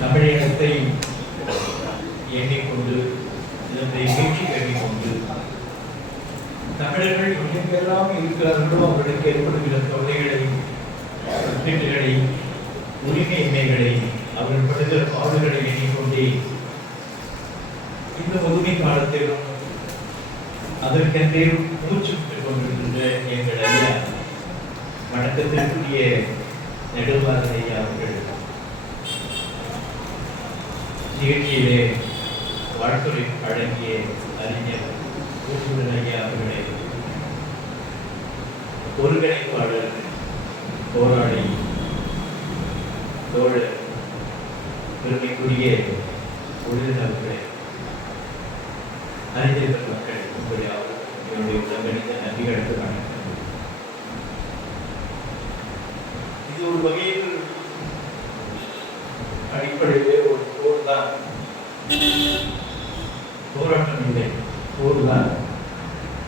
தமிழினத்தை எண்ணிக்கொண்டு இதனை மீட்சி எண்ணிக்கொண்டு தமிழர்கள் எங்கெல்லாம் இருக்கிறார்களோ அவர்களுக்கு ஏற்படுகிற தொல்லைகளை திட்டுகளை உரிமையின்மைகளை அவர்கள் படுகிற பாடுகளை எண்ணிக்கொண்டே இந்த முதுமை காலத்திலும் அதற்கென்றே மூச்சு விட்டுக் கொண்டிருக்கின்ற எங்கள் ஐயா வணக்கத்திற்குரிய நெடுவாதன் ஐயா அவர்கள் நிகழ்ச்சியிலே வாழ்த்துறை வழங்கிய அறிஞர் ஊசுடன் ஐயா அவர்களை ஒருங்கிணைப்பாளர் போராளி தோழர் பெருமைக்குரிய உறுதினர்களே அறிஞர்கள் மக்கள் உங்களுடைய என்னுடைய உடம்பணிந்த நன்றிகளுக்கு வணக்கம். இது ஒரு வகையில் அடிப்படையிலே ஒரு போர் தான், போராட்டம் இல்லை, போர் தான்.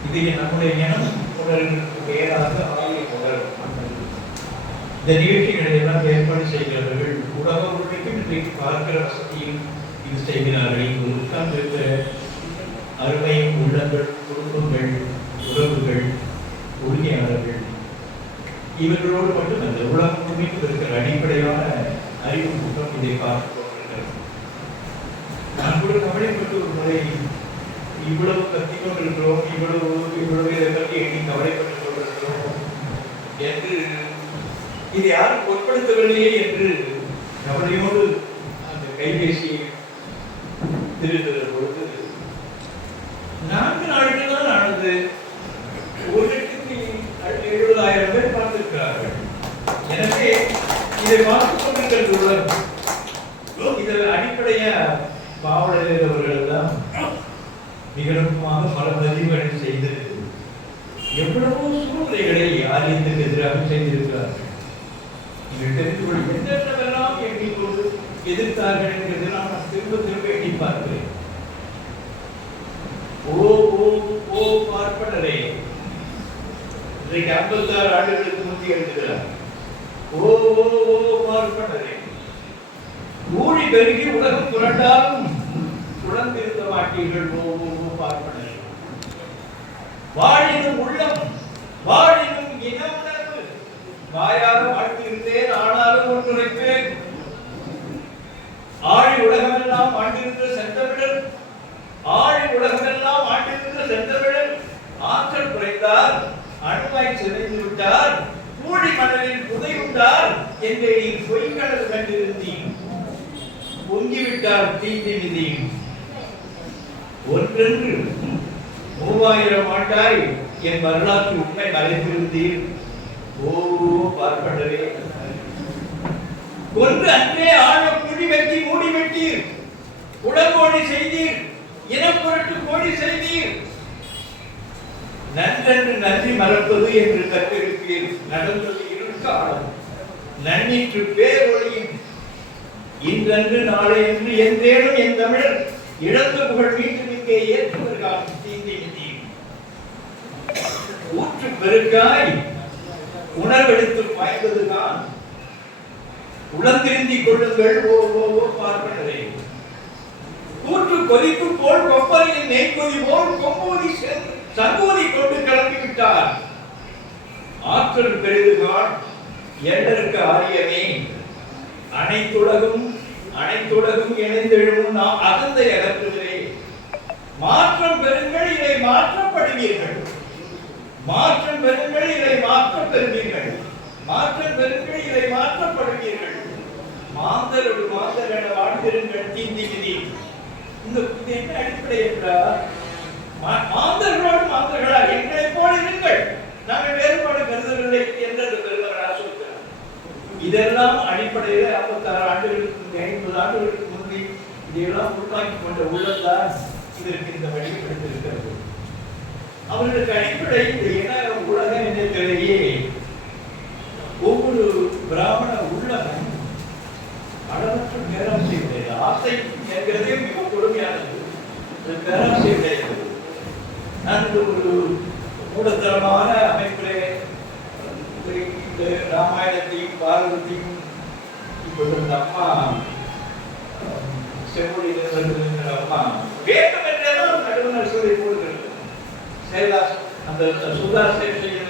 இது நம்முடைய இனம் உணர்வுக்கு வேறாக ஆகிய உணர்வு. இந்த நிகழ்ச்சிகளை எல்லாம் ஏற்பாடு செய்கிறவர்கள் உலக உழைக்கும் இன்றைக்கு பார்க்கிற வசதியும் இது செய்கிறார்கள். இங்கு உட்கார்ந்திருக்கிற அருமை உள்ளங்கள், குடும்பங்கள், உறவுகள், உரிமையாளர்கள் இவர்களோடு மட்டுமல்ல உலகம் முழுமைக்கு இருக்கிற அடிப்படையான அறிவு கூட்டம் இதை பார்த்து கொண்டிருக்கிறது. நான் கூட கவலைப்பட்டு ஒரு முறை இவ்வளவு கத்திக் கொண்டிருக்கிறோம், இவ்வளவு இதை பற்றி எண்ணி கவலைப்பட்டுக் கொண்டிருக்கிறோம் என்று இது யாரும் பொருட்படுத்தவில்லையே என்று கவலையோடு அந்த கைபேசியை திருடுகிற பொழுது 4 நாட்கள் தான் ஆனது. 1,70,000 பேர் பார்த்திருக்கிறார்கள். எனவே இதை பார்த்துக் கொண்டிருக்கிறது உலகம். இதில் அடிப்படைய பாவலர் அவர்கள் தான் மிகமாக பல பதிவுகளை செய்து எவ்வளவோ சூழ்நிலைகளை ஆரியத்துக்கு எதிராக செய்திருக்கிறார்கள். நீங்கள் தெரிந்து கொள்ள என்னென்னவெல்லாம் எண்ணிக்கொண்டு எதிர்த்தார்கள் என்கிறது நான் திரும்ப திரும்ப எண்ணி பார்க்கிறேன். ஓ ஓ ஓ பார்ப்பனரே, இன்றைக்கு 56 ஆண்டுகளுக்கு முந்தி எழுதுகிறார். ஓ ஓ ஓ பார்ப்பனரே, ஊழி பெருகி உலகம் புரண்டாலும் உணர்ந்திருந்த மாட்டீர்கள். ஓ ஓ ஓ பார்ப்பனரே, வாழினும் உள்ளம் வாழினும் இனம் உணர்வு வாயார வாழ்த்திருந்தேன் ஆனாலும் ஒன்றுரைப்பேன். ஆழி உலகமெல்லாம் ஆண்டிருந்த செந்தமிழர், ஆழி உலகமெல்லாம் ஆண்டிருந்த செந்தமிழர் ஆற்றல் குறைந்தார், அணுவாய் சிதைந்து விட்டார், கூடி மணலில் புதை உண்டார் என்று நீ பொய்கடல் கண்டிருந்தீன். பொங்கிவிட்டார் தீந்தி விதி ஒன்றென்று 3000 ஆண்டாய் என் வரலாற்று உண்மை மறைந்திருந்தீர். ஓ பார்ப்பனரே, ஒன்று அன்றே ஆழ குழி வெட்டி மூடி வெட்டீர், உடம்போடி செய்தீர், இனப்பொருட்டு கோடி செய்தீர். நன்றென்று நன்றி மறப்பது என்று கற்றிருப்பீர். நடந்தது இருக்காலம் நன்னிற்று பேரொழியும் இன்றன்று நாளை என்று என்றேனும் என் தமிழர் இழந்த புகழ் மீட்டு இங்கே ஏற்றுவர்கள் தீந்தி விதி. ஊற்று பெருக்காய் உணர்வெடுத்து பாய்ந்ததுதான் உளந்திருந்திக் கொள்ளுங்கள். ஓ ஓ ஓ பார்ப்பனரே, கூற்று கொதிப்பு போல் கொப்பரையின் நெய்கொதி போல் கொம்பூதி சங்கூதி கொண்டு கிளம்பிவிட்டார். ஆற்றல் பெரிதுகான் எண்ணருக்கு ஆரியமே, அனைத்துலகும் இணைந்தெழும் நாம் அகந்தை அகற்றுகிறேன். மாற்றம் பெறுங்கள், இதை மாற்றப்படுவீர்கள். மாற்றம் பெறுங்கள், இதை மாற்றப் பெறுவீர்கள். மாற்றம் பெறுங்கள், இதை மாற்றப்படுவீர்கள். மாந்தரோடு மாந்தர் என வாழ்ந்திருங்கள் தீந்தி விதி. இந்த என்ன அடிப்படை என்றால், மாந்தர்களோடு மாந்தர்களா எங்களை போல இருங்கள், நாங்கள் வேறுபாடு கருதவில்லை என்று பெருமகனாக சொல்கிறார். இதெல்லாம் அடிப்படையில் 56 ஆண்டுகளுக்கு 50 ஆண்டுகளுக்கு முந்தி இதையெல்லாம் உருவாக்கி கொண்ட உள்ளம்தான் இதற்கு இந்த வழிபடுத்திருக்கிறது. அவர்களுக்கு அடிப்படை இந்த இன உலக நிலையிலேயே ஒவ்வொரு பிராமண உள்ளம் அளவற்ற பேராசை உடையது. ஆசை என்கிறதே மிக கொடுமையானது, பேராசை உடையது. நான் ஒரு மூடத்தரமான அமைப்பிலே ராமாயணத்தையும் பாரதத்தையும் இப்பொழுது அம்மா செம்மொழியில் வருகிற அம்மா வேண்டும் என்றெல்லாம் நடுவணர் சொல்லி போடுகிறது. சேலாஸ் அந்த சுதா சேஷையர்கள்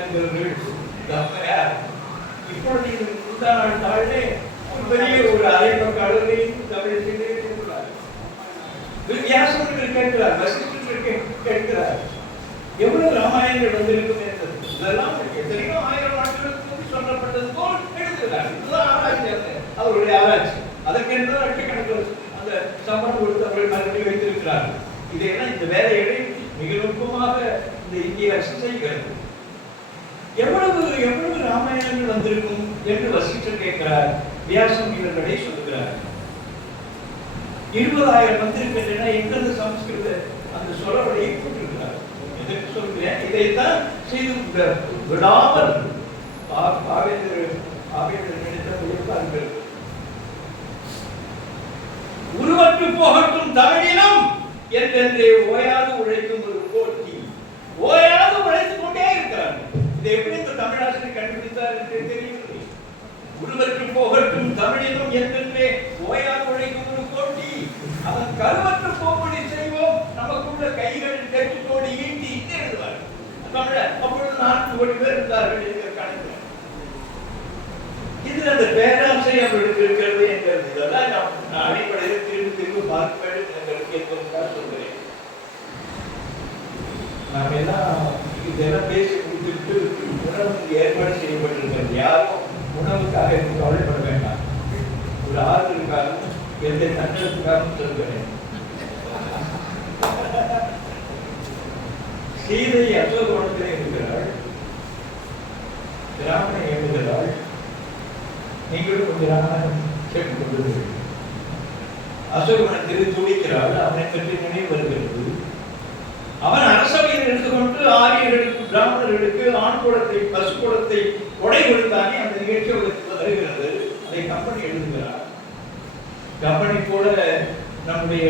இப்பொழுது இந்த நாளிலே ஒரு பெரிய ஒரு அரைப்பக்க அளவை தமிழ் செய்திருக்கிறார். வித்தியாசங்கள் கேட்கிறார், வசிஷ்டர்கள் கேட்கிறார். எவ்வளவு ராமாயணங்கள் வந்திருக்கும் என்பது இதெல்லாம் எத்தனையோ ஆயிரம் ஆண்டுகளுக்கு சொல்லப்பட்டது போல் எழுதுகிறார். இதுதான் ஆராய்ச்சி, அவருடைய ஆராய்ச்சி. அதற்கென்று லட்சக்கணக்கில் அந்த சம்பளம் கொடுத்து அவர்கள் மறுபடி வைத்திருக்கிறார்கள். இதையெல்லாம் இந்த வேலைகளை மிக நுட்பமாக இந்த இந்திய அரசு செய்கிறது. எவ்வளவு எவ்வளவு ராமாயணங்கள் வந்திருக்கும் என்று வசிஷ்டர் கேட்கிறார். வியாசம் இவர்களை சொல்லுகிறார். 20,000 வந்திருக்கின்றன எங்களது சமஸ்கிருத அந்த சொலவடையை போட்டிருக்கிறார். எதற்கு சொல்கிறேன்? இதைத்தான் செய்து விடாமல் உருவற்று போகட்டும் தமிழினம் என்றென்றே ஓயாது உழைக்கும் ஒரு போட்டி. ஓயாது உழைத்துக் கொண்டே இருக்கிறார். இதை எப்படி இந்த தமிழாசிரியர் கண்டுபிடித்தார் என்று தெரியவில்லை. உருவற்று போகட்டும் தமிழினம் என்றென்றே ஓயாது உழைக்கும் ஒரு போட்டி. அவன் கருவற்று போகும்படி செய்வோம், நமக்குள்ள கைகள் கெட்டுக்கோடி ஈட்டி எழுதுவார் தமிழ. அப்பொழுது 4 கோடி பேர் இருந்தார்கள் என்கிற கணக்கு. இதில் அந்த பேராசை அவர்களுக்கு இருக்கிறது என்கிறது. இதெல்லாம் நான் அடிப்படையில் திரும்ப பார்க்க வேண்டும் எங்களுக்கு என்பதற்காக சொல்கிறேன். நாம் எல்லாம் இதெல்லாம் பேசி கொடுத்துட்டு உணவுக்கு ஏற்பாடு செய்யப்பட்டிருக்கிறது. யாரும் உணவுக்காக எனக்கு கவலைப்பட வேண்டாம். ஒரு ஆறுதலுக்காக எந்த தண்டனத்துக்காகவும் சொல்கிறேன். சீதை அசோகவனத்திலே இருக்கிறாள், ராமனை எழுதுகிறாள். நீங்களும் கொஞ்சம் ராமனை கேட்டுக் கொண்டிருக்கிறீர்கள். அசோகவனத்தில் துடிக்கிறாள். அவனை பற்றி நினைவு வருகிறது. அவன் அரசவையில் எடுத்துக்கொண்டு ஆரியர்களுக்கு பிராமணர்களுக்கு ஆண் குலத்தை பசு குலத்தை கொடை கொடுத்தானே அந்த நிகழ்ச்சி வருகிறது. அதை கம்பெனி எழுதுகிறார். கம்பெனி கூட நம்முடைய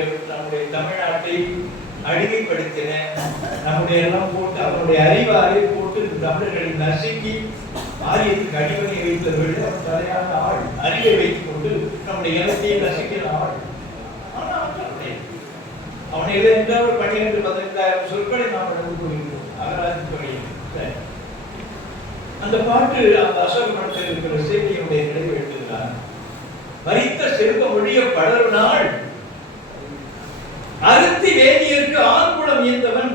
தமிழ்நாட்டை அடிமைப்படுத்தின நம்முடைய எல்லாம் போட்டு அவனுடைய அறிவாரை போட்டு தமிழர்களை நசுக்கி ஆரியத்துக்கு அடிமனை வைத்தவர்கள் அவன் தலையான ஆள். அறிவை வைத்துக் கொண்டு நம்முடைய இலக்கையை நசுக்கிற ஆள். அவனை என்றால் 12,000-15,000 சொற்களை நாம் நடந்து கொள்கிறோம் அகராதி துறையில். அந்த பாட்டு அந்த அசோகவனத்தில் இருக்கிற செய்தியுடைய நினைவு எழுதுகிறார். மரித்த செல்வ ஒழிய பலர் நாள் அருத்தி வேதியருக்கு ஆண்குளம் இயந்தவன்.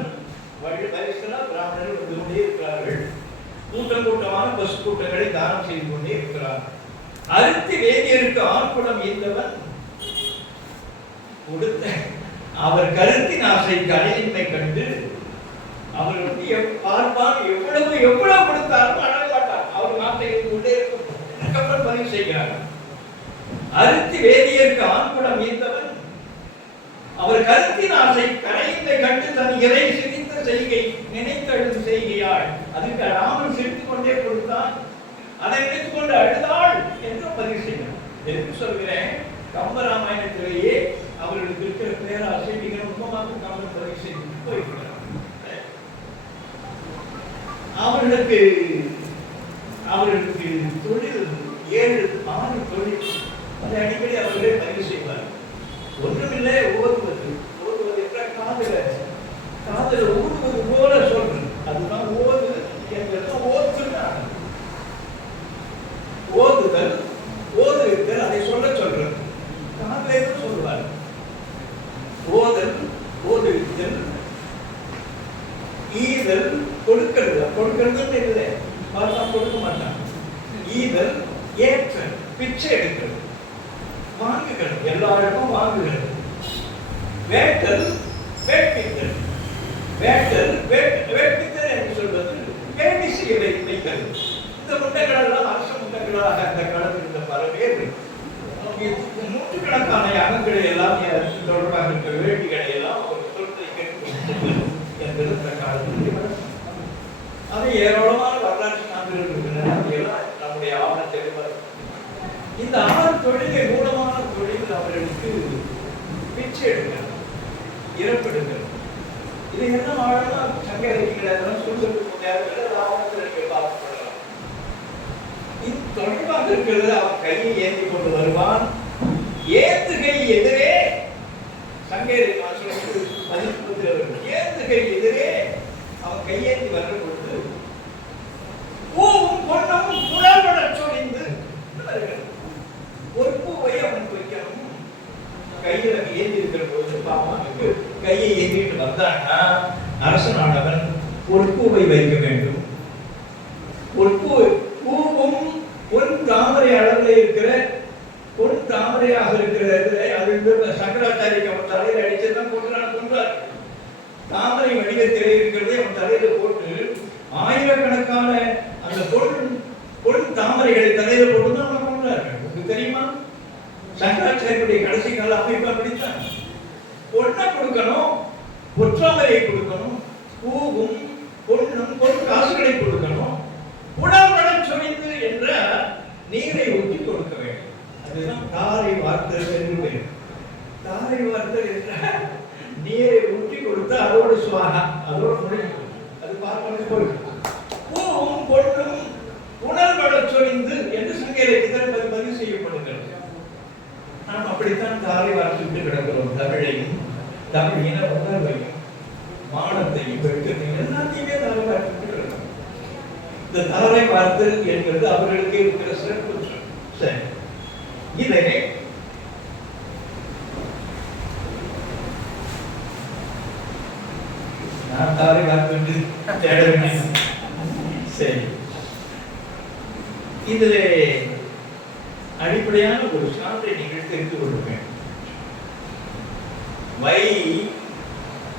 பிராமணர்கள் வந்து கொண்டே இருக்கிறார்கள். கூட்டம் கூட்டமான பசு கூட்டங்களை தானம் செய்து கொண்டே இருக்கிறார். அருத்தி வேதியருக்கு ஆண்குளம் இயந்தவன் கொடுத்த அவர் கருத்தின் ஆசை கலையின்மை கண்டு அவர் வந்து பார்ப்பார். எவ்வளவு எவ்வளவு கொடுத்தாலும் அழக மாட்டார். அவர் நாட்டை கொண்டே இருக்கும். பதிவு செய்கிறார். அருத்தி வேதியருக்கு ஆண்குளம் ஈர்த்தவன் அவர் கருத்தின் ஆசை கரையின்மை கண்டு தன் இறை சிரித்த செய்கை நினைத்தழுது செய்கையாள். அதுக்கு ராமன் சிரித்துக் கொண்டே கொடுத்தான். அதை நினைத்துக் கொண்டு அழுதாள் என்று பதிவு செய்கிறார். என்று சொல்கிறேன், கம்பராமாயணத்திலேயே அவர்களுக்கு இருக்கிற பேராசை மிக நுட்பமாக கம்பன் பதிவு செய்து போயிருக்கிறார். அவர்களுக்கு தொழில் 7-6 தொழில் அதை அடிக்கடி அவர்களே பதிவு செய்வார். ஒன்றுமில்லை, ஓதுவது என்ற காதல ஊதுவது போல சொல்றது. அதுதான் ஓது என்கிறது. ஓதுதல் ஓதுவித்தல் அதை சொல்ல சொல்றது. காதலே சொல்லுவார். ஓதல் ஓதுவித்தல் ஈதல் கொடுக்கிறது இல்லை, பார்த்தா கொடுக்க மாட்டான். ஈதல் ஏற்றல் பிச்சை எடுக்கிறது, வாங்குகிறது, எல்லா இடமும் வாங்குகிறது. வேட்டல் வேட்பித்தல் வேட்பித்தல் என்று சொல்வது வேண்டி செய்ய வைக்கிறது. இந்த முட்டைகள் எல்லாம் அரச முட்டைகளாக அந்த காலத்தில் இருந்த பல பேர் நூற்றுக்கணக்கான யாகங்களை எல்லாம் தொடர்பாக இருக்கிற வேட்டிகளை எல்லாம் ஒரு சொல்லை கேட்டு என்பது இந்த காலத்தில் அது ஏராளமான வரலாற்று சான்றுகள் இருக்கின்றன. எல்லாம் நம்முடைய ஆவண தெளிவாக இந்த 6 தொழிலை மூலமான தொழில் அவர்களுக்கு பிச்சை எடுக்கிறது, இறப்பெடுக்கிறது. இதை என்ன ஆழமாக சங்க இலக்கியங்கள் சொல்வதற்கு ஆவணத்தில் பார்க்கப்படலாம். இது தொடர்பாக இருக்கிறது. அவன் கையை ஏந்தி கொண்டு வருவான். ஏந்துகை எதிரே சங்கேரி மாசனுக்கு மதிப்பு ஏந்து கை எதிரே அவன் கையேந்தி வர்ற பொழுது பூவும் பொண்ணும் புலம்பட சொலிந்து ஒரு பூவை அவன் வைக்கணும். கையில ஏந்தி இருக்கிற பொழுது பாப்பானுக்கு கையை ஏந்திட்டு வந்தான்னா அரசனானவன் ஒரு பூவை வைக்க வேண்டும். ஒரு பூவும் பொன் தாமரை அளவில் இருக்கிற பொன் தாமரையாக இருக்கிறது. அது சங்கராச்சாரிக்கு அவன் தலையில அடிச்சதான் கொன்றார். தாமரை வடிவத்திலே இருக்கிறதே அவன் தலையில போட்டு ஆயிரக்கணக்கான அந்த பொன் தாமரைகளை தலையில போட்டுதான் அவன் கொன்றார்கள். உங்களுக்கு தெரியுமா? சங்கராச்சாரியுடைய கடைசி கால அமைப்பு அப்படித்தான். பொண்ணை கொடுக்கணும், பொற்றாமரையை கொடுக்கணும், பூவும் பொண்ணும் பொன் காசுகளை கொடுக்கணும், உணவுடன் சொலிந்து என்ற நீரை ஊற்றி கொடுக்க வேண்டும். அதுதான் தாரை வார்த்தல் என்று பெயர். தாரை வார்த்தல் என்ற நீரை ஊற்றி கொடுத்து அதோடு சுவாகா, அதோடு முடியும். அது பார்ப்பது பொருள். பூவும் பொண்ணும் உணர்வட சொலிந்து என்று சங்க இலக்கியத்தில் பதிவு செய்யப்படுகிறது. நாம் அப்படித்தான் தாரை வார்த்துட்டு கிடக்கிறோம். தமிழையும் தமிழ் இன உணர்வையும் மானத்தையும் வெட்கத்தையும் எல்லாத்தையுமே தாரை வார்த்துட்டு கிடக்கிறோம். இந்த தாரை வார்த்தல் என்பது அவர்களுக்கு இருக்கிற சிறப்பு. சரி, இதை நான் தாரை வார்த்து தேட வேண்டும். சரி, இதில் அடிப்படையான ஒரு சான்றை நீங்கள் தெரிந்து கொள்ள வேண்டும். வை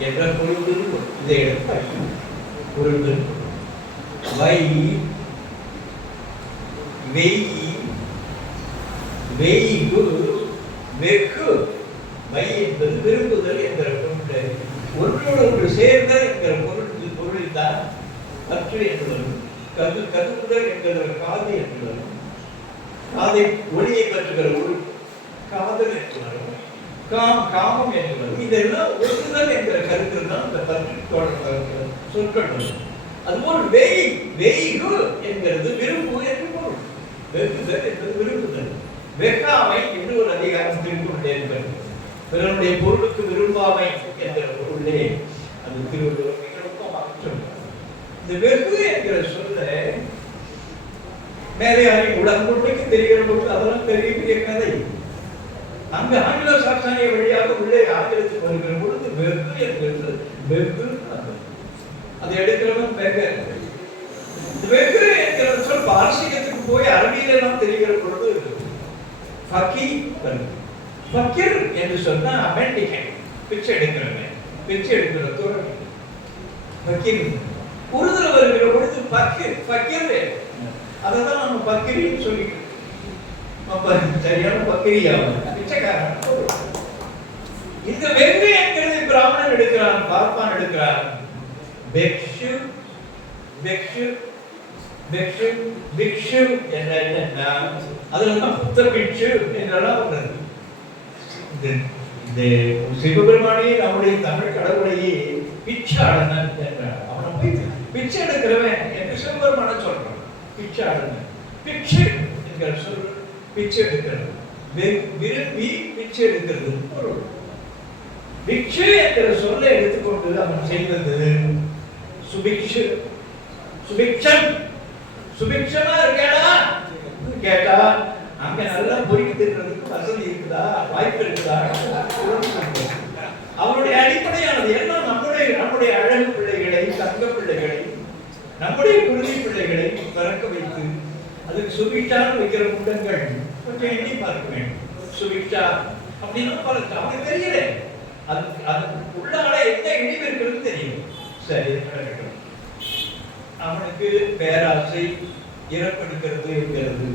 என்ற பொழுது இதை பொழுது வை வெய் வெய்கு வெக்கு வை என்பது விரும்புதல் என்கிற பொருள். ஒன்றோடு ஒன்று சேர்தல் என்கிற பொருளில் தான் பற்று என்பதும் கதுமுதல் என்கிற காது என்பதும் காதை ஒளியை பற்றுகிற ஒரு காதல் என்பதும் காமம் என்பதும் இதெல்லாம் ஒருதல் என்கிற கருத்தில் தான் இந்த பற்று சொற்கள். அதுபோல் வெய்கு என்கிறது விரும்பு என்று பொருள். வெகுதல் என்பது விரும்புதல். வெக்காமை என்று ஒரு அதிகாரம் திருக்குறளே இருக்கிறது. பிறனுடைய பொருளுக்கு விரும்பாமை என்கிற பொருளே அது திருவள்ளுவர் மிக நுட்பமாக சொல்றார். இந்த வெகு என்கிற சொல்ல மேலே உலகம் முழுமைக்கு தெரிகிற பொழுது அதெல்லாம் பெரிய பெரிய கதை. அங்க ஆங்கில சாக்சனிய வழியாக உள்ளே ஆங்கிலத்துக்கு வருகிற பொழுது வெகு என்கிறது வெகு. அதை எடுக்கிறவன் வெகு. வெகு என்கிற சொல் பாரசீகத்துக்கு போய் அரபியில எல்லாம் தெரிகிற பொழுது ஃபக்கீர் என்று சொன்னா அமெண்டிகன், பிச்சை எடுக்கிறவன், பிச்சை எடுக்கிற துறவி. ஃபக்கீர் உருதுல வருகிற பொழுது ஃபக்கீர் அதான் நம்ம பக்கிரின்னு சொல்லிட்டு சரியான பக்கிரியாவும் பிச்சைக்காரன். இந்த வெகு என்கிறது பிராமணன் எடுக்கிறான், பார்ப்பான் எடுக்கிறான். பிக்ஷு பிக்ஷு பிக்ஷு பிக்ஷு என்ற என்னன்னா அதுலதான் புத்த பிக்ஷு என்றெல்லாம் உள்ளது. இந்த சிவபெருமானே நம்முடைய தமிழ் கடவுளையே பிச்சாடனன் என்றார். அவனை போய் பிச்சை எடுக்கிறவன் என்று சிவபெருமான சொல்றான். பிச்சாடனன் பிக்ஷு என்கிற சொல் பிச்சை எடுக்கிறது, விரும்பி பிச்சை எடுக்கிறது பொருள். பிக்ஷு என்கிற சொல்லை எடுத்துக்கொண்டு அவன் செய்தது சுபிக்ஷு. சுபிக்ஷம் சுபிக்ஷமா இருக்கா கேட்டா அங்க நல்லா பொறுக்கி தின்றதுக்கு வசதி இருக்குதா, வாய்ப்பு இருக்குதா? அவருடைய அடிப்படையானது எல்லாம் நம்முடைய அழகு பிள்ளைகளை, தங்க பிள்ளைகளை, நம்முடைய குருதி பிள்ளைகளை பறக்க வைத்து அதுக்கு சுபிக்ஷான்னு வைக்கிற முண்டங்கள் கொஞ்சம் எண்ணி பார்க்க வேண்டும். சுபிக்ஷா அப்படின்னா பழக்கம் அவனுக்கு தெரியல. அது உள்ளால எந்த இழிவு இருக்கிறது தெரியும். சரி, அவனுக்கு பேராசை இறப்பெடுக்கிறது என்கிறது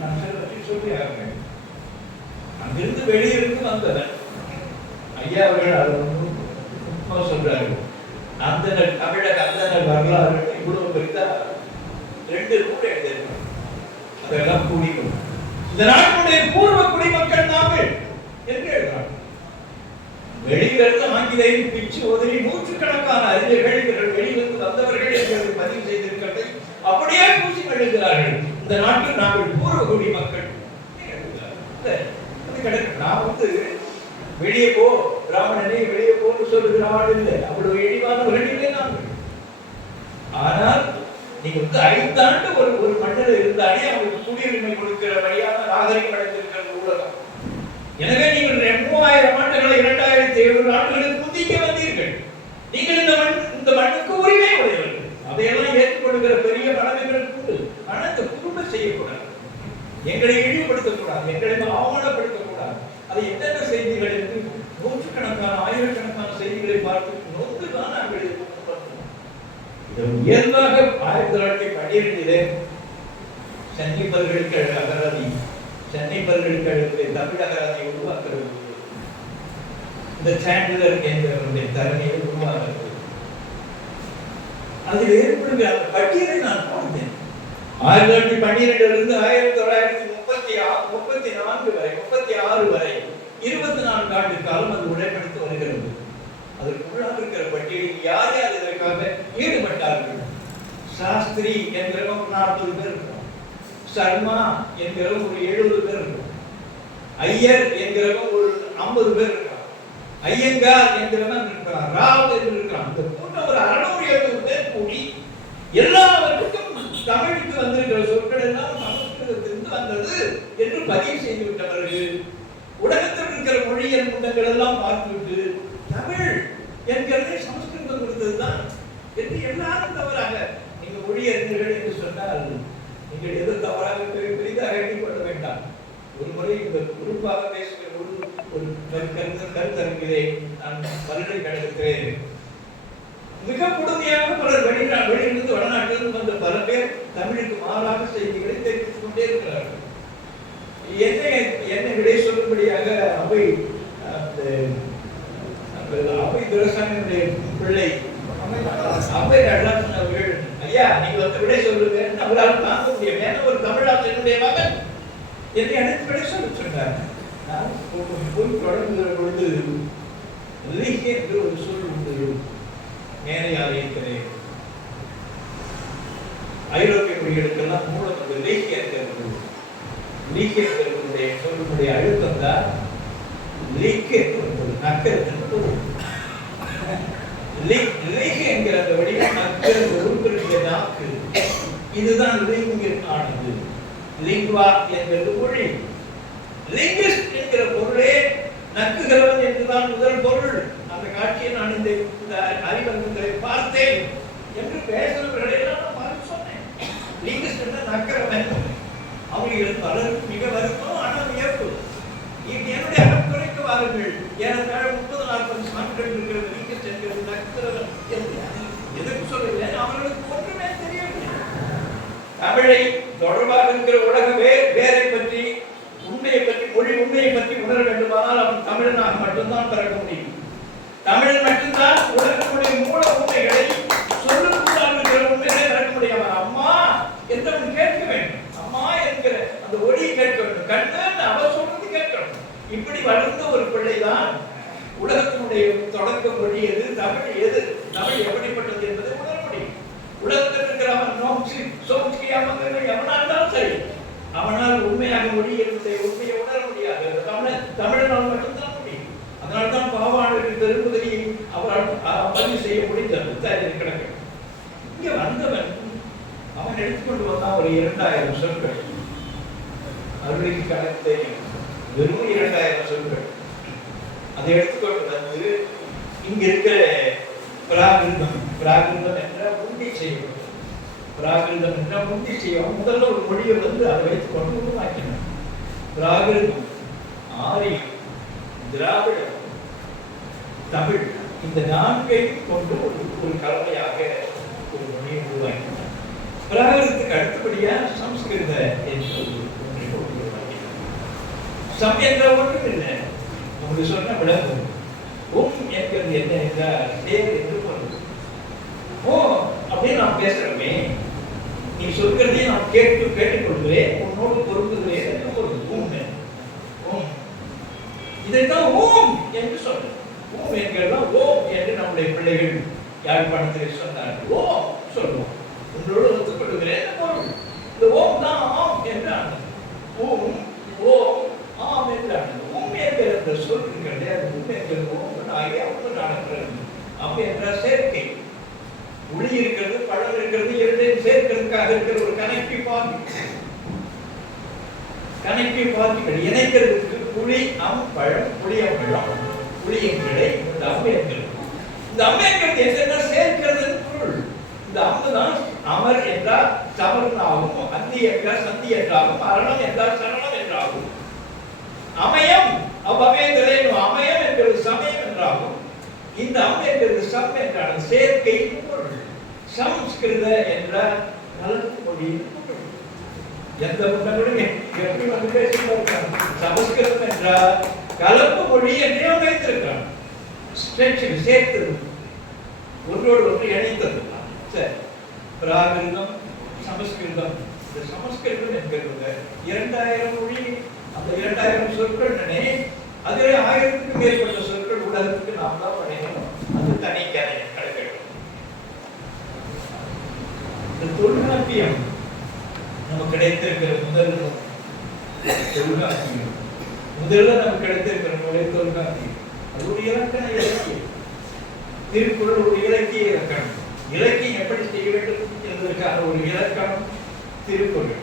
நான் சொல்லி ஆக வேண்டும். அங்கிருந்து வெளியிருந்து வந்தவன் ஐயா அவர்கள் அது சொல்றாரு. அந்தனர் தமிழக அந்தனர் வரலாறு இவ்வளவு பெரிதா 2 நூல் எழுதியிருக்காங்க. அதெல்லாம் கூடிக்கும் இந்த நாட்டுடைய பூர்வ குடிமக்கள் நாங்கள் என்று எழுதுறாங்க. வெளியிலிருந்து ஆங்கிலேயும் பிச்சு உதவி நூற்றுக்கணக்கான அறிஞர்கள் வெளியிலிருந்து வந்தவர்கள் என்பதை பதிவு செய்திருக்கிறது. அப்படியே பூசி எழுதுகிறார்கள். இந்த நாட்டில் நாங்கள் பூர்வ குடிமக்கள். நான் வெளியே போ பிராமணனே வெளியே போன்னு சொல்லுகிற ஆள் இல்லை, அவ்வளவு இழிவானவர்கள் இல்லை நாங்கள். ஆனால் நீங்க 5 ஆண்டு ஒரு மண்ணில் இருந்தாலே அவங்களுக்கு குடியுரிமை கொடுக்கிற வழியான நாகரிகம் அடைந்திருக்கிறது உலகம். எனவே நீங்கள் 3000 ஆண்டுகளை 2700 ஆண்டுகளுக்கு முந்திக்க வந்தீர்கள். நீங்கள் இந்த மண்ணுக்கு உரிமை உடையவர்கள். அதையெல்லாம் ஏற்றுக்கொள்கிற பெரிய மனமைகளுக்கு உண்டு. ஆனால் இந்த குடும்ப செய்யக்கூடாது, எங்களை இழிவுபடுத்தக்கூடாது, எங்களை அவமானப்படுத்தக்கூடாது. அதை என்னென்ன செய்திகள் என்று நூற்றுக்கணக்கான ஆயிரக்கணக்கான செய்திகளை பார்த்து நோக்குதான் நாங்கள் இயல்பாக 1912 சென்னை பல்கலைக்கழக அகராதி, சென்னை பல்கலைக்கழகத்தில் தமிழ் அகராதி உருவாக்குறது, இந்த சான்றிதழ் என்ற தரணியை உருவாக்குறது, அதில் ஏற்படுகிற அந்த பட்டியலை நான் பார்த்தேன். 1912 1934 வரை 36 வரை 24 ஆண்டு காலம் அது உடைப்படுத்தி வருகிறது. அதற்குள்ளாக இருக்கிற பட்டியலில் யார் யார் இதற்காக ஈடுபட்டார்கள்? சாஸ்திரி என்கிறவங்க 40 பேர் இருக்கும், சர்மா என்கிறவங்க ஒரு 70 பேர் இருக்கும், ஐயர் என்கிறவங்க ஒரு 50 பேர் இருக்காங்க, ஐயங்கார் என்கிறவங்க இருக்கிறார், ராவ் என்று இருக்கிறான். இந்த கூட்டம் ஒரு 670 பேர் கூடி எல்லாவற்றுக்கும் தமிழுக்கு வந்திருக்கிற சொற்கள் எல்லாம் சமஸ்கிருதத்திலிருந்து வந்தது என்று பதிவு செய்து விட்டவர்கள். உலகத்தில் இருக்கிற மொழியல் முன்னங்கள் எல்லாம் பார்த்துவிட்டு தமிழ் என்கிறதே சமஸ்கிருதம் கொடுத்ததுதான் என்று எல்லாரும் தவறாக, நீங்க மொழியறிஞர்கள் என்று சொன்னால் நீங்கள் எது தவறாக பெரிதாக எண்ணிக்கொள்ள வேண்டாம். ஒரு முறை இந்த குறிப்பாக பேசுகிற ஒரு கருத்தரங்கிலே நான் பல்கலைக்கழகத்திலே மிக கொடுமையாக பலர் வெளியிலிருந்து வடநாட்டிலிருந்து வந்த பல பேர் தமிழுக்கு மாறாக செய்திகளை தெரிவித்துக் கொண்டே இருக்கிறார்கள். என்னை விடை சொல்லும்படியாக அவை துரசாமியுடைய பிள்ளை அவை நடராஜன் அவர்கள், ஐயா நீங்க வந்து விடை சொல்லுங்க, அவரால் தாங்க முடியும், ஏன்னா ஒரு தமிழாசிரியனுடைய மகன் என்னை அனைத்து விடை சொல்ல சொன்னார். நான் போய் தொடங்குகிற பொழுது லீக் என்று ஒரு சொல் உண்டு, மேலையாக இருக்கிறேன். ஐரோப்பிய மொழிகளுக்கெல்லாம் மூலம் வந்து லீக் இருக்கிறது. லீக் இருக்கிறதுடைய சொல்லுடைய அழுத்தம் தான் லீக் என்பது நக்கல் என்பது. லீக் என்கிற அந்த வடிவம் நக்கல் உருப்பெருக்கிய நாக்கு, இதுதான் லிங்கில் ஆனது. லிங்குவா என்பது மொழி. லிங்கிஸ்ட் என்கிற பொருளே நக்குகிறவன் என்றுதான் முதல் பொருள். அந்த காட்சியை நான் இந்த அறிவங்களை பார்த்தேன் என்று பேசுகிறவர்களை எல்லாம் நான் பார்த்து சொன்னேன். லிங்கிஸ்ட் என்ன நக்கிறவன், அவர்கள் பலருக்கு மிக வருத்தம், ஆனால் வியப்பு. என்னுடைய அறத்துறைக்கு வாருங்கள், ஏனென்றால் 30-40 சான்றுகள் இருக்கிறது. லிங்கிஸ்ட் என்கிறது நக்கிறவன் எதற்கு சொல்லுவேன், அவர்களுக்கு ஒன்றுமே தெரியவில்லை. தமிழை தொடர்பாக இருக்கிற உலக வேரை பற்றி, உண்மையை பற்றி, மொழி உண்மையை பற்றி உணர வேண்டுமானால் அவன் தமிழனாக மட்டும்தான் பிறக்க முடியும். தமிழ் மட்டும்தான் உலகத்துடைய மூல உண்மைகளை சொல்லுக்குள்ளாக இருக்கிற உண்மைகளை பிறக்க முடியும். அம்மா என்று அவன் கேட்க வேண்டும், அம்மா என்கிற அந்த ஒளியை கேட்க வேண்டும், கண்ணன் அவர் சொல்றது கேட்கணும். இப்படி வளர்ந்த ஒரு பிள்ளைதான் உலகத்தினுடைய தொடக்க மொழி எது, தமிழ் எது, தமிழ் எப்படிப்பட்டது என்பதை உணர முடியும். உலகத்தில் இருக்கிற அவன் நோக்கி சோம்ஸ்கி அவங்க எவனாலும் சரி, அவனால் உண்மையாக மொழி என்பதை உண்மையை உணர முடியாது. தமிழனால் மட்டும்தான் முடியும். அதனால்தான் பாவாணருக்கு பெரும்பகுதியை அவரால் பதிவு செய்ய முடிந்தது. கிடக்கு இங்க வந்தவன் அவன் எடுத்துக்கொண்டு வந்தான் ஒரு 2000 சொற்கள். அருளைக்கு கணக்கு தெரியும், வெறும் 2000 சொற்கள். அதை எடுத்துக்கொண்டு வந்து இங்க இருக்கிற பிராகிருதம் என்ற முந்தி செய்யப்படும். பிராகிருதம் என்ற முந்தி செய்யும் முதல்ல ஒரு மொழியை வந்து அதை வைத்துக் கொண்டு உருவாக்கினார். பிராகிருதம், ஆரியம், திராவிடம், தமிழ், இந்த 4ஐ கொண்டு ஒரு கலவையாக ஒரு மொழியை உருவாக்கினார். பிராகிருதத்துக்கு அடுத்தபடியா சம்ஸ்கிருத என்று ஒன்றை உருவாக்கினார். சம் என்ற ஒன்றும் இல்லை, உங்களுக்கு சொன்ன விளக்கம். என்கிறது என்ன என்றால் சேர் என்று பொருள். ஓ அப்படின்னு நான் பேசுறமே, நீ சொல்கிறதே நான் கேட்டுக்கொள்கிறேன், உன்னோடு பொருந்துகிறேன் என்று பொருள். ஓம் இதைத்தான் ஓம் என்று சொல்றேன். ஓம் என்கிறதா ஓம் என்று நம்முடைய பிள்ளைகள் யாழ்ப்பாணத்தில் சொன்னார்கள். ஓம் சொல்லுவோம், உங்களோடு ஒத்துக்கொள்கிறேன் பொருள். இந்த ஓம் தான் ஆம் என்று ஆனது. ஓம் ஓம் ஆம் என்று ஆனது. ஓம் என்கிற சொல் இருக்கிறது அது முன்னேற்றது ஒன்று ஆகி அவங்க நடக்கிறது. அம் என்றால் சேர்க்கை. உளி இருக்கிறது, பழம் இருக்கிறது, இரண்டையும் சேர்க்கிறதுக்காக இருக்கிற ஒரு கனெக்டிவ் பார்ட்டிகள் இணைக்கிறதுக்கு புளி அம் பழம், புளியம் பழம், புளியின் கிளை, இந்த அம் என்கிறது. இந்த அம் என்கிறது என்ன சேர்க்கிறது பொருள். இந்த அம்பு தான் அமர் என்றால் சமர்னாகும், அந்தி என்றால் சந்தி என்றாகும், அரணம் என்றால் சரணம் என்றாகும். அமயம் அவ்வமயங்களேனும் அமயம் என்பது சமயம் என்றாகும். இந்த அம் என்பது சம் என்றால் சேர்க்கை பொருள். சம்ஸ்கிருத என்ற கலப்பு மொழியின் பொருள். எந்த முன்னங்களும் எப்படி வந்து பேசியிருக்காங்க. சமஸ்கிருதம் என்றால் கலப்பு மொழி என்றே அமைத்திருக்கிறான். சேர்த்தது, ஒன்றோடு ஒன்று இணைத்தது. சரி, பிராகிருதம் சமஸ்கிருதம். இந்த சமஸ்கிருதம் என்கிறது 2000 மொழி. அந்த 2000 சொற்கள் அதில் 1000க்கும் மேற்பட்ட சொற்கள் உலகத்துக்கு நாம் தான் படைக்கணும். அது தனி கணக்கு. இந்த தொல்காப்பியம் நமக்கு கிடைத்திருக்கிற முதல் தொல்காப்பியம். முதல்ல நமக்கு கிடைத்திருக்கிற நூலை தொல்காப்பியம். அது ஒரு இலக்கண இலக்கியம். திருக்குறள் ஒரு இலக்கிய இலக்கணம். இலக்கியம் எப்படி செய்ய வேண்டும் என்பதற்கான ஒரு இலக்கணம் திருக்குறள்.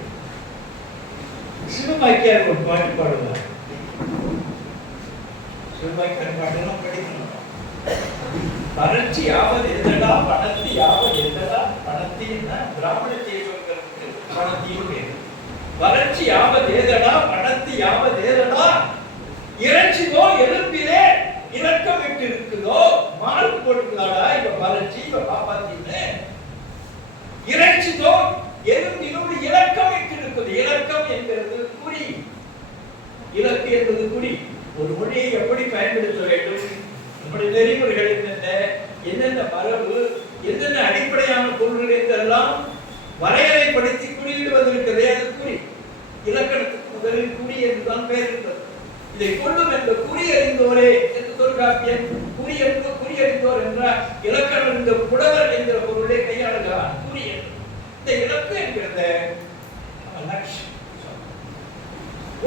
சிவபாக்கியார் ஒரு பாட்டு பாடுவார். சிவபாக்கியார் பாட்டெல்லாம் படிக்கணும். வறட்சி யாவது எதடா பணத்தி யாவது எதடா பணத்தி என்ன பிராமண செய்வர்களுக்கு பணத்தியும் பேரு. வறட்சி யாவது ஏதடா பணத்தி யாவது ஏதடா இறைச்சிதோ எலும்பிலே இலக்கம் விட்டு இருக்குதோ மார்க் போட்டுக்கலாடா. இப்ப வறட்சி இப்ப பாப்பாத்தின்னு இறைச்சிதோ எலும்பினோடு இலக்கம் விட்டு இருக்குது. இலக்கம் என்பது குறி. இலக்கு என்பது குறி. ஒரு மொழியை எப்படி பயன்படுத்த வேண்டும், நம்முடைய நெறிமுறைகள் என்னென்ன மரபு, என்னென்ன அடிப்படையான பொருள்கள் என்றெல்லாம் வரையறைப்படுத்தி குறியிடுவது இருக்கிறதே அது குறி. இலக்கணத்துக்கு முதலில் குறி என்றுதான் பெயர் இருக்கிறது. இதை கொள்ளும் என்ற குறி அறிந்தோரே என்று தொல்காப்பியன் குறி அறிந்தோர் என்றால் இலக்கணம் என்ற புலவர் என்கிற பொருளை கையாளுகிறார். குறி இந்த இலக்கு என்கிறத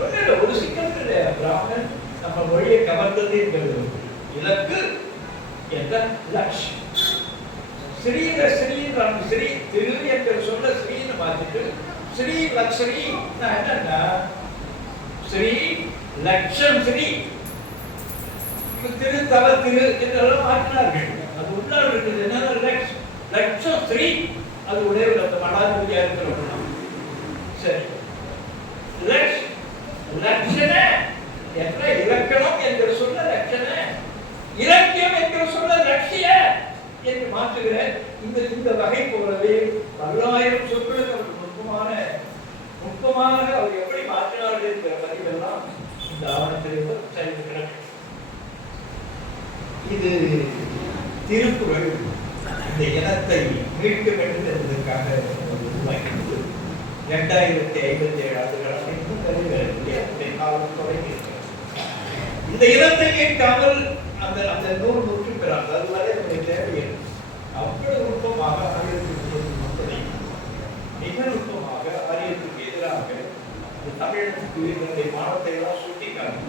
ஒன்றில் ஒரு சிக்கல் பிராமணன் நம்ம மொழியை கவர்ந்தது என்பது இலக்கு என்ற லட்சியம். ஸ்ரீல ஸ்ரீன்றாங்க. ஸ்ரீ திரு என்ற சொல்ல ஸ்ரீன்னு மாத்திட்டு ஸ்ரீ லக்ஷரி என்னன்னா ஸ்ரீ லட்சம் ஸ்ரீ திரு தவ திரு என்றெல்லாம் மாற்றினார்கள். அது உள்ளார இருக்குது. என்ன லட்சம் ஸ்ரீ அது உடைய மடாதிபதியா இருக்கிறோம். சரி, லட்சண என்ற இலக்கணம் என்ற சொல்ல லட்சண, இலக்கியம் என்கிற சொல்ல லட்சிய என்று மாற்றுகிற இந்த வகை போலவே 1000 சொற்களுக்கு அவர் நுட்பமாக அவர் எப்படி மாற்றினார்கள் என்கிற பதிவெல்லாம் இந்த ஆவணத்தில் செய்திருக்கிறார். இது திருக்குறள் இந்த இனத்தை மீட்க வேண்டும் என்பதற்காக உருவாக்கியது. 2057 ஆண்டுகளாக இன்னும் நிறைவேறவில்லை. காலம் தொடங்கி இருக்கிறது. இந்த இனத்தை மீட்காமல் அந்த நூல் நூற்று பெறாது. அதுவரை நம்முடைய தேவையில் அவ்வளவு நுட்பமாக ஆரியத்துக்கு மிக நுட்பமாக ஆரியத்துக்கு எதிராக தமிழகத்துக்கு உயிர்களுடைய மானத்தை எல்லாம் சுட்டிக்காட்டி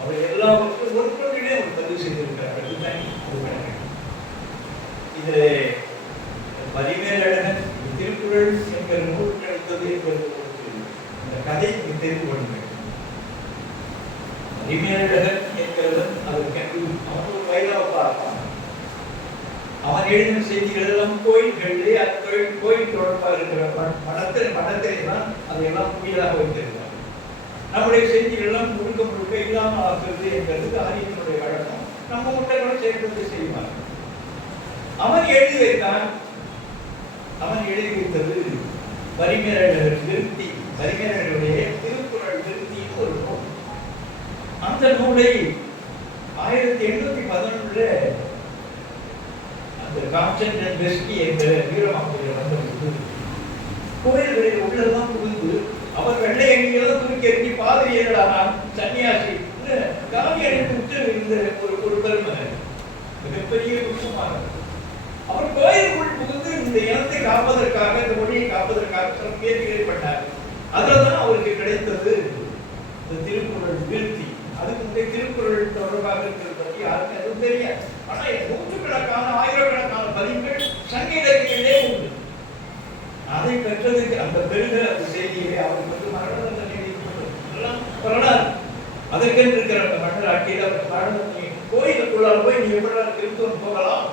அவர் எல்லாவற்றும் ஒருவரிடையே ஒரு பதிவு செய்திருக்கிறார்கள். இது பரிமேலழகன் திருக்குறள் என்கிற நூல் கிடைத்தது என்பது இந்த கதை தெரிந்து கொள்ளுங்கள். பரிமேலழகன் என்கிறவன் அதற்கு அவன் ஒரு வைரவ பார்ப்பான். அவன் எழுதின செய்திகள் எல்லாம் கோயில்களிலே அந்த கோயில் தொடர்பாக இருக்கிற மடத்திலே தான் அதையெல்லாம் புதியதாக வைத்திருந்தார். நம்முடைய செய்திகள் எல்லாம் முழுக்க இல்லாமல் ஆக்குறது என்கிறது ஆரியத்தினுடைய வழக்கம். நம்ம முட்டைகளை சேர்ந்து செய்வார். அவன் எழுதி வைத்தான். அவன் எழுதி வைத்தது பரிமேலழகர் திருத்தி, பரிமேலழகருடைய திருக்குறள் திருத்தின்னு ஒரு நூல். அந்த நூலை 1811 அந்த கான்ஸ்டன்டைன் பெஸ்கி என்ற வீரமாமுனிவர் வந்தபோது கோயில்களில் உள்ளெல்லாம் புகுந்து அவர் வெள்ளை அங்கியெல்லாம் தூக்கி எறிஞ்சி பாதிரியர்களானான் சன்னியாசி காவி அணிந்து விட்டு இந்த ஒரு பெருமை மிகப்பெரிய குற்றமாக அவர் கோயிலுக்குள் புகுந்து இந்த இனத்தை காப்பதற்காக, இந்த மொழியை காப்பதற்காக சில முயற்சிகளை பண்ணார். அதில் தான் அவருக்கு கிடைத்தது இந்த திருக்குறள் வீழ்த்தி. அதுக்கு முன்னே திருக்குறள் நமக்கு தெரியாது. ஆனா நூற்றுக்கணக்கான ஆயிரக்கணக்கான பதிவுகள் சங்க இலக்கியங்களே உண்டு. அதை பெற்றதுக்கு அந்த பெருமை அந்த செய்தியை அவருக்கு வந்து மரண தண்டனை வரலாறு. அதற்கென்று இருக்கிற அந்த மன்னர் ஆட்சியில் அவர் மரண தண்டனை கோயிலுக்குள்ளால் போய் நீ எவ்வளவு திருத்தம் போகலாம்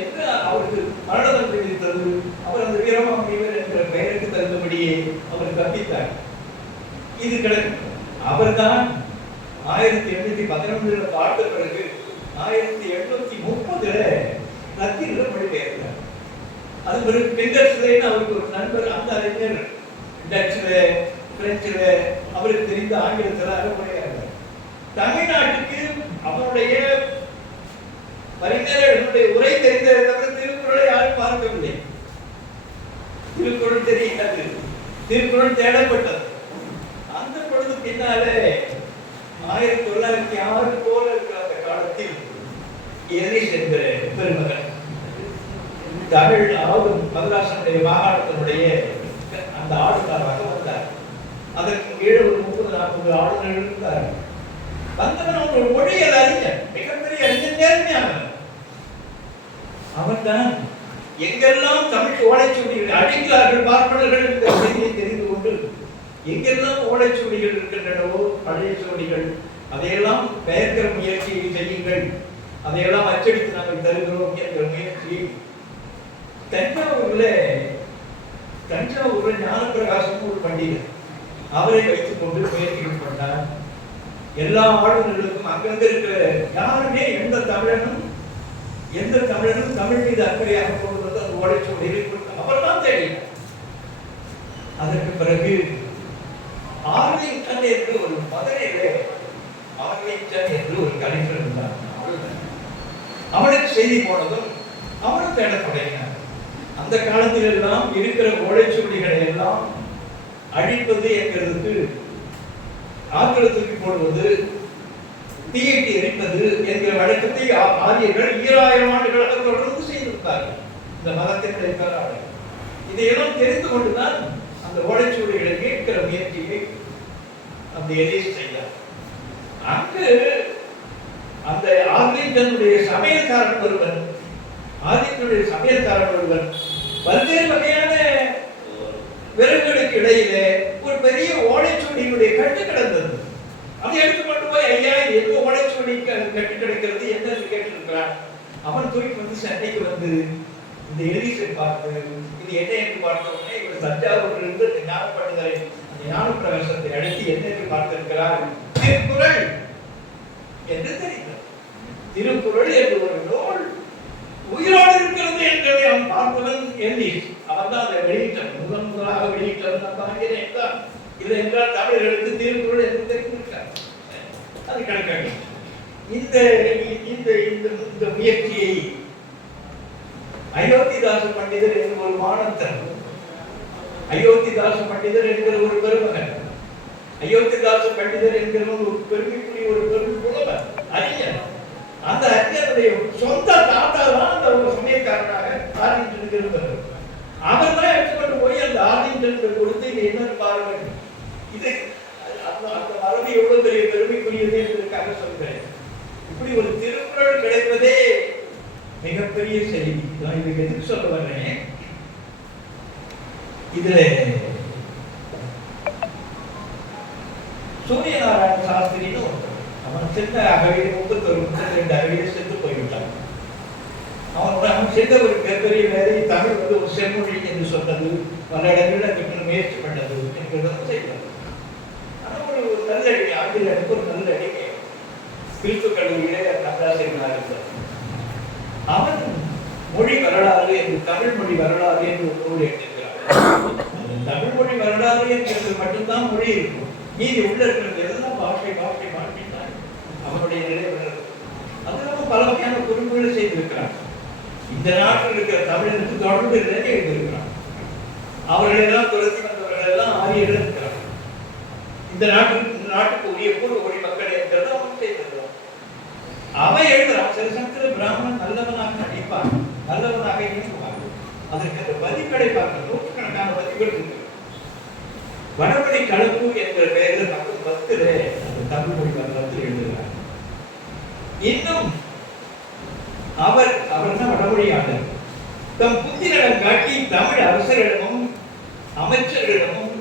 என்று அவருக்கு மரண தண்டனை விதித்தது. அவர் அந்த வீரமாமுனிவர் என்கிற பெயருக்கு தகுந்தபடியே அவர் தப்பித்தார். இது கிடக்கும். அவர் தான் 1811 ஆண்டு பிறகு 1830 லத்தீன்ல மொழிபெயர்த்தார். அது பிறகு பெங்கர்ஸ்லேன்னு அவருக்கு ஒரு நண்பர், அந்த அறிஞர் டச்சுல பிரெஞ்சுல அவருக்கு தெரிந்த ஆங்கிலத்தில் அறமுறையாகிறார். தமிழ்நாட்டுக்கு அவருடைய அறிஞர்களுடைய உரை தெரிந்ததை தவிர திருக்குறளை யாரும் பார்க்கவில்லை. திருக்குறள் தெரியாது, திருக்குறள் தேடப்பட்டது. அந்த பொழுது பின்னாலே 1906 போல இருக்கிற அந்த காலத்தில் எலிஸ் என்ற பெருமகன் தமிழ் மதராசனுடைய மாகாணத்தினுடைய அந்த ஆளுநராக வந்தார். அதற்கு கீழே ஒரு 30-40 ஆளுநர்கள் இருந்தார். வந்தவன் ஒரு மொழியல் அறிஞர், மிகப்பெரிய அறிஞர், நேர்மையானவர். அவன் தான் எங்கெல்லாம் தமிழ் ஓலைச்சுவடிகள் அழிக்கிறார்கள் பார்ப்பனர்கள் என்ற செய்தியை தெரிந்து கொண்டு எங்கெல்லாம் ஓலைச்சுவடிகள் இருக்கின்றனவோ பழைய சுவடிகள் அதையெல்லாம் பெயர்க்கிற முயற்சியை செய்யுங்கள், அதையெல்லாம் அச்சடித்து நாங்கள் தருகிறோம் என்ற முயற்சியை தஞ்சாவூர்ல ஞானப்பிரகாசம் ஒரு பண்டிதர் அவரை வைத்துக் கொண்டு முயற்சிகள் பண்ணார். எல்லா ஆளுநர்களுக்கும் அங்கிருந்து இருக்கிற யாருமே எந்த தமிழனும் தமிழ் மீது அக்கறையாக கொண்டு வந்து அந்த ஓலைச்சுவடிகளை அவர் தான் தேடினார். அதற்கு பிறகு ஆர்லிங்டன் என்று ஒரு மதுரையிலே ஆர்லிங்டன் என்று ஒரு கலைஞர் இருந்தார். அவனுக்கு செய்தி போனதும் அவனும் தேட தொடங்கினார். அந்த காலத்தில் எல்லாம் இருக்கிற ஓலைச்சுவடிகளை எல்லாம் அழிப்பது என்கிறதுக்கு ஆக்கிரத்துக்கு போடுவது, தீயிட்டு எரிப்பது என்கிற வழக்கத்தை ஆரியர்கள் 2000 ஆண்டுகளாக தொடர்ந்து செய்திருந்தார்கள். இந்த மதத்தினுடைய கராடு இதையெல்லாம் தெரிந்து கொண்டுதான் அந்த ஓலைச்சுவடிகளை கேட்கிற முயற்சியை அந்த எலிஸ் செய்தார். அங்கு அந்த ஆர்லிங்டனுடைய சமையல்காரன் ஒருவன் பல்வேறு வகையான விறகுகளுக்கு இடையிலே ஒரு பெரிய ஓலைச்சுவடியினுடைய கட்டு கிடந்தது. அதை எடுத்துக்கொண்டு போய் ஐயா எங்க ஓலைச்சுவடி கட்டு கிடக்கிறது என்னன்னு கேட்டிருக்கிறான். அவன் தூக்கி வந்து சென்னைக்கு வந்து இந்த எலிசை பார்த்து இது என்ன என்று பார்த்த உடனே இவர் தஞ்சாவூரில் இருந்து ஞான பண்டிதரை அந்த ஞான பிரவேசத்தை அழைத்து என்ன என்று பார்த்திருக்கிறார். திருக்குறள் என்று தெரிந்தார். திருக்குறள் என்று ஒரு நூல் உயிரோடு இருக்கிறது என்பதை அவன் பார்த்தவன் எலிஸ். அவன் தான் அதை வெளியிட்டான், முதலாக வெளியிட்டவன் அந்த ஆங்கிலேயன் தான். இல்லை என்றால் தமிழர்களுக்கு திருக்குறள் என்று தெரிந்திருக்கார். அது கணக்காக இந்த முயற்சியை அயோத்திதாச பண்டிதர் என்ற ஒரு மாணவன், அயோத்திதாச பண்டிதர் என்கிற ஒரு பெருமகன், அயோத்திதாச பண்டிதர் என்கிற ஒரு பெருமைக்குரிய ஒரு பெரும் புலவர் அறிஞர். அந்த அறிஞருடைய சொந்த தாத்தா தான் அந்த ஒரு சமயக்காரனாக ஆர்லிங்டனுக்கு இருந்தவர். அவர் தான் எடுத்துக்கொண்டு போய் அந்த ஆர்லிங்டனுக்கு கொடுத்து என்ன பாருங்க, இது அந்த மரபு எவ்வளவு பெரிய பெருமைக்குரியது என்பதற்காக சொல்கிறேன். இப்படி ஒரு திருக்குறள் கிடைப்பதே மிகப்பெரிய செய்தி. நான் இதுக்கு எதுக்கு சொல்ல வர்றேன், இதுல சூரியநாராயண சாஸ்திரின்னு அவன் சென்ற அகவையை 32 அகவையை சென்று போய்விட்டான். அவன் செய்த ஒரு மிகப்பெரிய வேலை தமிழ் வந்து ஒரு செம்மொழி என்று சொன்னது, பல இடங்களில் அதுக்கு முயற்சி பண்ணது என்கிறதும் செய்தது. ஆனால் ஒரு நல்ல அடி, ஆங்கிலேயனுக்கு ஒரு நல்ல அடிமை பிரித்து கல்லூரியிலே நல்லாசிரியனாக இருந்தார். அவன் மொழி வரலாறு என்று தமிழ் மொழி வரலாறு என்று ஒரு நூல் எழுதியிருக்கிறார். தமிழ் மொழி வரலாறு என்கிறது மட்டும்தான் மொழி இருக்கும், மீதி உள்ள இருக்கிறது எல்லாம் பாஷை பாஷை பாஷை தான் அவனுடைய நிலை வருகிறது. அது பல வகையான குறிப்புகளை செய்திருக்கிறார். இந்த நாட்டில் இருக்கிற தமிழனுக்கு தொடர்பு இல்லைன்னு எழுதியிருக்கிறார். அவர்களெல்லாம் துரத்தி வந்தவர்கள் எல்லாம் ஆரியர்கள் இருக்கிறார். இந்த நாட்டுக்கு உரிய பூர்வ மொழி மக்கள் என்கிறது அவன் செய்திருக்கிறான். அவன் எழுதுறான். சில சமயத்தில் பிராமணன் நல்லவனாக நடிப்பான், நல்லவனாக இயங்குவான். அதற்கு அந்த பதிப்படை பார்க்க நூற்றுக்கணக்கான பதிவுகள் இருக்கு. வடமொழி கலப்பு என்ற பெயரில் 10 அந்த தமிழ் மொழி வரலாற்றில் எழுதுகிறார். இன்னும் அவர் தான் வடமொழியாளர். தம் புத்திரனம் காட்டி தமிழ் அரசர்களிடமும் அமைச்சர்களிடமும்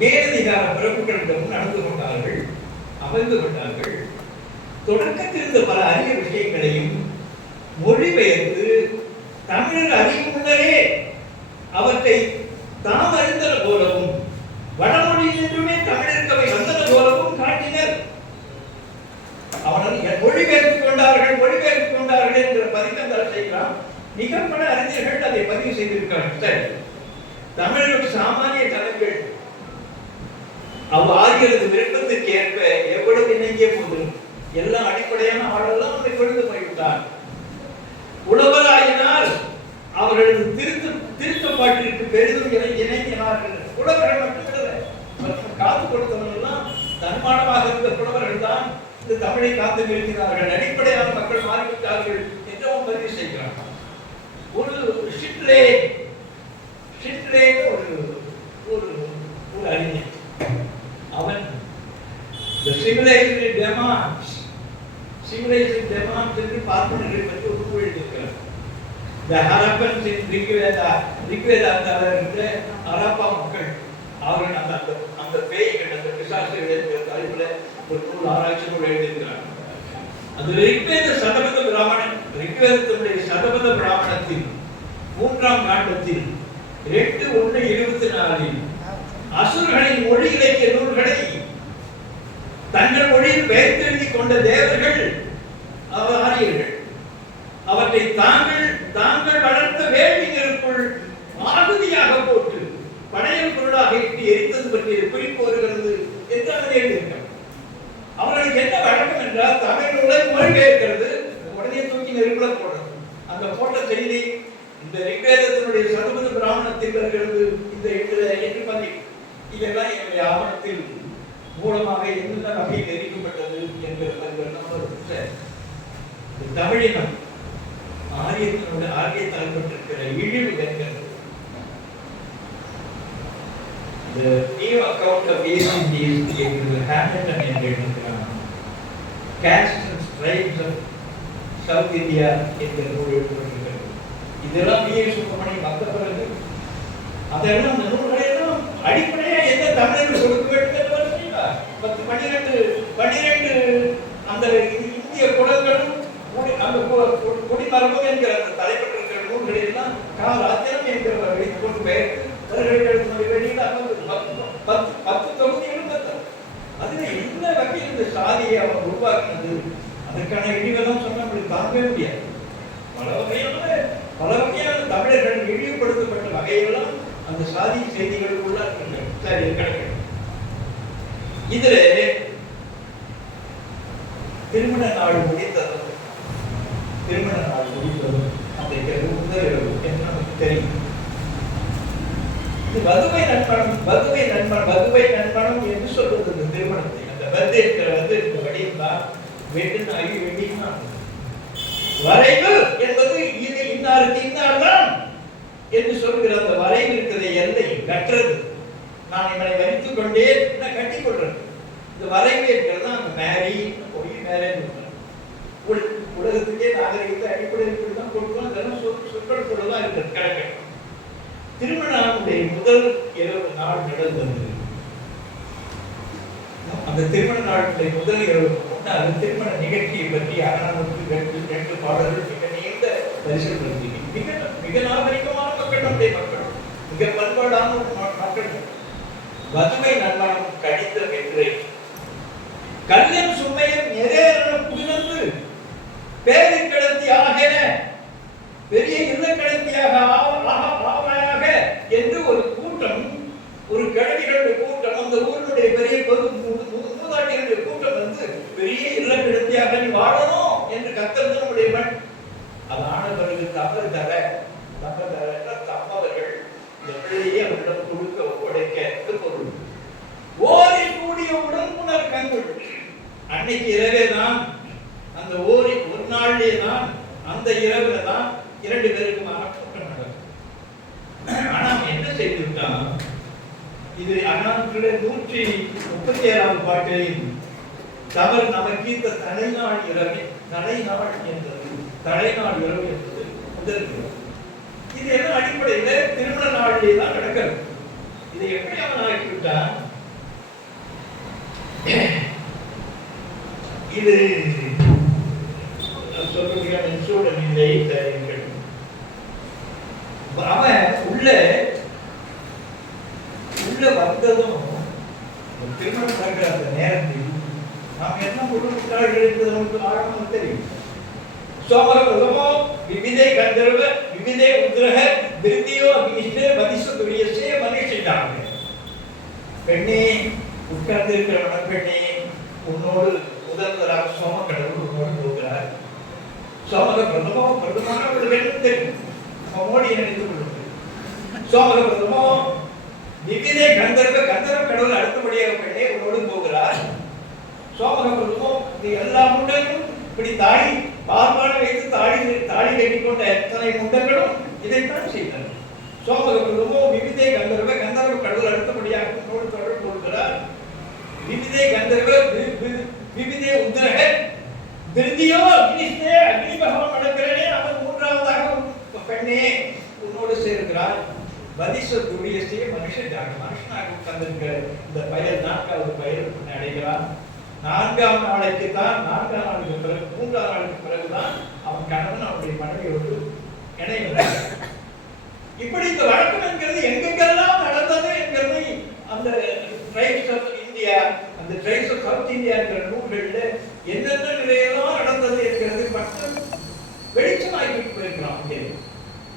மேலதிகார பிரபுக்களிடமும் நடந்து கொண்டார்கள், அமர்ந்து கொண்டார்கள். தொடக்கத்திலிருந்த பல அரிய விஷயங்களையும் மொழிபெயர்த்து தமிழர் அறியும் முன்னரே அவற்றை தாம் அறிந்தன போலவும் வடமொழியிலிருந்துமே தமிழருக்கு அவை வந்தன போலவும் காட்டினர். அவர்கள் மொழிபெயர்த்துக் கொண்டார்கள் என்ற பதிக்கந்தால் செய்கிறான். மிக பல அறிஞர்கள் அதை பதிவு செய்திருக்கிறார்கள். தமிழர்கள் சாமானிய தலைகள் ஆகியது விருப்பத்திற்கு ஏற்ப எவ்வளவு இணங்கிய போது எல்லாம் அடிப்படையான ஆளெல்லாம் அதை கொண்டு போய்விட்டார். உழவராயினால் அவர்களது திருத்தப்பாட்டிற்கு பெரிதும் இணைங்கினார்கள். புலவர்கள் மட்டுமில்லை, மற்றும் காத்து கொடுத்தவர்கள்லாம் தன்மானமாக இருந்த புலவர்கள் தான் இந்த தமிழை காத்து நிறுத்தினார்கள். அடிப்படையான மக்கள் மாறிவிட்டார்கள் என்று அவன் பதிவு செய்கிறான். ஒரு ஷிட்லே ஒரு அறிஞர், அவன் civilized demands என்று பார்ப்பனர்கள் பற்றி ஒரு நூல் எழுதியிருக்கிறார். The Harappans in ரிக்வேதா இருந்த ஹராப்பா மக்கள், அவர்கள் அந்த பேய்கள், அந்த பிசாசுகள் என்கிற தலைப்புல ஒரு நூல் ஆராய்ச்சி நூல் எழுதியிருக்கிறார். அது ரிக்வேதத்தினுடைய சதபத பிராமணத்தில் 3ஆம் காண்டத்தில் 8:1-24 அசுரர்களின் மொழி இலக்கிய நூல்களை தங்கள் மொழியில் பெயர்த்தெழுதி கொண்ட தேவர்கள் ஆரியர்கள் அவற்றை தாங்கள் வளர்த்த வேள்விகளுக்குள் ஆகுதியாக போட்டு படையல் பொருளாக இட்டு எரித்தது பற்றிய குறிப்பு வருகிறது என்று அவர் எழுதியிருக்கிறார். அவர்களுக்கு என்ன வழக்கம் என்றால் தமிழ் நூலை மொழிபெயர்க்கிறது, உடனே தூக்கி நெருப்புல போடுறது. அந்த போட்ட செய்தி இந்த ரிக்வேதத்தினுடைய சதபத பிராமணத்தில் வருகிறது, இந்த என்று பதிவு. இதெல்லாம் என்னுடைய ஆவணத்தில் மூலமாக எந்த வகையில் எரிக்கப்பட்டது என்கிற தமிழினம் ஆரியத்தால் பட்டிருக்கிற இழிவு என்கிறது. The new account of East Indies என்று ஹாமில்டன் என்று எழுதுகிறார். Castes and tribes of South India என்கிற நூல் எழுதப்பட்டிருக்கிறது. இதெல்லாம் வி. சுப்பிரமணியம் வந்த பிறகு அதெல்லாம் இந்த நூல்களெல்லாம் அடிப்படையாக எந்த தமிழர்கள் கொடுக்க வேண்டும் என்று 12 அந்த இந்திய குலங்களும் அந்த குடிமரபு என்கிற அந்த தலைப்பட்டிருக்கிற நூல்களை எல்லாம் காலாத்திரம் என்கிற கொண்டு பெயர்த்து வெளியில் 10 தொகுதிகளும் தந்தார். அதுல என்ன வகையில் இந்த சாதியை அவர் உருவாக்கினது, அதற்கான இழிவெல்லாம் சொன்ன தாங்கவே முடியாது. பல வகையான தமிழர்கள் இழிவுபடுத்தப்பட்ட வகையெல்லாம் அந்த சாதி செய்திகளுக்குள்ள சரி கிடைக்கும். இதுல திருமண நாள் முடிந்ததும் அந்த முதல் இரவு என்று நமக்கு தெரியும். இது வதுவை நண்பனம் என்று சொல்றது. இந்த திருமணத்தை அந்த இந்த வடிவம் தான் வெட்டுனாகி வெட்டினா வரைவு என்பது இது இன்னாருக்கு இன்னார்தான் என்று சொல்கிற அந்த வரைவு இருக்கிற எல்லை கற்றது. நான் இவனை வரித்துக் கொண்டே கட்டிக் கொள்றது. இந்த வரைவு இருக்கிறது அந்த மேரி மேரேஜ் உலகத்துக்கே நாகரிகத்தை அடிப்படையில் தான் கொடுக்கணும். அதெல்லாம் சொற்கள் தான் இருக்கிறது கணக்கு. திருமணனுடைய முதல் இரவு நாள் நடந்தது. அந்த திருமண நாளுடைய முதல் இரவு முன்னால் திருமண நிகழ்ச்சியை பற்றி அகநானூற்று 2 பாடல்கள் மிக நீண்ட பரிசீலனை. மிக நாகரிகமான மக்கள், நம்முடைய மக்கள், மிக பண்பாடான மக்கள். வதுவை நண்பனம் கடித்த வென்றை கல்யம் சும்மையும் நிறைய புகிழ்ந்து பேரு கிடத்தி ஆகின பெரிய இல்ல கிடத்தியாக ஆவாயாக என்று ஒரு கூட்டம், ஒரு கிழவிகளுடைய கூட்டம், அந்த ஊரினுடைய பெரிய மூதாட்டிகளுடைய கூட்டம் வந்து பெரிய இல்ல கிடத்தியாக நீ வாழணும் என்று கத்தது நம்முடைய மண். அது ஆனவர்களுக்கு தவறு தர தம்மவர்கள் இந்த பிள்ளையை அவரிடம் கொடுக்க ஒப்படைக்க பொருள் ஓரில் கூடிய உடம்புணர் கண்கள். அன்னைக்கு இரவே தான் அந்த ஒரு நாளிலே தான் அந்த இரவுல தான் 2 பேருக்குமான கூட்டம் நடக்கும். ஆனா அவன் என்ன செய்திருக்கான், இது அண்ணாவுக்குள்ள 137வது பாட்டில் தவறு நமக்கு இந்த தலைநாள் இரவே தலைநாள் என்பது தலைநாடுகள் என்பது முதல் நிலை. இது என்ன அடிப்படையில் திருமண நாளிலே தான் நடக்கிறது. இதை எப்படி அவன் ஆக்கிவிட்டான்? இது சொல்றதுக்கான சூழல் இல்லை. அவன் உள்ள வந்ததும் திருமணம் நடக்கிற அந்த நேரத்தில் நாம் என்ன பொருட்கள் என்பது நமக்கு ஆழமாக தெரியும். சோமரபதமோ விவிதே கந்தர்வ விவிதே உத்ரஹ விருத்தியோ அக்னிஷ்டே வதிசுதுரியசே மனுஷிதாங்க. பெண்ணே, உட்கார்ந்து இருக்கிறவன பெண்ணே, உன்னோடு முதல்வராக சோம கடவுள் உன்னோடு போகிறார். சோமரபதமோ பிரதமான ஒரு பெண் தெரியும். நம்ம மோடியை நினைத்துக் கொள்ளுங்கள். சோமரபதமோ விவிதே கந்தர்வ கந்தர்வ கடவுள் அடுத்தபடியாக பெண்ணே உன்னோடு போகிறார். சோமரபதமோ எல்லா முண்டங்களும் இப்படி தாடி பார்ப்பான வைத்து தாடி கட்டிக்கொண்ட எத்தனை முண்டங்களும் இதைத்தான் செய்தார். சோமரபதமோ விவிதே கந்தர்வ கந்தர்வ கடவுள் அடுத்தபடியாக உன்னோடு தொடர்பு கொள்கிறார். விவிதே கந்தர்வ விவிதே உத்ரஹ திருதியோ அக்னிஷ்டே அக்னி பகவான் நடக்கிறனே அவன் மூன்றாவதாக பெண்ணே உன்னோடு சேர்க்கிறார். வதிசுதுரியசே மனுஷனாக உட்கார்ந்திருக்கிற இந்த பயல் நான்காவது பயல் அடைகிறான். நான்காம் நாளைக்கு பிறகு 3ஆம் நாளுக்கு பிறகுதான் அவன் கணவன் அவனுடைய மனைவியோடு இணைகிறார். இப்படி இந்த வழக்கம் என்கிறது எங்கெங்கெல்லாம் நடந்தது என்கிறதை அந்த ட்ரைப்ஸ் ஆஃப் இந்தியா, அந்த ட்ரைப்ஸ் ஆஃப் சவுத் இந்தியா என்கிற நூல்களில் என்னென்ன நிலையெல்லாம் நடந்தது என்கிறது மட்டும் வெளிச்சமாக்கி போயிருக்கிறான். இங்கே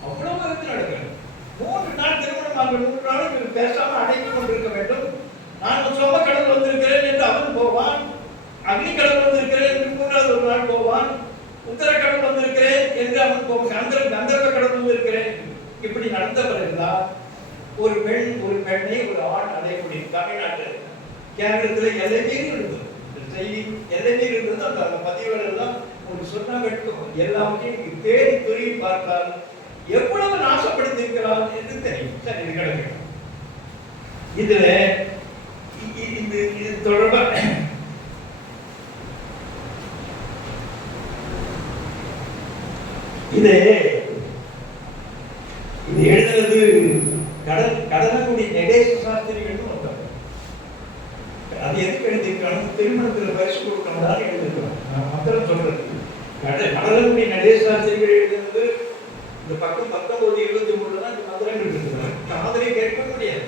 அவ்வளவு கருத்து நடக்கிறது. 3 நாள் திருமணம் ஆகிற 3 நாளும் இவர் பேசாம அடைத்துக் கொண்டிருக்க வேண்டும். நான் சோம கடவுள் வந்திருக்கிறேன் என்று அவன் போவான். அக்னி கடவுள் வந்திருக்கிறேன் என்று 3வது ஒரு நாள் போவான். உத்தர கடவுள் வந்திருக்கிறேன் என்று அவன் போவான். கந்தர்வ கடவுள் வந்திருக்கிறேன். இப்படி நடந்தவர்கள்தான் ஒரு பெண்ணை ஒரு ஆண் அடைய முடியும். தமிழ்நாட்டில் கேரளத்தில் எல்லைமீறி இருந்தது. செய்தி எல்லைமீறி இருந்தது. அந்த பதிவுகள் எல்லாம் ஒரு சொன்ன வெட்டும் எல்லாவற்றையும் தேடி துருவி பார்த்தால் எவ்வளவு நாசப்படுத்தி இருக்கிறான் என்று தெரியும். சரி, இது கிடைக்கும். இதுல இது தொடர்பாக இது எழுதுறது கடலக்குடி நடேச சாஸ்திரிகள் ஒருத்தர். அது எதுக்கு எழுதியிருக்காங்க? திருமணத்தில் பரிசு கொடுக்கணும் எழுதியிருக்காங்க. மக்கள் சொல்றது கடலக்குடி நடேச சாஸ்திரிகள் எழுதுறது இந்த பக்கம் 1923 தான் இந்த மந்திரங்கள் இருக்குது. காதலை கேட்க முடியாது.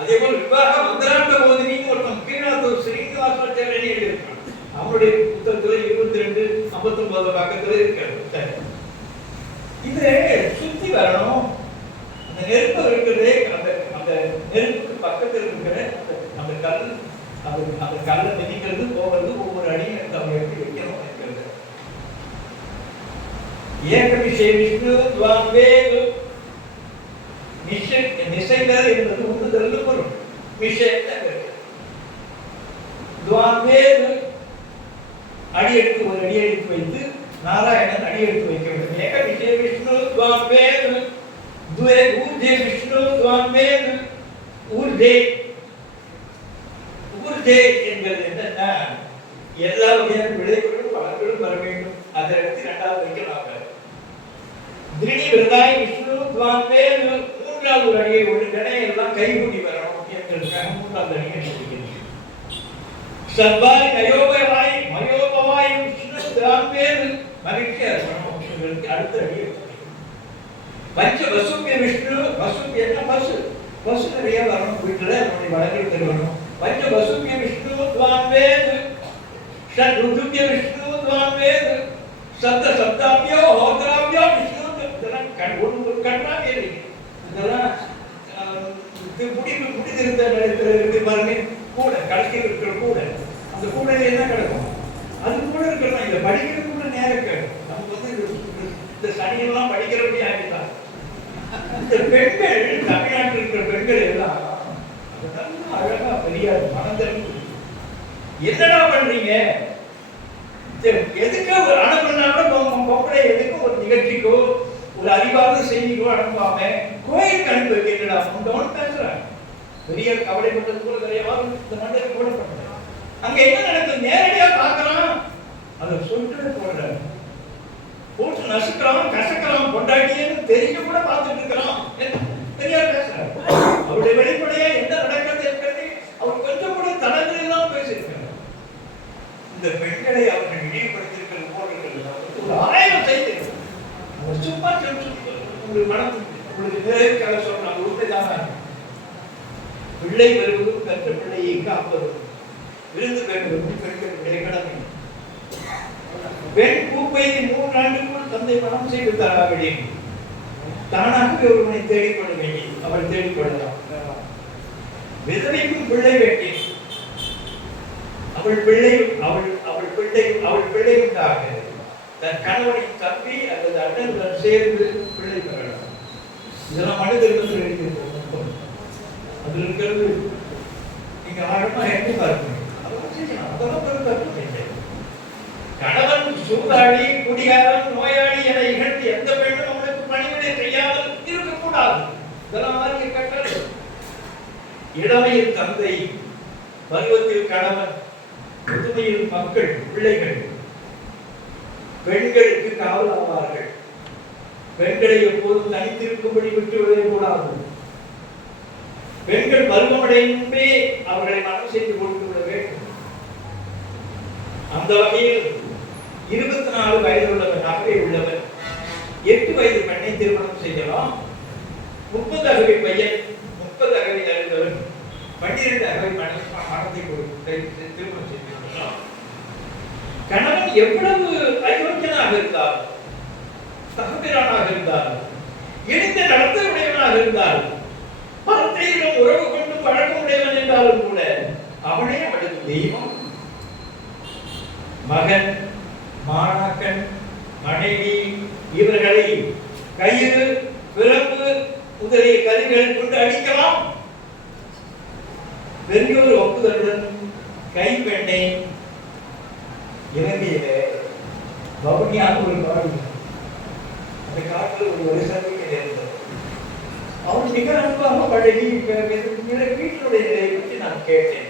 அதே போல் விவாக மந்திராண்ட போதினின்னு ஒருத்தன் கீழாத்தூர் ஸ்ரீனிவாசாச்சாரிய எழுதியிருக்கான். அவனுடைய புத்தகத்துல 22-59 பக்கத்துல இருக்காரு. இது சுத்தி வரணும். அந்த நெருப்பு இருக்கிறதே அந்த நெருப்புக்கு பக்கத்தில் இருக்கிற அந்த கல்லை மிதிக்கிறது போகிறது ஒவ்வொரு அடியும் எடுத்து அவங்க எப்படி வைக்கணும் இருக்கிறது. ஏக விஷய விஷ்ணு துவாம்பேது நிசைதல் என்பது உண்டுதல் பொருள். துவாம்பேது அடி எடுத்து ஒரு அடி எடுத்து வைத்து நாராயணன் அடி எடுத்து வைக்க வேண்டும். ஏக விஷய விஷ்ணு துவாம்பேது ஊர்ஜே விஷ்ணு துவாம்பேது ஊர்ஜே என்பது என்னன்னா எல்லா வகையான விளைவுகளும் பலன்களும் வர வேண்டும். அதை எடுத்து 2வது வைக்கலாம். திருடி விரதாய் விஷ்ணு துவாம்பேது 3வது ஒரு அடியை ஒரு கணையெல்லாம் கைகூடி வரணும் என்பதற்காக 3வது அடியை சொல்லிக்கிறேன். சர்வாய் நயோபவாய் மயோபவாய் விஷ்ணு துவாம்பேது மகிழ்ச்சியா இருக்கணும். அடுத்த அடியை பஞ்ச வசுப்பிய விஷ்ணு வசுப்பிய பசு நிறைய வரணும். வீட்டுல நம்முடைய வழக்கில் தருவணும். பஞ்ச வசுப்பிய விஷ்ணு துவாம்பேது ஷட் ருதுபிய விஷ்ணு துவாம்பேது சப்த சப்தாபியோ ஹோத்ராபியோ விஷ்ணு ஒரு கண்ணாக இருக்கு. இதெல்லாம் முடித்திருந்த இருக்கு பாருங்க. கூட கடைசியில் இருக்கிற கூட அந்த கூடையில என்ன கிடக்கும்? அது கூட இருக்கலாம். இதை படிக்கிறது கூட நேரம் கேட்கும். நமக்கு வந்து இந்த சனியெல்லாம் படிக்கிறபடி ஆகிட்டாங்க. இந்த பெண்கள் தமிழ்நாட்டில் இருக்கிற பெண்கள் எல்லாம் அழகா பெரிய மனதிற்கு என்னடா பண்றீங்க? எதுக்கு ஒரு அனுப்பினாலும் பொம்பளை எதுக்கு ஒரு நிகழ்ச்சிக்கோ ஒரு அறிவார்ந்த செய்திக்கோ அனுப்பாம கோயிலுக்கு அனுப்பி வைக்கிறா உண்டோன்னு பேசுறாங்க. பெரிய கவலைப்பட்டது போல கிடையாது. இந்த மண்டலுக்கு கூட பண்றாங்க. அங்க என்ன நடக்குது நேரடியா பார்க்கலாம். அதை சொல்லிட்டு போடுறாங்க. போட்டு நசுக்கிறான், கசக்கிறான், பொண்டாட்டியன்னு தெரிஞ்சு கூட பார்த்துட்டு இருக்கிறான். பெரியார் பேசுறாரு. அவருடைய வெளிப்படையா என்ன நடக்கிறது என்பதை அவர் கொஞ்சம் கூட தனதிலாம் பேசியிருக்கிறார். இந்த பெண்களை அவர்கள் இழிவுபடுத்தியிருக்கிறது போல் ஒரு ஆய்வு செய்திருக்கிறார். அவர் சும்மா உங்களுக்கு மனத்துக்கு உங்களுக்கு நிறைவேற்ற சொல்றாங்க. உண்மைதான பிள்ளை பெறுவதும் பெற்ற பிள்ளையை காப்பதும் விருந்து பெறுவதும் பெண்களுடைய கடமை. பெண் பூப்பை 3 ஆண்டுக்குள் தந்தை பணம் செய்து தராவிடே தானாகவே ஒருவனை தேடிக்கொள்ள வேண்டி அவள் தேடிக்கொள்ளலாம். விதவைக்கும் பிள்ளை வேண்டி அவள் பிள்ளை உண்டாக தன் கணவனின் தம்பி அல்லது அண்ணனுடன் சேர்ந்து பிள்ளை பெறலாம். இதெல்லாம் மனிதர்கள் எழுதியிருக்கிறது. அதில் இருக்கிறது நீங்க ஆழமா எண்ணி பார்க்கணும். அதெல்லாம் தப்பு இல்லை. கணவன் சூதாடி, குடிகாரன், நோயாளி என இகழ்ந்து எந்த பெண்ணும் அவனுக்கு பணிவிடை செய்யாமல் இருக்கக்கூடாது. இதெல்லாம் ஆகிய கட்டளை. இளமையில் தந்தை, பருவத்தில் கணவன், முதுமையில் மக்கள், பிள்ளைகள் பெண்களுக்கு காவல் ஆவார்கள். பெண்களை எப்போதும் தனித்திருக்கும்படி விட்டுவிடவே கூடாது. பெண்கள் பருவமடையும் முன்பே அவர்களை மனம் செய்து கொடுத்து விட வேண்டும். அந்த வகையில் 24 வயது உள்ளவர், நகை உள்ளவர் 8 வயது பெண்ணை திருமணம் செய்யலாம். 30 அகவை பையன், 30 அகவை அறிந்தவர் 12 அகவை மனத்தை கொடுத்து திருமணம் செய்யலாம். கணவன் எவ்வளவு அயோக்கியனாக இருந்தாலும், தகவலானாக இருந்தாலும், இணைந்த நடத்தை உடையவனாக இருந்தாலும், பரத்தையிலும் உறவு கொண்டு பழக்கம் உடையவன் என்றாலும் கூட அவனே அவளுக்கு தெய்வம். மகன், மாணாக்கன், மனைவி இவர்களை கயிறு, பிறப்பு முதலிய கருவிகள் கொண்டு அடிக்கலாம். பெரியோர் ஒப்புதலுடன் கைப்பெண்ணை இலங்கையில வவுனியாக ஒரு காடு, அந்த காட்டில் ஒரு வருஷத்துக்கு இருந்தது. அவன் மிக அன்பாக பழகி வீட்டினுடைய நிலையை பற்றி நான் கேட்டேன்.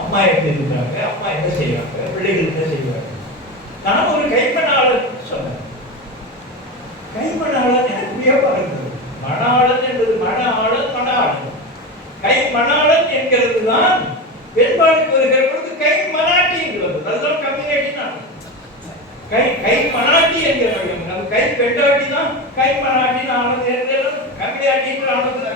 அம்மா எப்படி இருக்கிறாங்க, அம்மா என்ன செய்வாங்க, பிள்ளைகள் என்ன செய்வாங்க. நான் ஒரு கைமணாளன் சொன்னேன். கைமணாளன் எனக்கு வியப்பா இருந்தது. மணாளன் என்பது மணாளன், மணாளன். கைமணாளன் என்கிறது தான் பெண்பாளுக்கு வருகிற பொழுது கை மணாட்டி என்கிறது. அதுதான் கம்யூனிட்டி. நான் கை மணாட்டி என்கிற நம்ம கை பெண்டாட்டி தான் கை மணாட்டி ஆனது, கம்யூனிட்டி ஆனது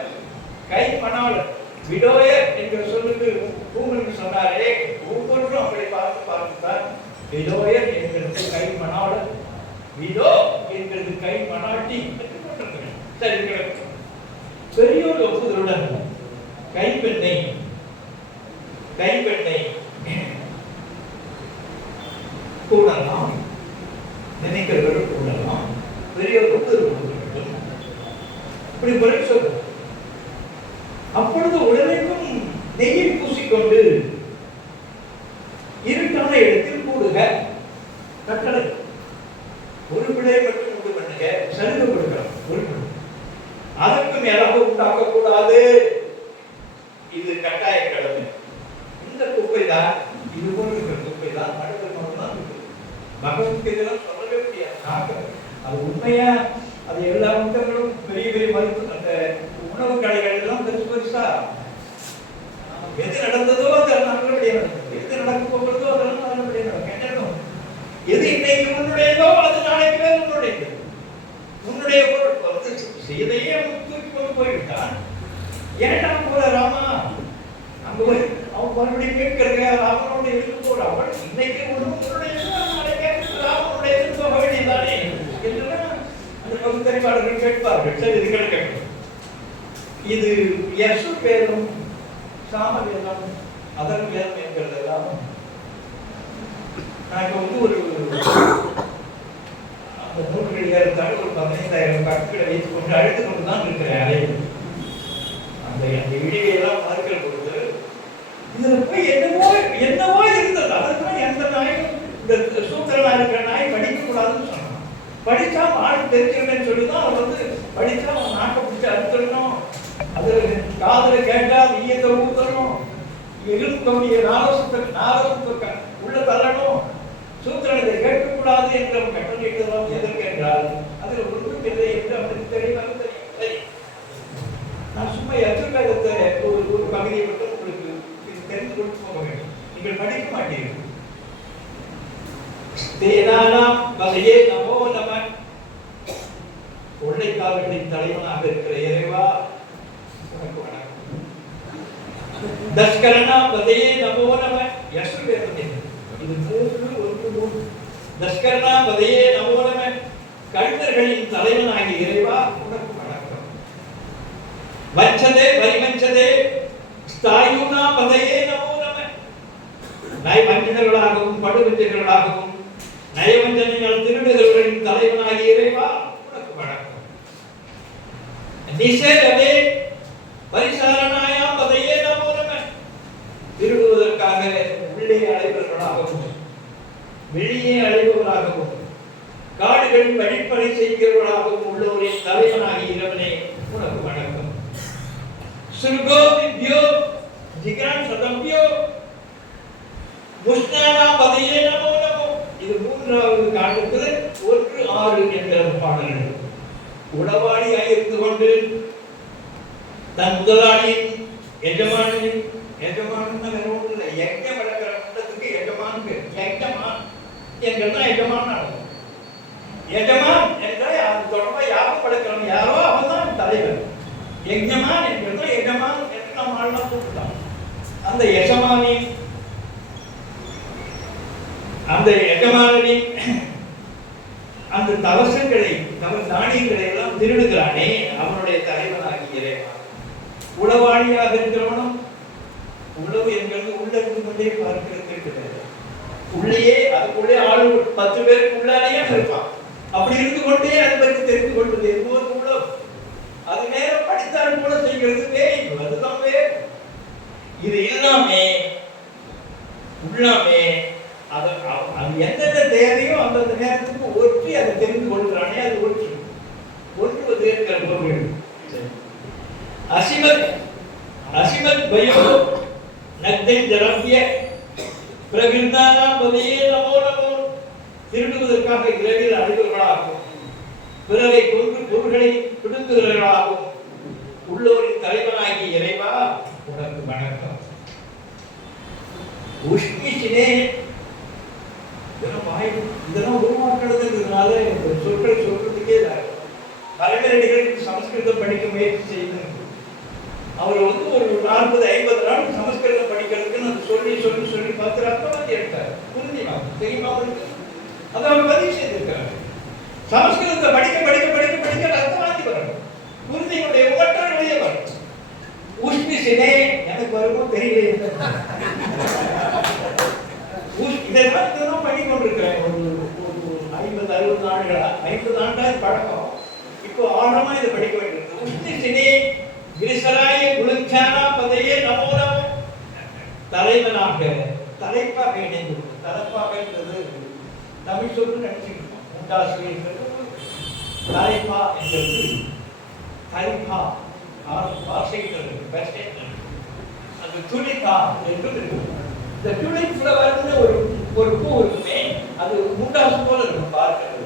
கை மணாளன். விடோயர் என்கிற சொல்லுக்கு பூமனுக்கு சொன்னாரே, ஒவ்வொருவரும் அப்படி பார்த்துதான் விடோயர் என்கிறது கை மணாளன், விடோ என்கிறது கை மணாட்டி என்று போட்டிருக்கிறேன். சரி, பெரியோர் ஒப்புதலுடன் கைப்பெண்ணை கூடலாம், நினைக்கிறவர்கள் கூடலாம். பெரியோர் ஒப்புதல் கொடுக்க இப்படி முறை சொல்ற. அப்பொழுது உடனேக்கும் நெய்யை பூசிக்கொண்டு இருட்டான இடத்தில் கூடுக. கட்டளை. ஒரு பிள்ளை மட்டும் உண்டு பண்ணுங்க, சலுகை கொடுக்கலாம். ஒரு பிள்ளை அதற்கு மேலாக உண்டாக்க கூடாது. இது கட்டாய கடமை. இந்த குப்பை தான், இது போல இருக்கிற குப்பை தான் மனிதர் மட்டும்தான் இருக்கு. மகனுக்கு இதெல்லாம் சொல்லவே முடியாது. அது உண்மையா? அது எல்லா மக்களும் பெரிய பெரிய மருத்துவ அந்த உணவு கடைகள் எல்லாம் பெருசா எது நடந்ததோ அதெல்லாம் நல்லபடியா நடக்கும். எது நடக்க போகிறதோ அதெல்லாம் நல்லபடியா நடக்கும். எது இன்னைக்கு உன்னுடையதோ அது நாளைக்கு வேறு உன்னுடையது. உன்னுடைய பொருள் செய்தையே தூக்கி கொண்டு போய்விட்டான். ஏன்டா போற ராமா அங்க போய் அவன் மறுபடியும் கேட்கிறத ராமனோட இருந்து போற. அவன் இன்னைக்கு உன்னுடைய நாளைக்கு ராமனுடைய இருந்து போக வேண்டியதானே என்றுதான் அந்த பகுத்தறிவாளர்கள் கேட்பார்கள். சரி, இது கேட்கணும். இது யசு வேதம், சாம வேதம், அதர் வேதம் என்கிறதெல்லாம் நான் இப்ப ஒரு அந்த நூல்கள் ஏறத்தாலும் ஒரு 15,000 கட்டுகளை வைத்துக் கொண்டு அழைத்து கொண்டுதான் இருக்கிறேன். அறையில் அந்த இழிவையெல்லாம் மறுக்கல் கொடுத்து இதுல போய் என்னவோ இருந்தது. அதற்கான எந்த நாயும் இந்த சூத்திரனா இருக்கிற நாய் படிக்க கூடாதுன்னு சொன்னான். படிச்சா ஆள் தெரிஞ்சுக்கணும்னு சொல்லிதான் அவர் படிச்சா அவன் நாட்டை பிடிச்சி அறுத்துடணும், அது காதல கேட்டா ஈயத்தை ஊத்தணும், எலும்பு கம்பிய நாரசத்தை உள்ள தள்ளணும், சூத்திரனை என்று அவன் கட்டளையிட்டதெல்லாம் எதற்கு என்றால் அதில் ஒன்றும் இல்லை என்று அவனுக்கு தெளிவாக தெரியும். சரி, நான் சும்மா எதிர்காலத்தை ஒரு பகுதியை மட்டும் உங்களுக்கு தெரிந்து கொண்டு போக வேண்டும். நீங்கள் படிக்க மாட்டீர்கள். தேனானாம் வகையே நமோ நம. கொள்ளைக்காரர்களின் தலைவனாக இருக்கிற இறைவா உனக்கு வணக்கம். தஸ்கரனா வகையே நமோ நம. இது 3:1 தஸ்கரனா வகையே நமோ நம. கள்ளர்களின் தலைவனாகிய இறைவா உனக்கு வணக்கம். வஞ்சதே பரிவஞ்சதே ஸ்தாயுனா வகையே நமோ நம. நயவஞ்சகர்களாகவும் படுவஞ்சகர்களாகவும் நயவஞ்சனையால் திருடுகிறவர்களின் தலைவனாகிய இறைவா உனக்கு வணக்கம். நிஷேதே பரிசாரணாயா பதையே நமோ நம. திருடுவதற்காக உள்ளே அழைப்பவர்களாகவும் வெளியே அழைப்பவர்களாகவும் காடுகளில் வழிப்படை செய்கிறவர்களாகவும் உள்ளவரின் தலைவனாகிய இறைவனே உனக்கு வணக்கம். சுர்கோ வித்யோ ஜிக்ரான் சதம்பியோ முஷ்ணானா பதையே நமோ நமோ. இது 3வது காட்டுக்கு 1:6 என்கிற பாடல்கள். உளவாளியாய் இருந்து கொண்டு தன் முதலாளியின் எஜமானின் எஜமானன் வேற ஒன்றும் இல்லை, யஜ்ஞம் நடக்கிற கூட்டத்துக்கு எஜமான் பேர். யஜ்ஞமான் என்கிறதான் எஜமான் ஆகும். எஜமான் என்றால் அது தொடர்பாக யாரும் படைக்கிறோம் யாரோ அவன் தான் தலைவர். யஜ்ஞமான் என்கிறதான் எஜமான் என்று நம்ம ஆள்லாம் கூப்பிட்டான். அந்த எஜமானின் அந்த எஜமானனின் அந்த தவசங்களை தானியங்களை எல்லாம் திருடுகிறானே அவனுடைய தலைவனாகிய இறைவா. உளவாளியாக இருக்கிறவனும் உளவு என்கிறது உள்ள இருந்து கொண்டே பார்க்கிறது. உள்ளேயே அதுக்குள்ளே ஆளு 10 பேருக்கு உள்ளாலேயே இருப்பான். அப்படி இருந்து கொண்டே அதை பற்றி தெரிந்து கொள்வது என்பது உளவு. அது நேரம் படித்தாலும் கூட செய்கிறது வேய். அதுதான் வேறு. இது எல்லாமே உள்ளாமே அது எந்தெந்த தேவையோ அந்தந்த நேரத்துக்கு ஒற்றி அதை தெரிந்து கொள்கிறானே அது ஒற்றுவது இருக்கிற பொருள். அசிமத் பயோ நக்தன் ஜரம்பிய பிரகிருதானா பதையே நமோ நமோ. திருடுவதற்காக இரவில் அழுகிறவர்களாகும் பிறரை கொன்று பொருள்களை பிடுங்குகிறவர்களாகும் உள்ளோரின் தலைவனாகிய இறைவா உனக்கு வணக்கம். உஷ்ணிச்சினே இதெல்லாம் உருவாக்குறதுனால சொற்களை சொல்றதுக்கே கலைஞரடிகளுக்கு சமஸ்கிருதம் படிக்க முயற்சி செய்து அவர் ஒரு 40-50 நாள் சமஸ்கிருதம் படிக்கிறதுக்கு நான் சொல்லி 10 அர்த்தமாத்தி எடுத்தார். புரிஞ்சுமா தெரியுமா அவருக்கு? அதை அவர் பதிவு செய்திருக்கிறார். சமஸ்கிருதத்தை படிக்க படிக்க படிக்க படிக்க அர்த்தமாத்தி வரணும். குருதியினுடைய ஒற்றை வெளியே வரும். உஷ்ணிசினே எனக்கு வருமோ தெரியல. இதெல்லாம் பண்ணி கொண்டிருக்கிறேன். ஒரு 50-60 ஆண்டுகளா 50 ஆண்டாக பழக்கம். இப்போ ஆழமா இதை படிக்க வேண்டியிருக்கு. உஷ்ணிசினே கிரிசராய குலச்சானா பதையே நமோ நமோ. தலைவனாக தலைப்பாக இணைந்து தலைப்பாக என்பது தமிழ் சொல்லு நினைச்சுக்கணும். உண்டாசி தலைப்பா என்பது தலைப்பா வார்த்தைகள் அந்த துணிப்பா என்பது இந்த டியூலிப் ஃப்ளவர்னு ஒரு பூ இருக்குமே அது முண்டாசு போல இருக்கும் பார்க்கிறது.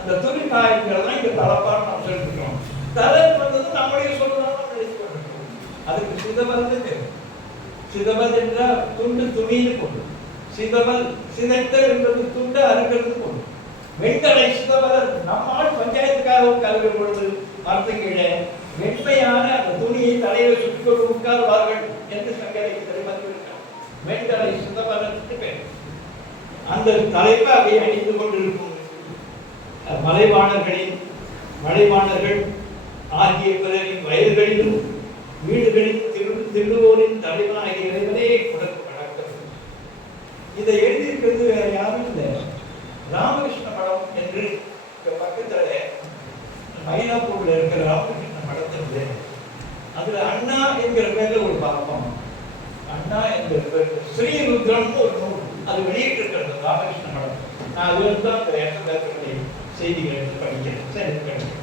அந்த துணிக்காய்கள் தான் இங்க தலப்பான்னு நாம் சொல்லிருக்கோம். தலை வந்தது நம்முடைய சொல்லலாம் நினைத்து கொண்டிருக்கோம். அதுக்கு சிதவல் சிதவல் என்றால் துண்டு துணின்னு கொண்டு சிதவல் சிதைத்தல் என்பது துண்டு அறுக்கிறது கொண்டு வெண்தலை சிதவலர் நம்மால் பஞ்சாயத்துக்காக கலக்கும் பொழுது மரத்துக்கீழே வெண்மையான அந்த துணியை தலையில சுற்றி கொண்டு உட்காருவார்கள் என்று சங்கரைக்கு தெரிவித்திருக்கிறார். வெண்தலை சிதவலர் பேர். அந்த தலைப்பாக அணிந்து கொண்டிருக்கும் மலைவாணர்கள் ஆகிய பிறரின் வயல்களிலும் வீடுகளில் திருடுவோரின் தலைவனாகிய இறைவனே உனக்கு வணக்கம். இதை எழுதியிருக்கிறது வேற யாரும் இல்லை, ராமகிருஷ்ண மடம் என்று பக்கத்துல மயிலாப்பூர்ல இருக்கிற ராமகிருஷ்ண மடத்தினுடைய அதுல அண்ணா என்கிற பேர்ல ஒரு பாப்பம். அண்ணா என்கிற பேர் ஸ்ரீருத்ரன் ஒரு நூல் அது வெளியிட்டு இருக்கிறது ராமகிருஷ்ண மடம். நான் அது வந்து தான் அந்த இடத்துல செய்திகள் எடுத்து படிக்கிறேன். சரி, படிக்கிறேன்.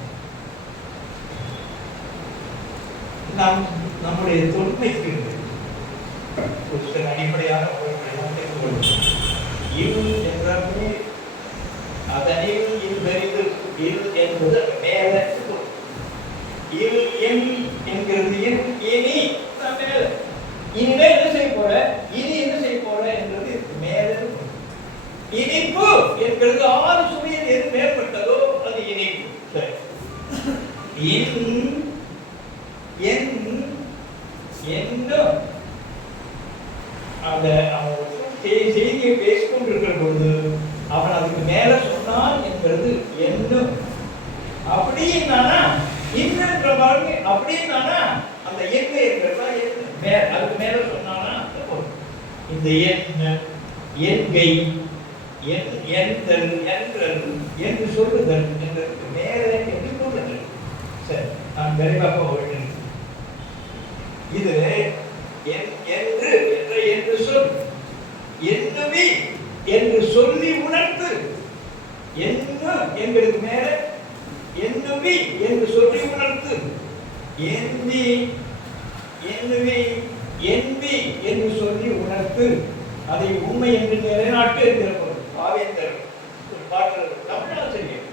நாம் நம்முடைய தொன்மைக்கு ஒரு சில அடிப்படையான தெரிந்து கொள்ளும். என்றாலே அதை இனிப்பு என்கிறது 6 சுவையில் எது மேற்பட்டதோ அது இனிப்பு. சரி. அந்த செய்தியை பேசிக்கொண்டிருக்கிற பொழுது அவன் அதுக்கு மேல சொன்னான் என்கிறது என்ன அப்படின்னானா இன்னன்ற மாதிரி அப்படின்னானா அந்த எண்ணெய் இருக்கிறதா அதுக்கு மேல சொன்னானா இந்த எண்கை என்று சொல்லுதல் என்பதற்கு மேலே என்று சொல்லுதல். சரி, நான் விரைவாக போகிறேன். இது என்று சொல் என்னவே என்று சொல்லி உணர்த்து என்ன எங்களுக்கு மேல என்னவே என்று சொல்லி உணர்த்து என்பி என்னவே என்பி என்று சொல்லி உணர்த்து அதை உண்மை என்று நிலைநாட்டு என்கிற பாவேந்தர் ஒரு பாடல் தமிழாசிரியர்.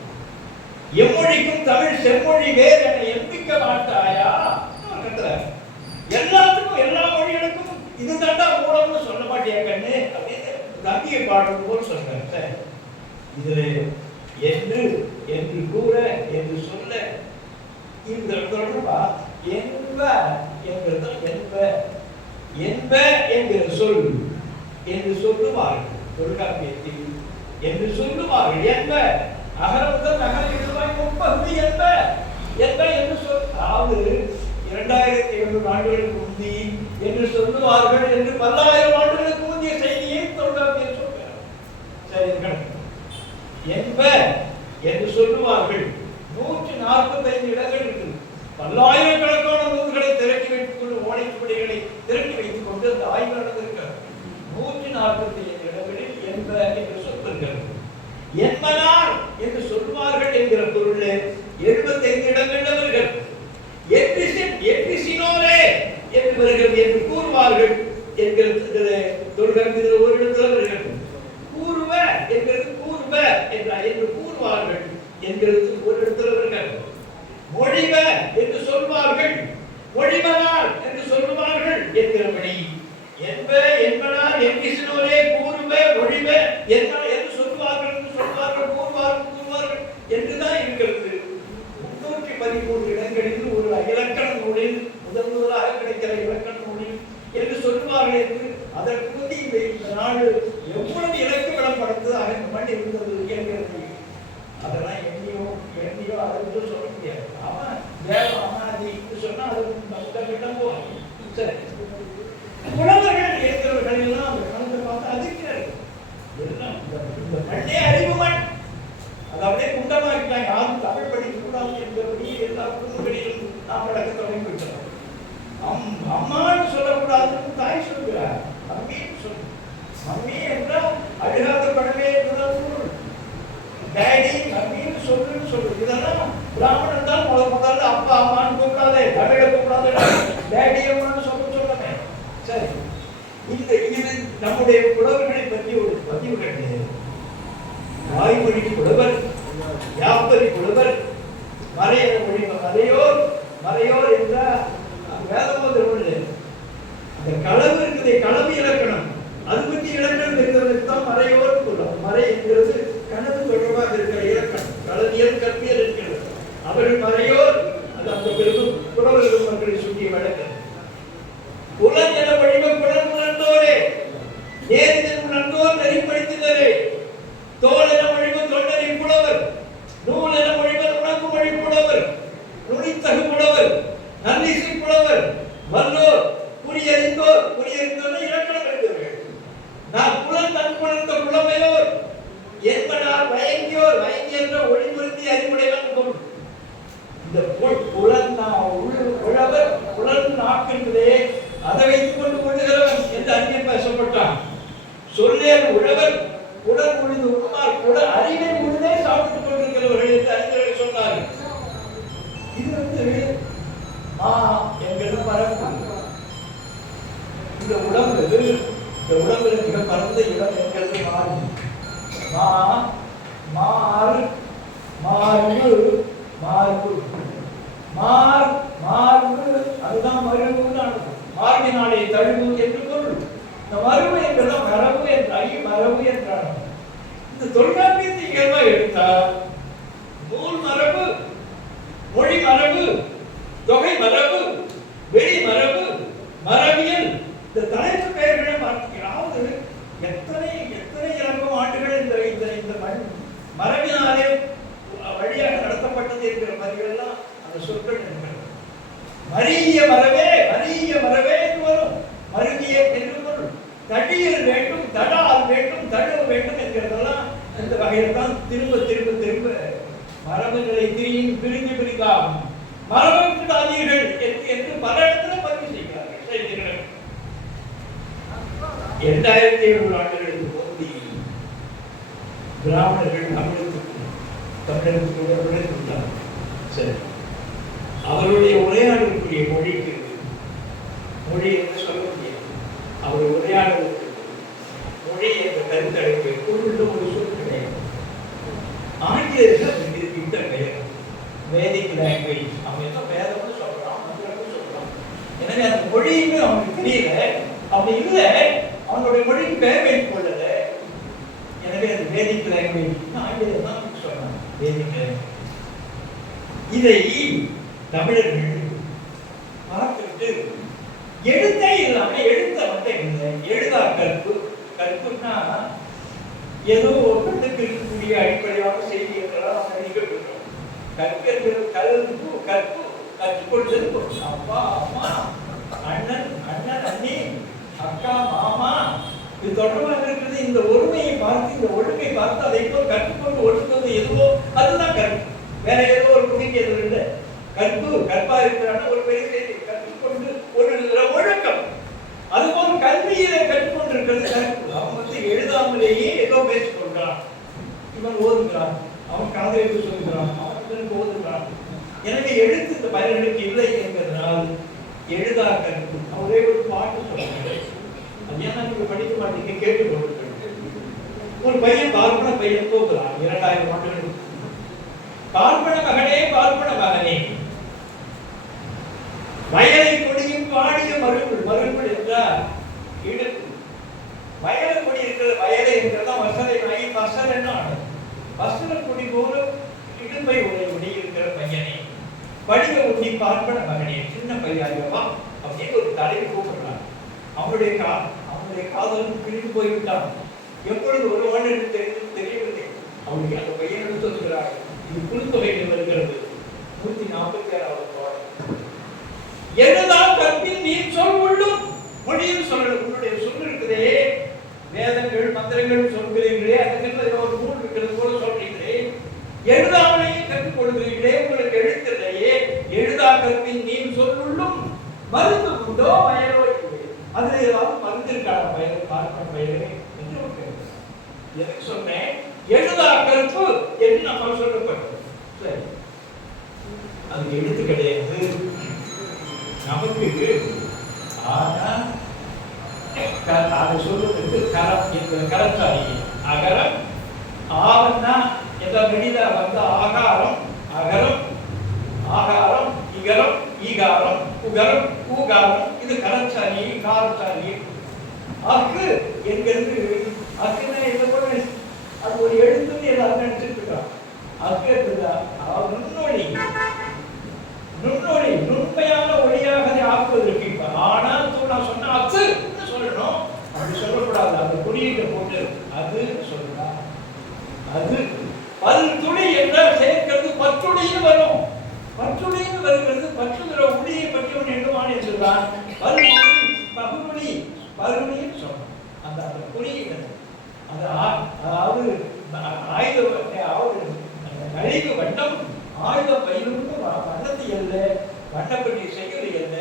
எம்மொழிக்கும் தமிழ் செம்மொழி வேறு என எம்பிக்க மாட்டாயா? எல்லாத்துக்கும் எல்லா மொழிகளுக்கும் இது தாண்டா மூலம்னு சொல்ல மாட்டியா கண்ணு அப்படின்னு தம்பியை பாடுறது போல் சொல்றாரு. இதுல என்று என்று கூற என்று சொல்ல இந்த தொடர்பா என்ப என்கிறது என்ப என்கிற சொல் என்று சொல்லுவார்கள். தொல்காப்பியத்தில் என்று சொல்லுவார்கள். என்ப அகரமுதல் நகர எழுவாய் முப்பது என்ப என்று சொல். அதாவது 2700 ஆண்டுகளுக்கு முந்தி என்று சொல்லுவார்கள் என்று 10,000 ஆண்டுகளுக்கு முந்தைய செய்தியை தொல்காப்பியர் சொல்கிறார். சரி, என்ப என்று சொல்லுவார்கள். 145 இடங்கள் இருக்கு. 10,000கணக்கான நூல்களை திரட்டி வைத்துக் கொண்டு ஓலைச்சுவடிகளை திரட்டி வைத்துக் கொண்டு அந்த ஆய்வு நடந்திருக்கிறது. 145 இடங்களில் என்ப என்று சொல்லுகிறது. என்பனார் என்று சொல்வார்கள் என்கிற பொருள் 75 இடங்கள் அவர்கள் எட்ரிசினோரே என்று கூறுவார்கள் என்கிற தொல்காப்பியத்தில் ஒரு இடத்துல அவர்கள் கூறுவ என்கிறது கூறுவ என்று கூறுவார்கள் என்கிறது ஒரு இடத்துல அவர்கள் மொழிவ என்று சொல்வார்கள் மொழிவனார் என்று சொல்லுவார்கள் என்கிறபடி என்பனார் எட்ரிசினோரே கூறுவ மொழிவ என்று சொல்வார்கள் கூறுவார்கள் என்றுதான் இருக்கிறது. 313 இடங்களில் ஒரு இலக்கண நூலில் முதலாக கிடைக்கிற இலக்கண நூலில் என்று சொல்லுவார்கள் என்று அதற்கு முந்தி இந்த நாடு எவ்வளவு இலக்கணம் படுத்ததாக இந்த மண் இருந்தது என்கிறது. அதெல்லாம் எண்ணியோ அதை வந்து சொல்ல முடியாது. அவன் தேவமாதி சொன்னா அது கிட்டம் போகும். சரி, புலவர்கள் இருக்கிறவர்கள் எல்லாம் அந்த கணத்தை பார்த்து அதிர்க்கிறார்கள். எல்லாம் இந்த மண்ணே அறிவு மண். அதை அப்படியே குண்டமாக்கிட்டாங்க. யாரும் தமிழ் படிக்க கூடாது என்பபடி எல்லா குடும்பங்களிலும் நாம் நடக்க தொடங்கி விட்டோம். அம்மான்னு சொல்லக்கூடாதுன்னு தாய் சொல்கிறார். மம்மின்னு சொல்லு. மம்மி என்றால் அழுகாத படமே என்றுதான் பொருள். டேடி மம்மின்னு சொல்லு. இதெல்லாம் பிராமணன் தான் முதல்ல அப்பா அம்மான்னு கூப்பிடாதே, தமிழ கூப்பிடாதே, டேடி அம்மான்னு சொல்லமே. சரி, இது நம்முடைய புலவர்களை பற்றி ஒரு பதிவு கிடையாது. வாய்மொழி புலவர், யாப்பரி புலவர், மறைய மொழி மறையோர் என்ற வேதமோதல் அந்த களவு இருக்குது. களவு இலக்கணம் அது பற்றி இலக்கணம் இருக்கிறதுக்கு தான் மறையோர் புலம். மறை என்கிறது கனவு தொடர்பாக இருக்கிற இலக்கணம். களவியல் கற்பியல் இருக்கிறது. அவர்கள் மறையோர் அது அந்த பெரும் புலவர்கள் மக்களை சுட்டிய வழக்கு. புலன் என வழிவ புலன் உணர்ந்தோரே நேரில் உணர்ந்தோர் நெறிப்படுத்தினரே தோல் என வழிவ தொண்டரை புலவர் நூல் என வழிவர் உணர்வு மொழி புலவர் நுனித்தகு புலவர் நல்லிசை புலவர் வல்லோர் புரியறிந்தோர் இலக்கணம் எழுதுவர்கள். நான் புலன் தன் புலர்ந்த புலமையோர் என்பதால் வயங்கியோர் வயங்கி என்ற ஒளிமுறுத்தி அறிவுடையவன் பொருள். இந்த புலன் உழவர் புலன் நாக்கின்றதே அதை வைத்துக் கொண்டு கொள்ளுகிறவன் என்று அறிஞர் பேசப்பட்டான். சொல்லேன் உழவர் உடல் உழுது உண்மார் கூட அறிவை உடனே சாப்பிட்டுக் கொண்டிருக்கிறவர்கள் என்று அறிஞர்கள் சொன்னார்கள். இது என்கிறது பரப்பு. இந்த உடம்புல மிக பரந்த இடம் என்கிறது மார்பு அதுதான் மருவு. மார்பினாலே தழுவு என்று பொருள். இந்த மருவு என்பதுதான் மரபு மரபு என்றார். இந்த தொல்காப்பியத்தை இயல்பா எடுத்தா நூல் மரபு, மொழி மரபு, தொகை மரபு, வெளி மரபு, மரபியல், இந்த தலைப்பு பெயர்களை பார்க்கிறாவது எத்தனை எத்தனை இலக்கம் ஆண்டுகள் இந்த இந்த இந்த மரபினாலே வழியாக நடத்தப்பட்டது என்கிற மாதிரியெல்லாம் அந்த சொற்கள் இருக்கிறது. மரிய மரபே, மரிய மரபே என்று வரும். மருவிய என்று பொருள். தடியல் வேண்டும், தடால் வேண்டும், தழுவ வேண்டும் என்கிறதெல்லாம் இந்த வகையில் தான் திரும்ப திரும்ப திரும்ப மரபுகளை பிரிந்து பிரிந்தாகும். மரபு விடாதீர்கள் என்று பல இடத்துல பதிவு செய்கிறார்கள். 2700 ஆண்டுகளுக்கு முந்தி பிராமணர்கள் தமிழகத்துக்கு உழைத்துள்ளார். சரி, அவருடைய உரையாடலுக்குரிய மொழிக்கு மொழி என்று சொல்ல முடியாது. அவர் உரையாடலுக்கு மொழி என்ற கருத்தடைப்பை கொண்டுள்ள ஒரு சொல் கிடையாது. ஆங்கிலேயர்கள் இந்த பெயர் வேதிக் லாங்குவேஜ், அவன் என்ன வேதம்னு சொல்றான், மந்திரம்னு சொல்றான். எனவே அந்த மொழியுமே அவனுக்கு தெரியல. அப்படி இல்லை, அவனுடைய மொழிக்கு பெயர் வைத்துக் கொள்ளல. எனவே அது வேதிக் லாங்குவேஜ் ஆங்கிலேயர் தான் சொல்றான். வேதிக் லாங்குவேஜ் இதை தமிழர்கள் பார்த்துட்டு எழுத்தே இல்லாம எழுத்த மட்டும் இல்லை, எழுதா கற்பு. கற்புன்னா ஏதோ ஒரு கண்ணுக்கு இருக்கக்கூடிய அடிப்படையான செய்திகளெல்லாம் நம்ம நிகழ்கிறோம். கற்கிறது கல்வி, கற்பு, கற்றுக்கொள்வது அப்பா அம்மா, அண்ணன் அண்ணன் அண்ணி, அக்கா மாமா, இது தொடர்பாக இருக்கிறது. இந்த ஒருமையை பார்த்து, இந்த ஒழுங்கை பார்த்து அதை போல் கற்றுக்கொண்டு ஒழுங்குவது எதுவோ அதுதான் கற்பு. வேற ஏதோ ஒரு குடிக்கு எதுவும் இல்லை. கற்பு கற்பா இருக்கிறான ஒரு பெரிய செய்தி கற்றுக்கொண்டு ஒரு ஒழுக்கம். அதுபோல் கல்வியிலே கற்றுக்கொண்டிருக்கிறது கற்பு. அவன் வந்து எழுதாமலேயே ஏதோ பேசிக் கொள்கிறான். இவன் ஓதுகிறான், அவன் காதை எடுத்து சொல்கிறான், அவன் ஓதுகிறான். எனவே எழுத்து இந்த பயன்களுக்கு இல்லை என்பதனால் எழுதா கற்பு. அவரே ஒரு பாட்டு சொல்லுங்கள். அது ஏன்னா நீங்க படிக்க மாட்டீங்க, கேட்டுக்கொள்ளுங்கள். ஒரு பையன் பார்ப்பன பையன் போகிறான் 2000 ஆண்டுகளுக்கு. பார்ப்பன மகனே, பார்ப்பன மகனே, வயலை கொடியும் பாடிய மருங்குள். மருங்குள் என்றால் இடுப்பு. வயலை கொடி இருக்கிற வயலை என்றதான் வசலை நாயி வசல் என்ன ஆடும். வசல கொடி போல இடுப்பை உடைய ஒடி இருக்கிற பையனே, படிக ஒட்டி பார்ப்பன மகனே, சின்ன பையாயவா அப்படின்னு ஒரு தலைவி கூப்பிடுறான். அவனுடைய காதலும் பிரிந்து போய்விட்டான். எப்பொழுது ஒரு ஆண்டு தெரியவில்லை. அவனுக்கு அந்த பையன் சொல்கிறார். இது குழுத்தொகையில் வருகிறது 146வது பாடல். எழுதால் கற்பின் நீ சொல் உள்ளும் மொழியும் சொல்லணும். உன்னுடைய சொல் இருக்குதே, வேதங்கள் மந்திரங்கள் சொல்கிறீர்களே, அதுக்கு ஒரு நூல் இருக்கிறது போல சொல்றீங்களே, எழுதாமலேயே கற்றுக் கொள்கிறீர்களே, உங்களுக்கு எழுத்திலேயே எழுதா கற்பின் நீ சொல் உள்ளும் மருந்து உண்டோ வயலோ இல்லை. அதுல ஏதாவது மருந்து இருக்கான பயிர் பார்ப்பன பயிரே என்று ஒரு கேள்வி. எதுக்கு சொன்னேன்? எழுதா கற்பு என்று நம்ம சொல்லப்பட்டது. சரி, அது எழுத்து கிடையாது நமக்கு. ஆனா அதை சொல்றதுக்கு கரம் என்பது கரச்சாரி. அகரம் ஆவன்னா எந்த வெளியில வந்து ஆகாரம், அகரம், ஆகாரம், இகரம், ஈகாரம், உகரம், ஊகாரம், இது கரச்சாரி காரச்சாரி. அக்கு என்கிறது அக்குன்னா என்ன போல அது ஒரு எழுத்துன்னு எல்லாரும் நினைச்சிட்டு இருக்கான். அக்கு அதாவது நுண்ணொழி, நுண்ணொழி நுண்மையான ஒளியாக அதை ஆக்குவதற்கு. இப்ப ஆனால் நான் சொன்ன அக்கு சொல்லணும், அப்படி சொல்லக்கூடாது. அந்த குறியீட்டை போட்டு அது சொல்லலாம். அது பல் துளி என்றால் சேர்க்கிறது பற்றுளியில் வரும். பற்றுளியில் வருகிறது. பற்றுகிற ஒளியை பற்றியவன் எண்ணுவான் என்றுதான் பல் பகுருளி பருளின்னு சொன்னோம். அந்த அந்த குறியீடு அதாவது ஆயுத நழிவு வண்ணம் ஆயுத பயிலும் வண்ணத்தை அல்ல, வண்ணப்பட்டி செய்யலை அல்ல.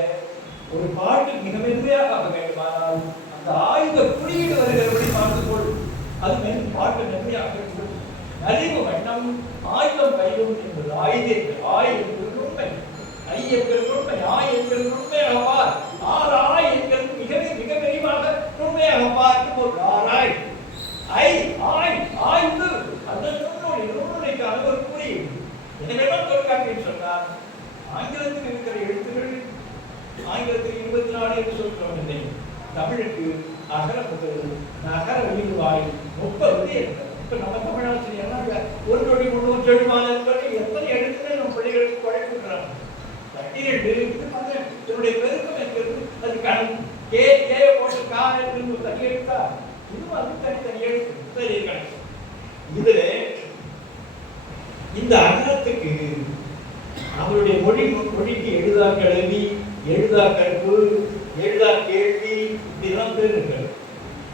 ஒரு பாட்டு மிக மென்மையாக ஆக வேண்டுமானால் அந்த ஆயுத குறியீடு வருகிறபடி பார்த்துக்கொள். அது பாட்டு மென்மையாக இருக்கும். நலிவு வண்ணம் ஆயுதம் பயிலும் என்பது ஆயுத ஆய் என்பது உண்மை, ஐ என்பது உண்மை, ஆய் என்பது உண்மையாக பார், ஆர் ஆய் என்பது மிக மிக விரிவாக உண்மையாக பார்க்கும் ஒரு ஆராய் ஐ ஆய் ஆய்ந்து அந்த நுண்ணுரைக்கான ஒரு குறியீடு. எனவே தொல்காப்பியம் சொன்னார். ஆங்கிலத்தில் இருக்கிற எழுத்துக்கள் ஆங்கிலத்தில் 24 என்று சொல்கிறோம் இல்லை. தமிழுக்கு அகர முதல் நகர ஒளிவாய் 30 இருக்கிறது. இப்ப நம்ம தமிழாசிரியர்லாம் ஒன்றொடி முன்னூற்றி எழுபது என்பதை எத்தனை எழுத்துக்கள் நம்ம பிள்ளைகளுக்கு பழகிக்கிறாங்க. 12 இது பாருங்க, இதனுடைய பெருக்கம் இருக்கிறது. அது கண் கே கே போட்டு காரணம் தனி எழுத்தா, இதுவும் அது தனி எழுத்து. சரி கணக்கு. இதுல இந்த அகரத்துக்கு அவருடைய மொழிக்கு எழுதா கல்வி, எழுதா கற்பு, எழுதா கேள்வி, இப்படிலாம் பேர் இருக்காரு.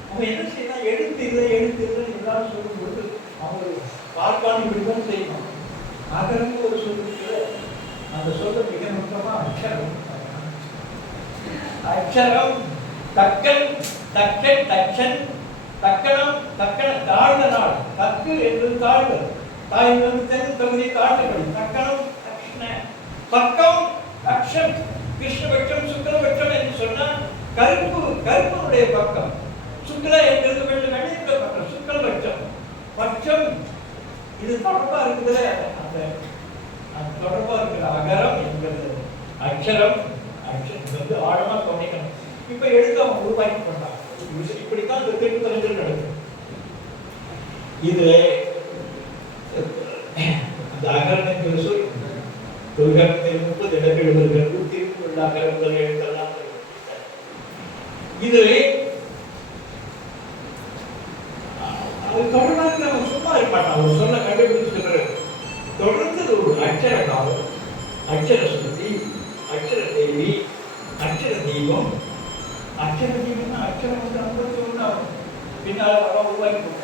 அவங்க என்ன செய்யலாம், எழுத்து இல்லை எல்லாரும் சொல்லும்போது அவங்க பார்ப்பான் இப்படிதான் செய்யணும். அகரம் ஒரு சொல் இருக்கிற, அந்த சொல்ல மிக முக்கியமா அக்ஷரம். அக்ஷரம் தக்கன், தக்கன், தச்சன், தக்கணம், தக்கண தாழ்ந்த நாள். தக்கு என்பது தாழ்தல், தாழ்ந்து தென் தொகுதி தாழ்ந்தபடி. தக்கணம் தக்ஷண, பக்கம் அக்ஷம், கிருஷ்ணபட்சம் சுக்லபட்சம் என்று சொன்னால் கருப்பனுடைய பக்கம். சுக்ல என்பது வெள்ளியுடைய பக்கம், சுக்லபட்சம். பட்சம் இது தொடர்பா இருக்குது. அந்த தொடர்பா இருக்கிற அகரம் என்பது அக்ஷரம். அக்ஷரம் வந்து ஆழமா கவனிக்கணும். இப்ப எழுத்து அவன் உருவாக்கி பண்ணான். இப்படித்தான் இந்த திருத்தலங்கள் நடக்கும். இது அந்த அகரம் என்கிற சொல் தொல்காப்பியத்தில் 30 இடங்கள் வருகிறது. திருக்குறள் அகரங்கள் எழுத்தெல்லாம் இதுவே அது தொடர்பாக நம்ம சும்மா இருக்க மாட்டான். ஒரு சொல்ல கண்டுபிடிச்சு தொடர்ந்து ஒரு அக்ஷர காலம், அக்ஷர சுத்தி, அக்ஷர தேவி, அக்ஷர தீபம். அக்ஷர தீபம்னா அக்ஷரம் வந்து 51 ஆகும். பின்னால் உருவாக்கி போகும்.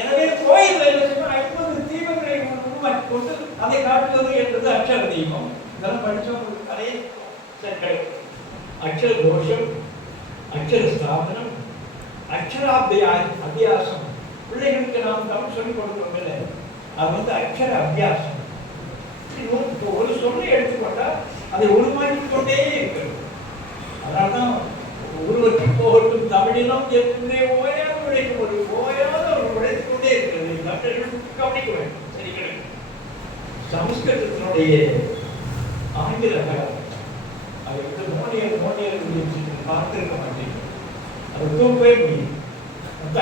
எனவே கோயில் 50 தீபங்களை உருவாக்கி கொண்டு அதை காட்டுவது என்பது அக்ஷர தீபம். இதெல்லாம் படித்தவங்க அதே அக்ஷர கோஷம், அக்ஷர ஸ்தாபனம், அபியாசம். பிள்ளைகளுக்கு நாம் தமிழ் சொல்லிக் கொடுக்கிறோம் இல்லை, அது வந்து அக்ஷர அபியாசம். ஒரு சொல்லை எடுத்துக்கொண்டா அதை உருவாக்கிக் கொண்டே இருக்கிறது. அதனால்தான் ஒருவருக்கு போகட்டும் தமிழிலும் என்றே ஓயாத உழைக்கும், ஒரு ஓயாத ஒரு உழைத்துக் கொண்டே இருக்கிறது. தமிழர்கள் கவனிக்க வேண்டும். சரி கிடையாது. சமஸ்கிருதத்தினுடைய ஆங்கில அதை வந்து மோனியர் பார்த்திருக்க மாட்டேன். அதை தூக்கவே முடியும்.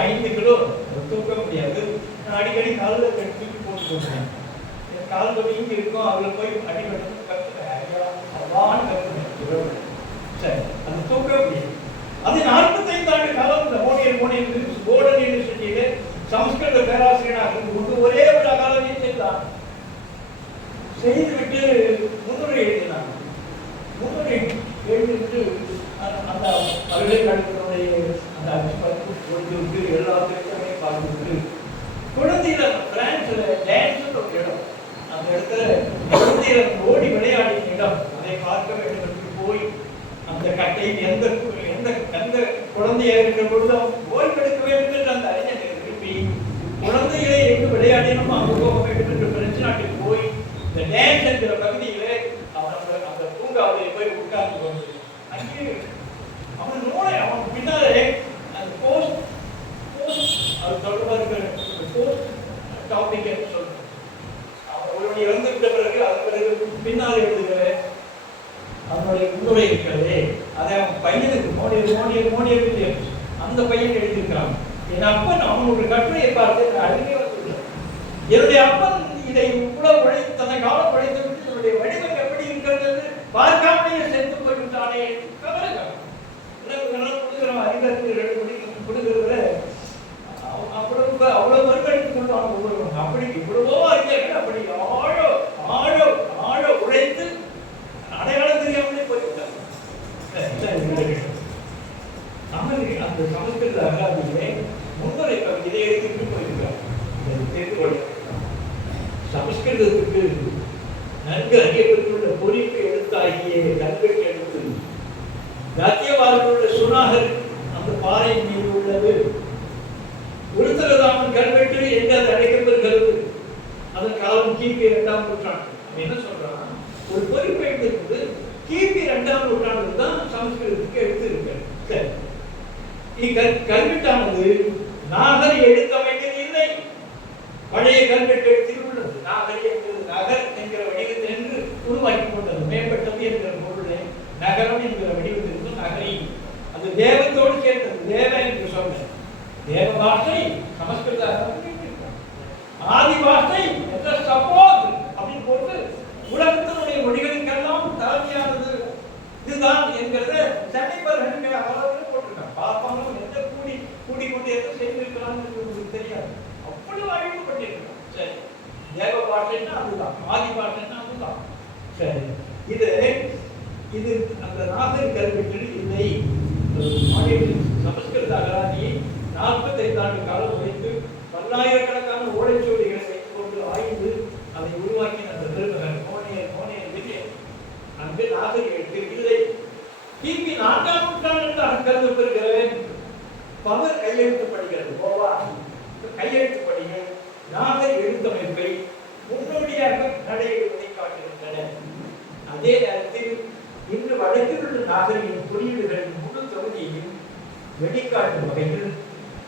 5 கிலோ அதை தூக்க முடியாது. நான் அடிக்கடி காலில் கட்டி போட்டு போடுவேன். என் கால் தொகை இங்கே இருக்கும், அதில் போய் அடிக்கடி கற்றுவேன். அவ்வாறு கற்றுவேன். சரி, அது தூக்க முடியும். அது 45 ஆண்டு காலம் இந்த மோனியர் கோல்டன் யூனிவர்சிட்டியிலே சமஸ்கிருத பேராசிரியராக இருந்து கொண்டு ஒரே ஒரு அகாலமியை செய்தான். செய்துவிட்டு முன்னுரை எழுதினாங்க. முன்னுரை எழுதிவிட்டு அந்த பல்கலைக்கழகத்தினுடைய அந்த அச்சுப்பட்டு கொடுத்துவிட்டு எல்லாத்தையுமே பார்த்துவிட்டு குழந்தையில பிரான்ஸ்ல டான்ஸ் ஒரு இடம், அந்த இடத்துல குழந்தையில ஓடி விளையாடின இடம், அதை பார்க்க வேண்டும் என்று போய் அந்த கட்டையில் எந்த குழந்தையா இருக்கிற பொழுது ஓய்வெடுக்க வேண்டும் என்று அந்த அறிஞரை விரும்பி குழந்தைகளை எங்கு விளையாடினும் அங்கு போக வேண்டும் என்று பிரெஞ்சு நாட்டுக்கு போய் இந்த டான்ஸ் என்கிற பகுதியிலே அவன் அந்த பூங்காவிலே போய் உட்கார்ந்து கொண்டு அங்கே அவன் பின்னாலே அந்த போஸ்ட் அது தொடர்பாக இருக்கிற போஸ்ட் டாபிக் என்று சொல்றேன். அவன் இறந்து விட்ட பிறகு அது பிறகு பின்னால் எழுதுகிற அவனுடைய முன்னுரை இருக்கிறதே, அதை அவன் பையனுக்கு மோனியர் வில்லியம்ஸ் அந்த பையன் எழுதியிருக்கிறான். என் அப்பன் அவன் ஒரு கட்டுரையை பார்த்து அழுகே வந்துள்ளார். என்னுடைய அப்பன் இதை இவ்வளவு தன்னை காலம் உழைத்து விட்டு என்னுடைய வடிவம் எப்படி இருக்கிறது என்று பார்க்காமலேயே சென்று போய்விட்டானே கவலைகள் அறிஞர்கள் கொடுக்கிறத அவ்வளவு வறுமைக்கு கொண்டு அவன் ஒவ்வொருவன் அப்படி இவ்வளவோ அறிஞர்கள் அப்படி ஆழ உழைத்து அடையாளம் தெரியாமலே போய்விட்டார். அந்த சமஸ்கிருத அகாதமியிலே முன்னுரை இதை எடுத்துட்டு போயிருக்கார். சமஸ்கிருதத்துக்கு நன்கு அறியப்பட்டுள்ள பொறிப்பு எழுத்தாகிய கல்வெட்டு எழுத்து கத்தியவாரத்தில் சுனாகர் அந்த பாறை மீது உள்ளது. உருத்தரதாமன் கல்வெட்டு என்று அது அழைக்கப்படுகிறது. அதன் காலம் கிபி 2ஆம் நூற்றாண்டு. அவன் என்ன சொல்றான், ஒரு பொறிப்பு எழுத்து கிபி 2ஆம் நூற்றாண்டு தான் சமஸ்கிருதத்துக்கு எழுத்து இருக்கு. சரி, கல்வெட்டானது நாகரி எழுத்தமைகள் இல்லை, பழைய கல்வெட்டு எழுத்தில் உள்ளது. நாகரி என்கிறது நகர் என்கிற வடிவத்தில் என்று உருவாக்கி கொண்டது. மேம்பட்டது என்கிற பொருளை நகரம் என்கிற வடிவத்திற்கு நகரி, அது தேவத்தோடு சேர்ந்தது. தேவ என்று சொன்ன தேவ பாஷை சமஸ்கிருத ஆதிவாசை என்ற சப்போஸ் அப்படின்னு போட்டு உலகத்தினுடைய மொழிகளுக்கெல்லாம் தலைமையானது இதுதான் என்கிறத சென்னைப்பர்கள் அவர்கள் போட்டிருக்காங்க. பார்ப்பாங்க எந்த கூடி கொண்டு எந்த செய்திருக்கிறான்னு உங்களுக்கு தெரியாது. அவ்வளவு அழிவுபட்டிருக்கிறார். சரி, தேவ பாஷைன்னா அதுதான், ஆதி பாஷைன்னா அதுதான். சரி, இது அந்த நாகர் கல்வெட்டில் இல்லை. சமஸ்கிருத அகராதியை 45 ஆண்டு காலம் வைத்து பல்லாயிரக்கணக்கான ஓலைச்சுவடிகளை வைத்துக் கொண்டு ஆய்ந்து அதை உருவாக்கின அந்த பெருமகன் கோனையர் விஜயன் அங்கு நாகர் எழுத்து இல்லை. கிபி 4ஆம் நூற்றாண்டாக கருதப்படுகிறது. பவர் கையெழுத்து படிக்கிறது, கோவா கையெழுத்து படிகள் நாகர் எழுத்தமைப்பை முன்னோடியாக நடைபெறுவதை காட்டுகின்றன. அதே நேரத்தில் இன்று வடக்கில் உள்ள நாகரின் குறியீடுகளின் முழு தொகுதியையும் வெளிக்காட்டும் வகையில்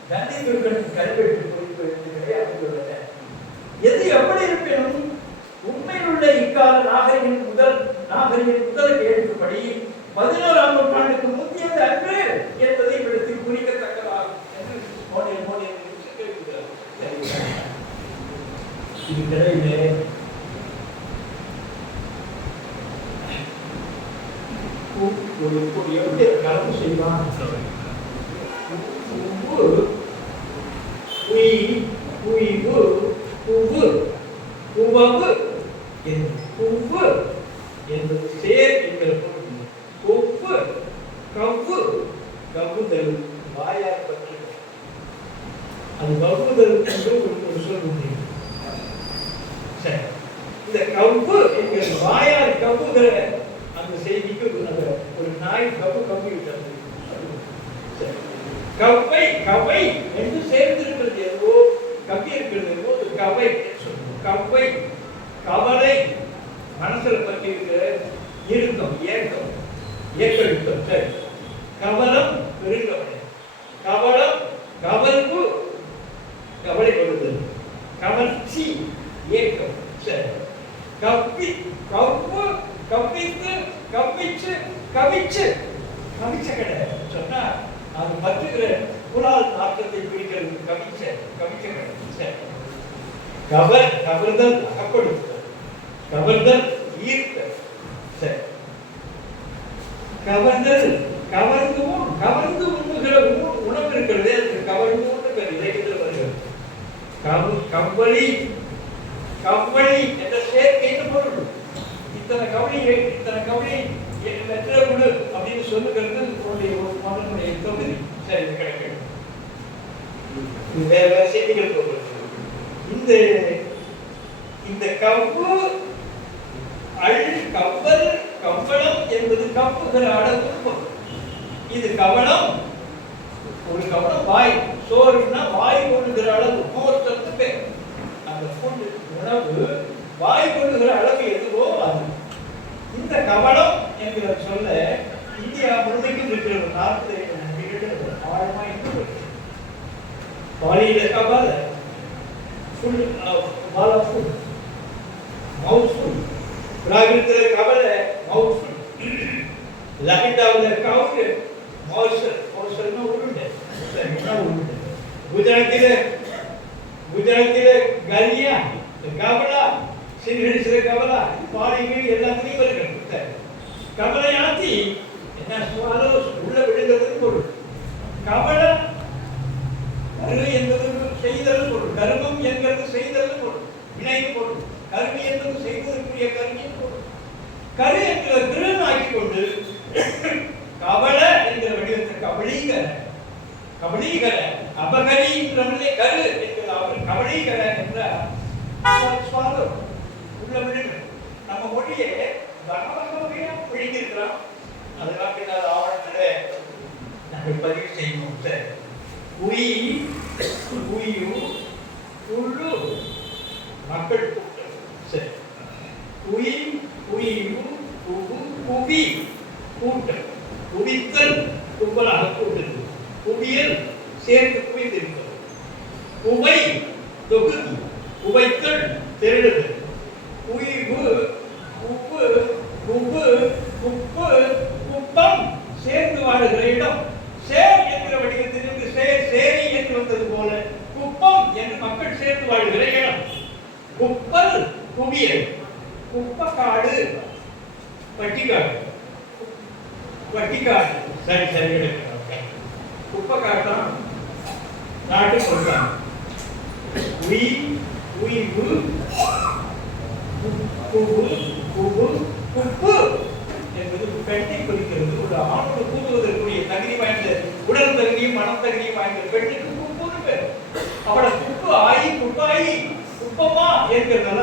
தண்டிதுர்களின் கல்வெட்டு குறிப்பு எழுத்துக்களை அமைந்துள்ளன. எது எப்படி இருப்பினும் உண்மையில் உள்ள இக்கால நாகரின் முதல் எழுத்துப்படி 11ஆம் நூற்றாண்டுக்கு முந்தையது அன்று என்பதை இவ்விடத்தில் குறிக்கத்தக்கதாகும் என்று எப்படி கலப்பு செய்வான். என்பது சேர் என்கிற பொருள். கொப்பு கவ்வு கவ்வுதல் வாயார் பற்றி அது கவ்வுதல் என்று ஒரு சொல் உண்டு. சரி, இந்த கவ்வு என்கிற வாயார் கவ்வுகிற அந்த செய்திக்கு ஒரு நாய் கவ்வு விட்டது. கவ்வை கவை என்று சேர்ந்திருக்கிறது, எதுவோ கவ்வி இருக்கிறது, கவை சொல்லுவோம். கவ்வை கவலை மனசுல பற்றி இருக்கிற இறுக்கம், ஏக்கம். சரி, கவலம் பெருங்கவலை, கவலம் கவல்வு கவலைப்படுதல், கவர்ச்சி ஏக்கம். சரி, கவ்வி கவ்வு கவ்வித்து கவிச்சு கடை சொன்னா அது பற்றுகிற புலால் நாற்றத்தை பிடிக்கிறது. கவிச்ச கடை. கவர்தல் அகப்படுத்துதல், கவர்தல் ஈர்த்தல். சரி, கவர்ந்து உண்ணுகிற உணவு இருக்கிறது, அதுக்கு கவர்ந்து இலக்கியத்தில் வருகிறது. கவ்வழி என்ற சேர்க்கைன்னு பொருள். இத்தனை கவனி வெற்றிட குழு அப்படின்னு சொல்லுகிறது உன்னுடைய தொகுதி. சரி, கிடைக்கும் வேற செய்திகள் போகிறது. இந்த கவ்வு கவ்வளம் என்பது கப்புகிற அளவு பொருள். இது கவளம், ஒரு கவளம் வாய், சோறுனா வாய் கொள்ளுகிற அளவு, மோர்த்தத்து பேர். அந்த உணவு வாய் கொள்ளுகிற அளவு எதுவோ அது. இந்த கவளம் என்கிற சொல்ல இந்தியா முழுமைக்கும் இருக்கிற 45 நம்பிக்கைகள் ஆழமா இருக்கு. பாலியில கவலை ஃபுல் ஃபுல் மவுத்ஃபுல், பிராகிருத்தில கவலை மவுத்ஃபுல், லஹிண்டாவுல கவுண்ட் மவுசல்னா உருண்டை. குஜராத்தில கலியா கவலா, சிறுகடிச்சில கவலா, பாலிகள் எல்லாத்துலையும் வருகிறது. கவலையாத்தி என்ன சுவாலோ உள்ள விழுங்கிறதுன்னு பொருள். கவலை கரு என்பது செய்தல் பொருள், கருமம் என்கிறது செய்தல் பொருள், வினைக்கு பொருள். கருவி என்பது செய்வதற்குரிய கருவியின் பொருள். கரு என்கிற திறன் ஆக்கிக் கொண்டு கவல என்கிற வடிவத்திற்கு கபலீகர அபகரி கரு என்கிற அவர் கபலீகர என்ற உள்ள விழுங்கள். நம்ம மொழியை விழுங்கிருக்கிறோம். அதெல்லாம் பின்னால் ஆவணத்தில் நாங்கள் பதிவு செய்யணும். மக்கள் கூட்டம். சரி, புவி கூட்டம், குவித்தல் கும்பலாக கூட்டது, குவியல் சேர்த்து குவித்திருக்கிறது, குவை தொகுதி, குவைத்தல் திரளுதல், குய்வு உப்பு உப்பு உப்பு குப்பம் சேர்ந்து வாழுகிற இடம். சேர் என்கிற வடிவத்திலிருந்து சேரி என்று வந்தது போல குப்பம் என்று மக்கள் சேர்ந்து வாழ்கிற இடம். குப்பல் குவியல், குப்பக்காடு பட்டிக்காடு, பட்டிக்காடு சரி சரி குப்பக்காட்டம் நாட்டு சொல்றாங்க. உயிவு குப்பு என்பது பெண்ணை குறிக்கிறது. ஒரு ஆணோடு கூடுவதற்குரிய தகுதி வாய்ந்த உடல் தகுதியும் மனம் தகுதியும் வாய்ந்த பெண்ணுக்கு குப்புன்னு பேர். அவளை குப்பு ஆயி குப்பாயி குப்பமா ஏற்கிறதால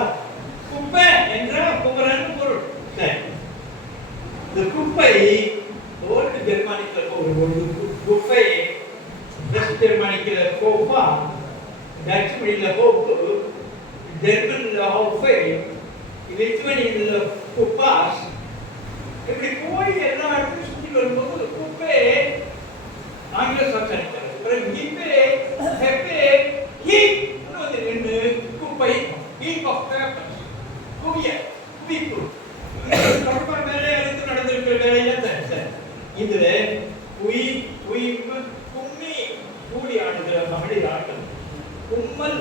குப்பை என்ற குமரன் பொருள். சரி, இந்த குப்பை ஓல்டு ஜெர்மானிக்ல ஒரு குப்பை, வெஸ்ட் ஜெர்மானிக்ல கோப்பா, டச் மொழியில கோப்பு, ஜெர்மன்ல ஹோஃபை, லித்துவேனியன்ல குப்பாஸ். இப்படி போய் எல்லா இடத்துலையும் சுற்றி வரும்போது குப்பை ஆங்கில சொற்கள் பிறகு ஹிப்பே ஹெப்பே ஹீப் வந்து ரெண்டு குப்பை ஹீப் ஆஃப் பேப்பர்ஸ் குவிய குவிப்பு ரொம்ப மேலே இருந்து நடந்திருக்கிற வேலையா சார். இதுல உயிர்ப்பு கும்மி கூடி ஆடுகிற மகளிர் ஆட்டம், கும்மல்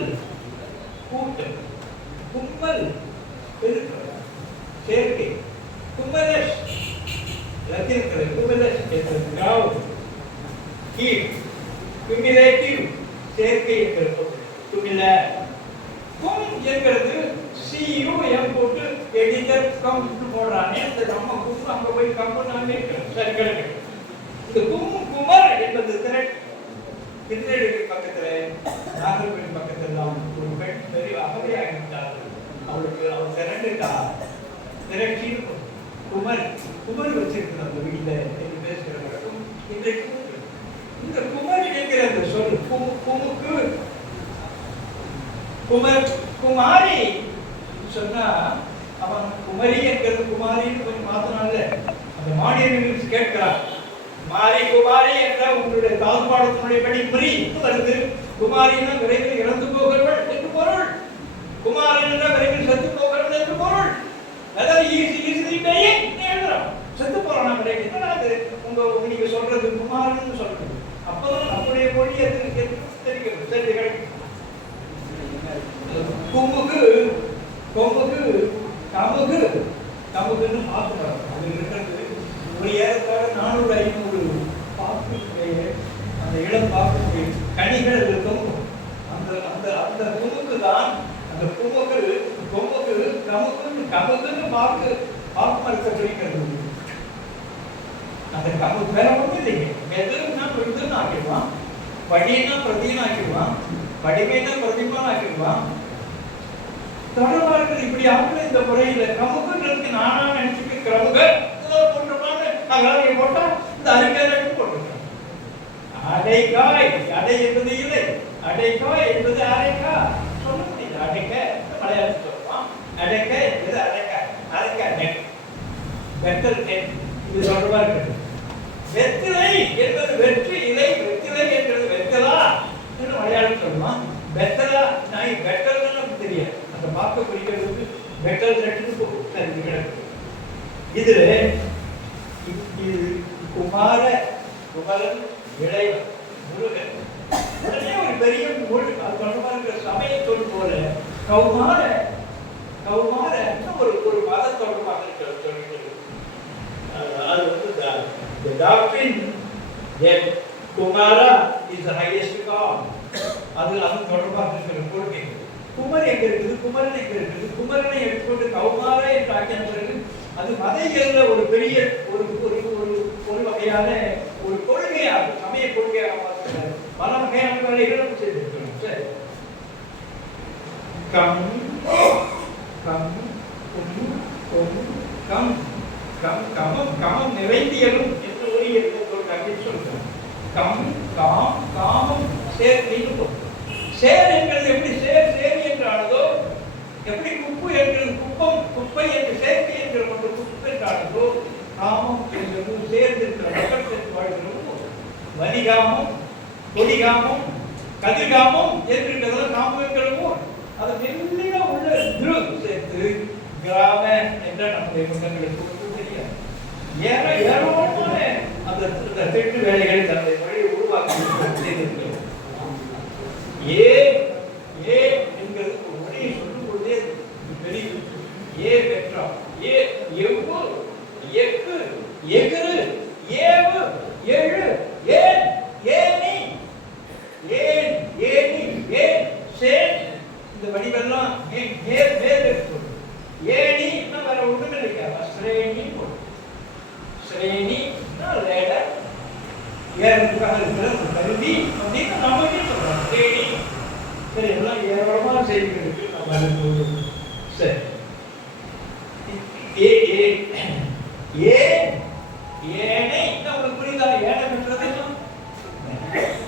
கூட்டம், கும்மல் பெருக்கம் சேர்க்கை, கும்பலஸ் லத்தின் கும்பலஸ் கிராவ் கீழ் குமிலேட்டிவ் சேர்க்கை என்கிறது. குமில கும் என்கிறது சியூ எம் போட்டு எடிட்டர் கம் போடுறானே அந்த நம்ம கும் அங்க போய் கம்புனாங்க சரி கிடக்கு. இந்த குமர் என்பது திருநெல்வேலி பக்கத்துல நாகர்கோவில் பக்கத்துல ஒரு பெண் பெரிய அகவையாகிவிட்டார். அவளுக்கு அவள் திரண்டுட்டா திரட்சி குமர் வச்சிருக்கிற அந்த வீட்டுல பேசுகிறவர்களும் இன்றைக்கு இந்த குமர் என்கிற அந்த சொல் குமுக்கு குமர் குமாரி சொன்னா அவன் குமரி என்கிறது குமாரின்னு கொஞ்சம் மாத்தினால அந்த மாநிலங்கள் கேட்கிறான். மாரி குமாரி என்ற உங்களுடைய தாழ்பாடத்தினுடைய படி முறி வருது. குமாரின்னா விரைவில் இறந்து போகிறவள் என்று பொருள், குமாரன் என்ற விரைவில் செத்து போகிறவள் என்று பொருள். அதாவது எழுதுறோம் செத்து போறான் விரைவில். அது நீங்க சொல்றது குமாரன் சொல்றது அப்பதான் நம்முடைய மொழி அது தெரிகிறது. சரி, குமுகு கொமுகு கமுகு கமுகுன்னு பார்த்துக்கிறோம். அது இருக்கிறது ஒரு ஏறத்தாழ 400-500 பாக்குடைய அந்த இளம் பாக்குடைய கனிகள் இருக்கும். அந்த அந்த அந்த குமுக்கு தான் அந்த குமுக்கு கொமுகு கமுகு கமுகுன்னு பாக்கு மரத்தை பிடிக்கிறது. அந்த கமுகு வேற ஒன்றும் இல்லைங்க. எதுனா பிரதின்னு ஆக்கிடுவான், படினா பிரதின்னு ஆக்கிடுவான், படிமைனா பிரதிமான்னு ஆக்கிடுவான். தொடர்பாளர்கள் இப்படி ஆகல இந்த முறையில கமுகுன்றதுக்கு நானா நினைச்சுட்டு கிரமுக போட்டுருப்பான்னு நாங்கள் போட்டா இந்த அறிக்கையை போட்டுருக்கோம். அடைக்காய், அடை என்பது இல்லை, அடைக்காய் என்பது அரைக்கா சொல்ல முடியுது. அடைக்க மலையாளம் சொல்லுவான், அடைக்க என்பது அரைக்காய், அரைக்காய் நெட் வெட்டல் நெட். இது தொடர்பா இருக்கிறது. வெத்திலை என்பது வெற்றி இலை, வெத்திலை என்பது வெத்தலா என்று மலையாளம் சொல்லுவான். வெத்தலா நாய் வெட்டல் தெரியாது. அந்த பார்க்க குறிக்கிறதுக்கு வெட்டல் நெட்டுக்கு கிடக்கு. இதுல குமரன் இளைவன் முருகன் உடனே ஒரு பெரிய மொழி அது தொடர்பாக இருக்கிற சமய சொல் போல கௌமார ஒரு மத தொடர்பாக சொல்கிறது. அது வந்து the doctrine that Kumara is the highest god. அது தொடர்பாக இருக்கிற கொள்கை. குமர் எங்க இருக்குது, குமரன் எங்க இருக்குது, குமரனை எடுத்துக்கொண்டு கௌமார என்று ஆக்கின பிறகு அது மத இயல்ல ஒரு பெரிய ஒரு வகையான ஒரு கொள்கையாக சமய கொள்கையாக பார்க்கிறார். பல வகையான வேலைகளும் செய்திருக்கிறோம். சரி, கம் கம் கம் கம் கமம் கமம் நிறைந்தியலும் என்று ஒரு கதை சொல்றோம். கம் காம் காமம் சேர் நீங்க சேர் என்கிறது எப்படி சேரி என்றானதோ, எப்படி குப்பு என்கிறது குப்பம் குப்பை என்று சேர்க்கை என்கிற ஒன்று குப்பு என்றானதோ, காமம் என்கிறது சேர்ந்திருக்கிற மக்கள் சேர்த்து வாழ்கிறோம். வலிகாமம் கொடிகாமம் கதிர்காமம் என்கின்றத காமங்களுமோ அதை மெல்லிய உள்ள திரு சேர்த்து கிராம என்ற நம்முடைய முன்னங்களுக்கு தெரியாது. ஏராளமான அந்த திட்டு வேலைகளை தன்னுடைய மொழியை உருவாக்கி செய்திருக்கிறோம். ஏ என்கிறது ஒரு மொழியை சொல்லும் பொழுதே இந்த வடிவெல்லாம் மேல் மேல் எடுத்துக்கொள்ளும். ஏணி இன்னும் வேற ஒண்ணுமே இருக்காது. ஸ்ரேணி போடும். ஸ்ரேணி லேடர் ஏறதுக்காக இருக்கிற ஒரு கருவி அப்படின்னு நமக்கே சொல்றோம். ஸ்ரேணி சரி, எல்லாம் ஏராளமான செய்திகள் இருக்கு. நம்ம அதுக்கு சரி ஏனை உங்களுக்கு புரியுதா? ஏனை பெற்றது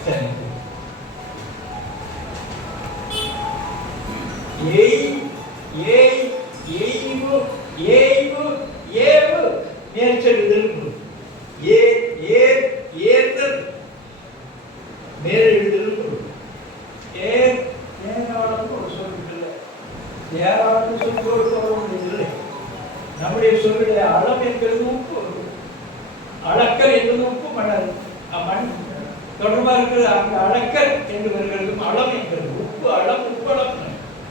சரி. நம்முடைய சொல்லுடைய அளம் என்பது உப்பு, அளக்கல் என்பது உப்பு மணல் மண் தொடர்பா இருக்கிறது. அங்க அளக்கல் என்று வருகிறதும் அளம் என்பது உப்பு அளம் உப்பளம்.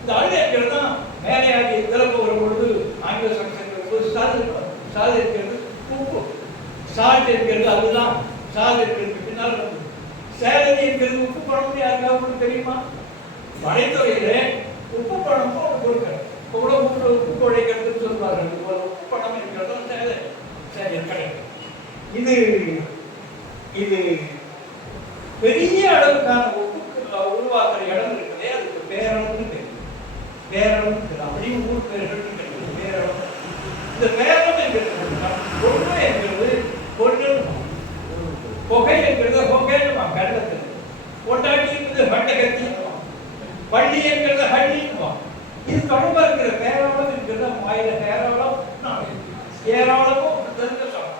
இந்த அளவு இருக்கிறது தான் மேலையாகி திறப்பு வரும்பொழுது ஆங்கில சமஸ்கிருதம் சாது இருக்கிறது உப்பு, சால்ட் இருக்கிறது அதுதான் சாது இருக்கிறது. பின்னால் சேலரி இருக்கிறது உப்பு பழம். யாருக்காவது தெரியுமா? வளைத்துறையில உப்பு பழம் கொடுக்கிறது கூட உப்பு குழைக்கிறதுன்னு சொல்வார்கள். உப்பு பழம் இருக்கிறதும் சரி கிடையாது. இது இது பெரிய அளவுக்கான உப்பு உருவாக்குற இடம் இருக்குதே, அதுக்கு பேரளம்னு பேர். பேரளம் அப்படியும் ஊர் பேர்கள் கிடையாது. பேரளம். இந்த பேரளம் என்கிறது பொண்ணு என்கிறது பொண்ணு, புகை என்கிறது புகைன்னு கண்டத்தில், கொண்டாட்டி இருக்கிறது வண்டகத்தி, பள்ளி என்கிறது ஹள்ளின்னு. இது தொடர்பா இருக்கிற பேராளம் என்கிறது வாயில ஏராளம் ஏராளமும் சொல்லலாம்.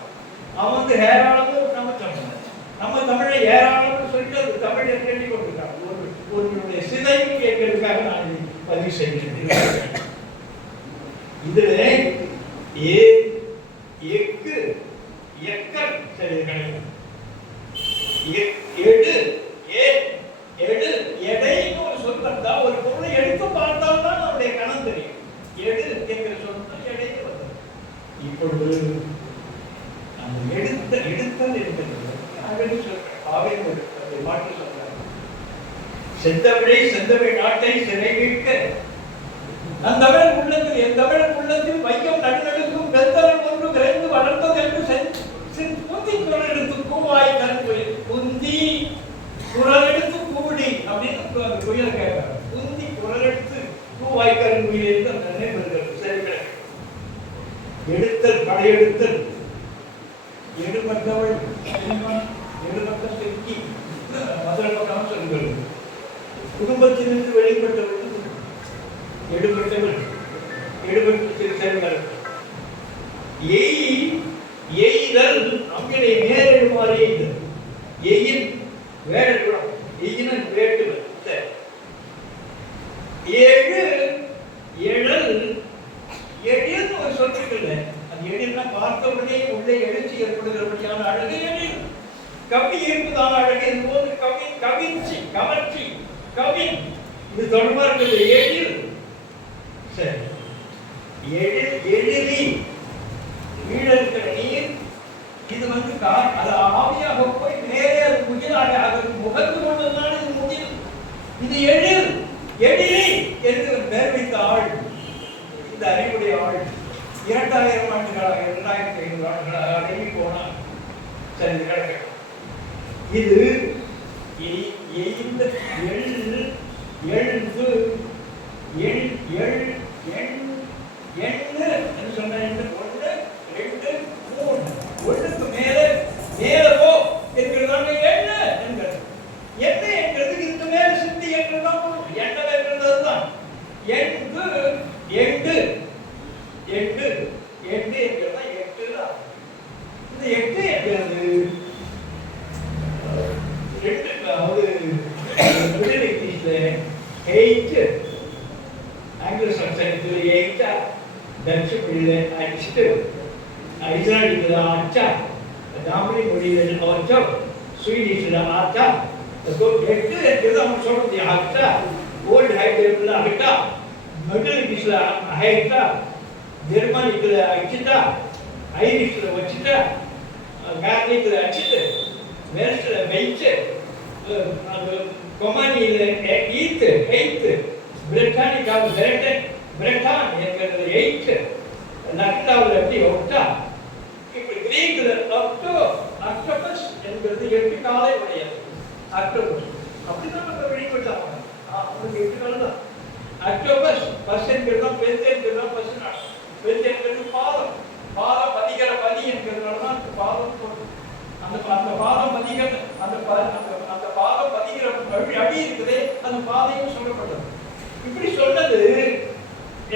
அவன் வந்து ஏராளமும் நம்ம சொல்லணும். நம்ம தமிழை ஏராளம்னு சொல்லிட்டு அது தமிழை கேள்வி கொண்டிருக்காங்க. ஒருவருடைய சிதைவு கேட்கறதுக்காக நான் பதிவு செய்கிறேன். இதுல எக்கு எக்கல் சரி கிடையாது. எடு எடு எடைன்னு ஒரு சொல் வந்தா ஒரு பொருளை எடுத்து பார்த்தால் தான் நம்முடைய கணம் தெரியும். எடு என்கிற சொல் எடைக்கு வந்தது. இப்பொழுது நம்ம எடுத்தல் இருக்கிறது மாற்றி சொல்றாங்க. செந்தமிழை செந்தமிழ் நாட்டை சிறை மீட்க நம் தமிழர் உள்ளத்தில் என் தமிழர் உள்ளத்தில் வைக்கம் நடுநடுக்கும் வெந்தரன் ஒன்று விரைந்து வளர்ந்தது என்று குந்தி குரல் எடுத்து கூவாய் கருங்குயில் குந்தி குரல் எடுத்து கூடி அப்படின்னு அந்த குயில கேட்கிறார். குந்தி குரல் எடுத்து கூவாய் கருங்குயில் என்று அந்த நினைவு சரி. எடுத்தல் படையெடுத்தல் எடுபட்டவள் எடுபட்ட தெற்கி மதுரப்பட்டான்னு சொல்லுகிறது. குடும்பத்திலிருந்து வெளிப்பட்டவள் எடுபட்டவள் எடுபட்டு செல்வர். எய்தல் நம்முடைய நேரெழுமாறி எயில் வேடகுடம் எயின வேட்டுவர். ஏழு எழல் எழில்னு ஒரு சொல்லிருக்குல்ல, அது எழில்னா பார்த்த உடனே உள்ளே எழுச்சி ஏற்படுகிறபடியான அழகு எழில். கவி இருப்பதான அழகு போது கவி கவிச்சி கவர்ச்சி கவி இது தொடர்பா இருக்கிறது. எழில் சரி. எழில் எழிலி கீழே இருக்கிற நீர் இது வந்து அது ஆவியாக போய் மேலே அது முகிலாக அது முகத்து கொண்டதுனால இது முகில். இது எழில் எழிலி என்று பெயர் வைத்த ஆள் இந்த அறிவுடைய ஆள் 2000 ஆண்டுகளாக 2500 ஆண்டுகளாக அடங்கி போனார். சரி கிடக்க இது எழுந்து எழுந்து என்று சொன்ன 1 2 3 ஒன்றுக்கு மேல போ என்கிறதாங்க என்ன என்கிறது. என்ன என்கிறது இதுக்கு மேல சிந்தி என்றுதான் என்ன என்றதுதான் எண்டு எண்டு எண்டு எண்டு என்கிறதா 8 தான். இந்த 8 என்கிறது 2 அதாவது மிடில் இங்கிலீஷ்ல 8 ஆங்கில சமஸ்கிருதத்துல 8 டச்சு மொழியில 8 இஸ்ரேலில 8 ஜாமனி மொழியில 8 ஸ்வீடிஷ்ல 8 8 என்கிறது அவங்க சொல்றது 8 ஓல்ட் ஹைட்ல 8 மிடில் இங்கிலீஷ்ல 8 ஜெர்மனில 8 ஐரிஷ்ல 8 கார்லிக்ல 8 வெல்ஷ்ல 8 கொமானியில 8 பிரிட்டானிக்காவில் பிரிட்டான் என்கிறது 8 லக்டாவில் எப்படி ஒக்டா இப்படி கிரீக்கில் அக்டோபஸ் என்கிறது 8 காலை உடையது அக்டோபஸ் அப்படிதான் நம்ம வெளிப்பட்டாங்க அவங்களுக்கு 8 கால் தான் அக்டோபஸ் பஸ் என்கிறது பெருத்து என்கிறது பஸ் பெருத்து என்கிறது பாதம் பதிகிற பதி என்கிறதுனால தான் அந்த பாதம் போட்டு அந்த பாதம் பதிகிற அந்த பாதம் பதிகிற அடி இருக்குதே அந்த பாதையும் சொல்லப்பட்டது இப்படி சொன்னது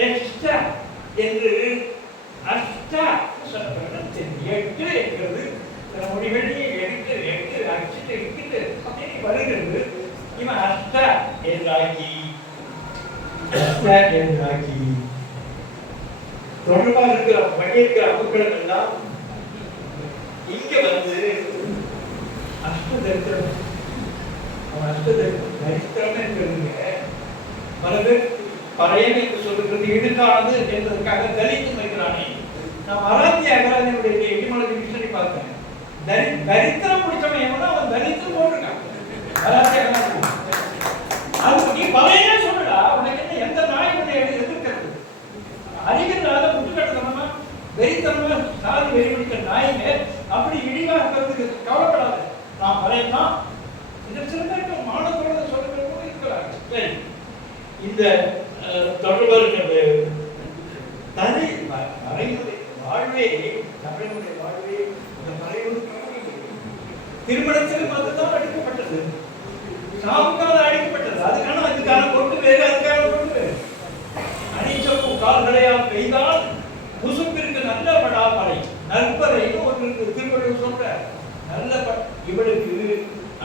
எக்ஸ்ட்ரா என்று அஷ்டா சொல்லப்பட்டது 8 என்கிறது மொழிகளிலே 8 அச்சிட்டு இருக்குது அப்படின்னு வருகிறது இவன் அஷ்டா என்றாக்கி தொடர்பாக இருக்கிற பண்ணியிருக்கிற அமுக்கள் எல்லாம் இங்க வந்து அஷ்டதரித்திரம் தரித்திரம் என்கிறதுங்க பல பேர் பறையன் என்று சொல்லுகிறது இடுக்கானது என்பதற்காக தலித்து வைக்கிறானே நான் மராத்தி அகராதியுடைய எட்டிமாலஜி டிக்ஷனரி பார்த்தேன் தரித்திரம் முடிச்சவன் எவனோ அவன் தரித்திரம் போட்டிருக்கான் மராத்தி அகராதி அது நீ பறையனே சொல்லடா உனக்கு என்ன எந்த நாய் உன்னை எதிர்க்கிறது அறிவில்லாத முட்டுக்கட்டத்தனமா வெறித்தனமா சாதி வெறி பிடித்த நாய்ங்க அப்படி இழிவா இருக்கிறதுக்கு கவலைப்படாது நான் பறையதான் இந்த சில பேருக்கு மானத்தோட சொல்லுகிறவங்க இருக்கிறாங்க சரி இந்த தொடர்பு தனி மறைமுறை வாழ்வே தமிழனுடைய வாழ்வே இந்த மறைமுறை திருமணத்தில் மட்டும்தான் அடிக்கப்பட்டது சாவுக்காக அடிக்கப்பட்டது அதுக்கான கொண்டு வேறு அதுக்கான கொண்டு வேறு அணிச்சப்பு கால்களையால் பெய்தால் முசுப்பிற்கு நல்ல படாமலை நற்பறைன்னு ஒரு திருவள்ளுவர் சொல்ற நல்ல இவளுக்கு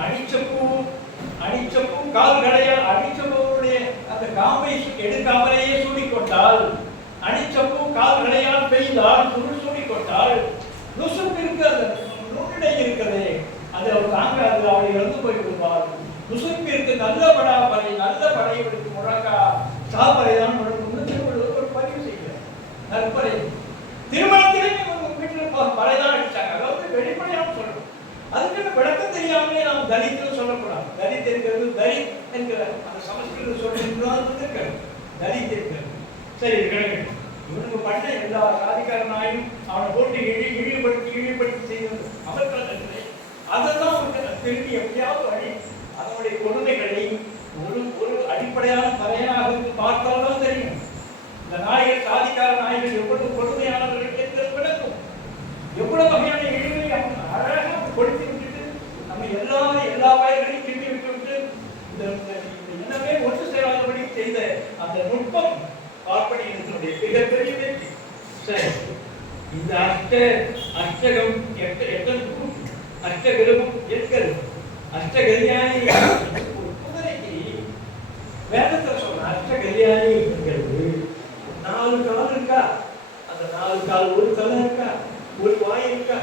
அணிச்சப்பும் கால்களையால் அணிச்சப்புடைய அந்த காம்பை எடுக்காமலேயே சூடிக்கொண்டால் அணிச்சப்பும் கால்களையால் பெய்தால் சூடிக்கொண்டால் நுசுப்பிற்கு அந்த நுண்ணடை இருக்கிறதே அது அவர் தாங்காது அவளை இறந்து போய் விடுவார் நுசுப்பிற்கு நல்ல படை இவளுக்கு முழங்கா சாப்பறைதான் முழங்கும் திருவள்ளுவர் ஒரு பதிவு செய்கிறார் நற்பறை திருமணத்திலே வீட்டில் பறைதான் அடிச்சாங்க அதாவது வெளிப்படையாக சொல்லணும் அதுக்கு விளக்கம் தெரியாமலே நாம் தலித்துன்னு சொல்லக்கூடாது தலித் என்கிறது தலித் என்கிற அந்த சமஸ்கிருத சொல்லிருக்கிறது தலித் என்கிறது சரி கிழக்கு இவனுக்கு பண்ண எல்லா சாதிக்காரனாயும் அவனை போட்டு இழிவுபடுத்தி செய்வது அமர்க்கிறது அதைதான் திரும்பி எப்படியாவது வழி அதனுடைய கொடுமைகளை ஒரு அடிப்படையான தரையனாக பார்த்தால்தான் தெரியும் இந்த நாய்கள் சாதிக்கார நாய்கள் எவ்வளவு கொடுமையானவர்கள் என்பது விளக்கும் எவ்வளவு வகையான இழிவை அழகாக கொடுத்து விட்டுட்டு நம்ம எல்லா பயிர்களையும் கிண்டி விட்டு இந்த என்னவே ஒன்று சேராதபடி செய்த அந்த நுட்பம் பார்ப்பனியத்தினுடைய மிகப்பெரிய வெற்றி சரி இந்த அஷ்டகம் அஷ்டகிரமும் எண்கள் அஷ்டகல்யாணி குதிரைக்கு வேதத்துல சொல்ற அஷ்டகல்யாணி என்கிறது 4 கால் இருக்கா அந்த 4 கால் ஒரு தலை இருக்கா ஒரு வாய் இருக்கா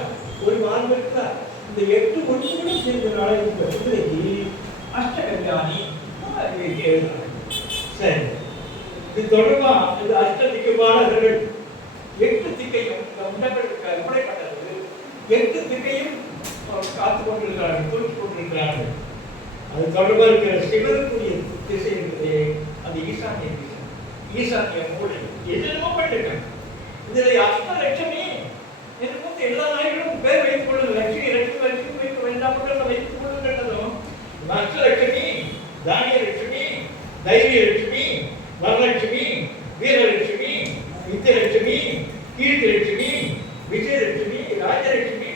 ஒரு மார்பு இருக்கா இந்த 8 ஒன்றுகளும் சேர்ந்தனால இந்த குதிரைக்கு அஷ்டகல்யாணி சரி இது தொடர்பா இந்த அஷ்டதிக்குமானவர்கள் 8 திக்கையும் முடப்பட்டது 8 திக்கையும் காத்து கொண்டிருக்கிறார்கள் தூக்கி கொண்டிருக்கிறார்கள் அது தொடர்பாக இருக்கிற சிவனுக்குரிய திசை இருக்கிறதே அது ஈசானிய மூளை எதுவும் பண்ணிருக்காங்க இதுல அஷ்டலட்சுமி என்று எல்லா நாய்களும் பேர் வைத்துக் கொள்ளுங்கள் லட்சுமி வைக்க வேண்டாம் வைத்துக் கொள்ளுங்கன்றதும் அஷ்டலட்சுமி தானியலட்சுமி தைரியலட்சுமி வரலட்சுமி வீரலட்சுமி வித்தியலட்சுமி கீர்த்திலட்சுமி விஜயலட்சுமி ராஜலட்சுமி